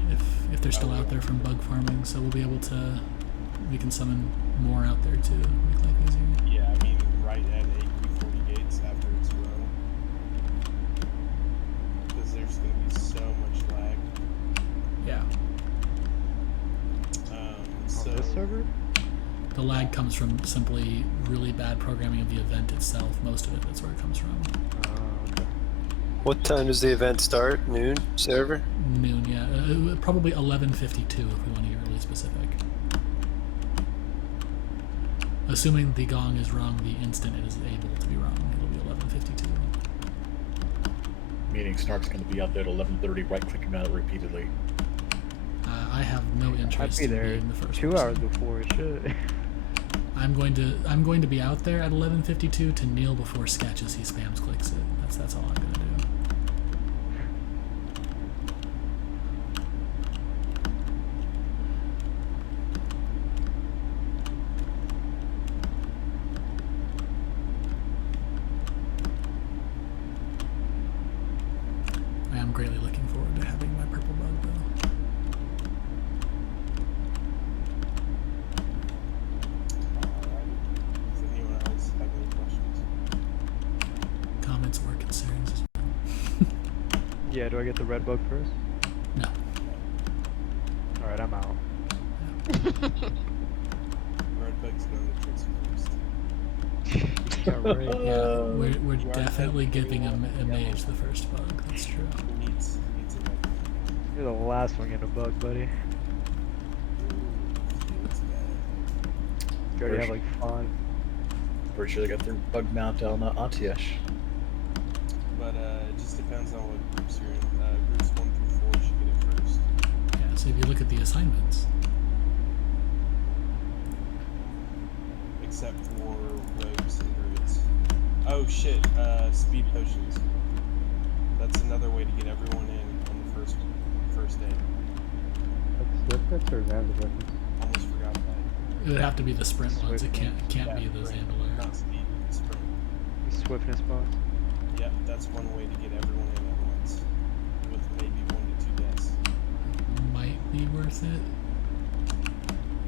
If they're still out there from bug farming, so we'll be able to. We can summon more out there too, make life easier. Yeah, I mean, right at AQ40 gates after it's run. Because there's going to be so much lag. Yeah. On this server? The lag comes from simply really bad programming of the event itself. Most of it, that's where it comes from. What time does the event start? Noon? Server? Noon, yeah. Probably 11:52 if we want to get really specific. Assuming the gong is rung the instant it is able to be rung, it'll be 11:52. Meaning Snark's going to be out there at 11:30, right-clicking on it repeatedly. I have no interest I'd be in there being the first 2 person. hours before it should. I'm going to be out there at 11:52 to kneel before Sketch as he spams clicks it. That's all I'm going to do. I am greatly looking forward to having my purple bug though. Does anyone else have any questions? Comments or concerns? Yeah, do I get the red bug first? No. Alright, I'm out. Red bug's going to Trixie first. Yeah, right. Yeah, we're You already definitely have giving a yellow. mage the first bug. That's true. Who needs a red bug? You're the last one getting a bug, buddy. It's bad. You already have like 5. Pretty sure they got their bug mount on Antiesh. But it just depends on what groups you're in. Groups 1 through 4 should get it first. Yeah, so if you look at the assignments, except for rogues and druids. Oh shit, speed potions. That's another way to get everyone in on the first day. That's swiftness or Zanzibar? Almost forgot that. It would have to be the sprint ones. It can't Yeah, be the sprint, Zandalar. not speed, sprint. The swiftness boss? Yep, that's one way to get everyone in at once, with maybe 1 to 2 deaths. Might be worth it.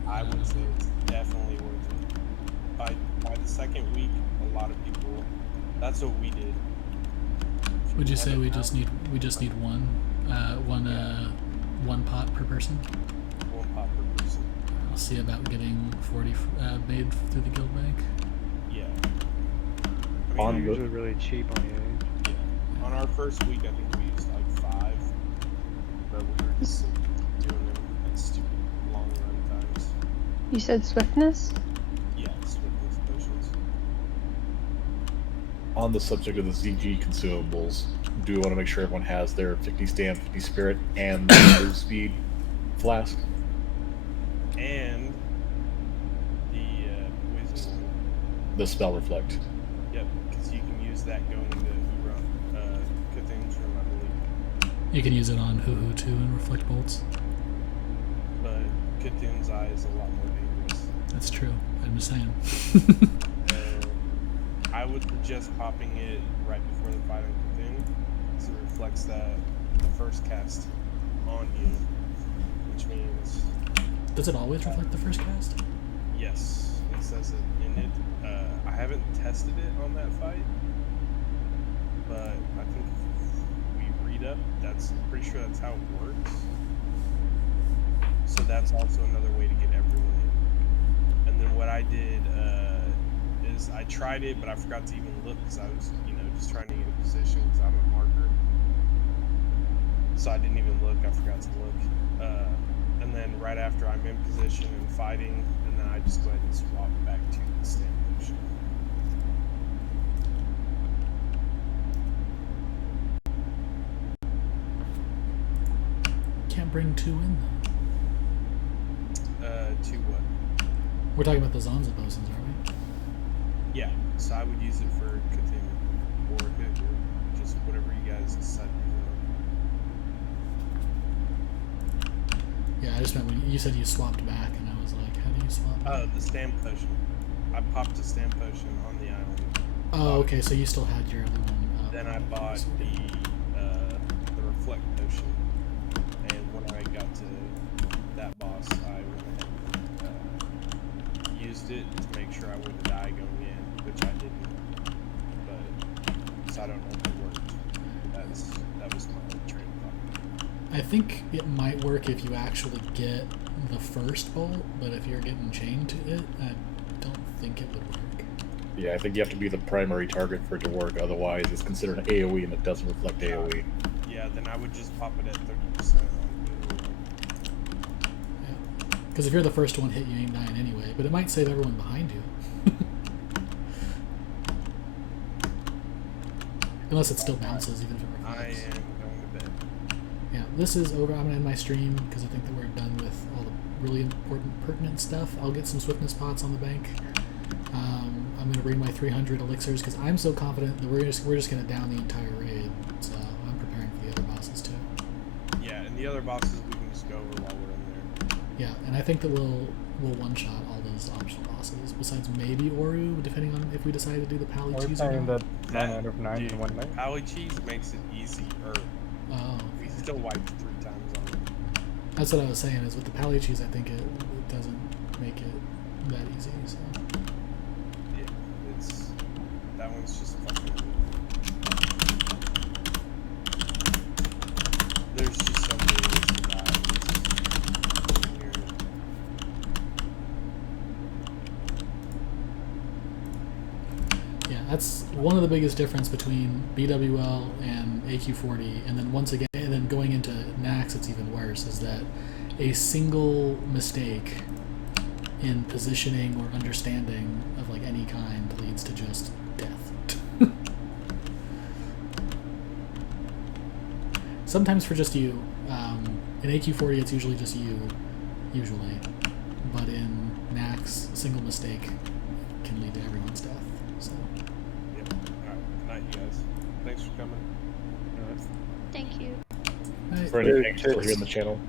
I would say it's definitely worth it. By the second week, a lot of people. That's what we did. Would you say we just need one pot per person? 1 pot per person. I'll see about getting 40 made through the guild bank. Yeah. I mean, they're usually really cheap on the Yeah. On our first week, I think we used like 5, but we were just doing them at stupid long run times. You said swiftness? Yeah, swiftness potions. On the subject of the ZG consumables, do we want to make sure everyone has their 50 stam, 50 spirit, and the move speed flask? And the poison one. The spell reflect. Yep, because you can use that going into Cthulhu's room, I believe. You can use it on Hoo-Hoo too and reflect bolts. But Cthulhu's eye is a lot more dangerous. That's true. I'm just saying. I would suggest popping it right before the fight on Cthulhu, because it reflects the first cast on you, which means... Does it always reflect the first cast? Yes, it says it in it. I haven't tested it on that fight, but I think if we read up, I'm pretty sure that's how it works. So that's also another way to get everyone in. And then what I did is I tried it, but I forgot to even look because I was, just trying to get a position because I'm a marker. So I didn't even look. I forgot to look. And then right after I'm in position and fighting, and then I just go ahead and swap back to the stand motion. Can't bring 2 in though. 2 what? We're talking about the Zanza potions, aren't we? Yeah, so I would use it for Cthulhu or Hoo-Hoo, just whatever you guys decide to Yeah, I just meant when you said you swapped back, and I was like, how do you swap back? the stamp potion. I popped a stamp potion on the island. Oh, okay, so you still had your other one up. Then I bought the reflect potion, and when I got to that boss, I went ahead and used it to make sure I wouldn't die going in, which I didn't. But so I don't know if it worked. That was my train of thought. I think it might work if you actually get the first bolt, but if you're getting chained to it, I don't think it would work. Yeah, I think you have to be the primary target for it to work, otherwise it's considered an AoE and it doesn't reflect AoE. Yeah, then I would just pop it at 30% on Yeah. Because if you're the first one hit, you ain't dying anyway, but it might save everyone behind you. Unless it still bounces, even if it reflects. I am going to bed. Yeah, this is over. I'm going to end my stream because I think that we're done with all the really important, pertinent stuff. I'll get some swiftness pots on the bank. I'm going to bring my 300 elixirs because I'm so confident that we're just going to down the entire raid. So I'm preparing for the other bosses too. Yeah, and the other bosses we can just go over while we're in there. Yeah, and I think that we'll one-shot all those optional bosses, besides maybe Oru, depending on if we decide to do the Pally Cheese or not. 9 out of 9 in one night. Pally Cheese makes it easy, Oh. we still wiped 3 times on it. That's what I was saying, is with the Pally Cheese, I think it doesn't make it that easy, so. Yeah, that one's just fucking... There's just so many ways to die. Yeah, that's one of the biggest difference between BWL and AQ40, and then once again, and then going into Nax, it's even worse, is that a single mistake in positioning or understanding of like any kind leads to just death. Sometimes for just you. In AQ40 it's usually just you, usually. But in Nax, single mistake can lead to everyone's death. So. Yep. All right. Good night, you guys. Thanks for coming. Thank you. For anything still here in the channel,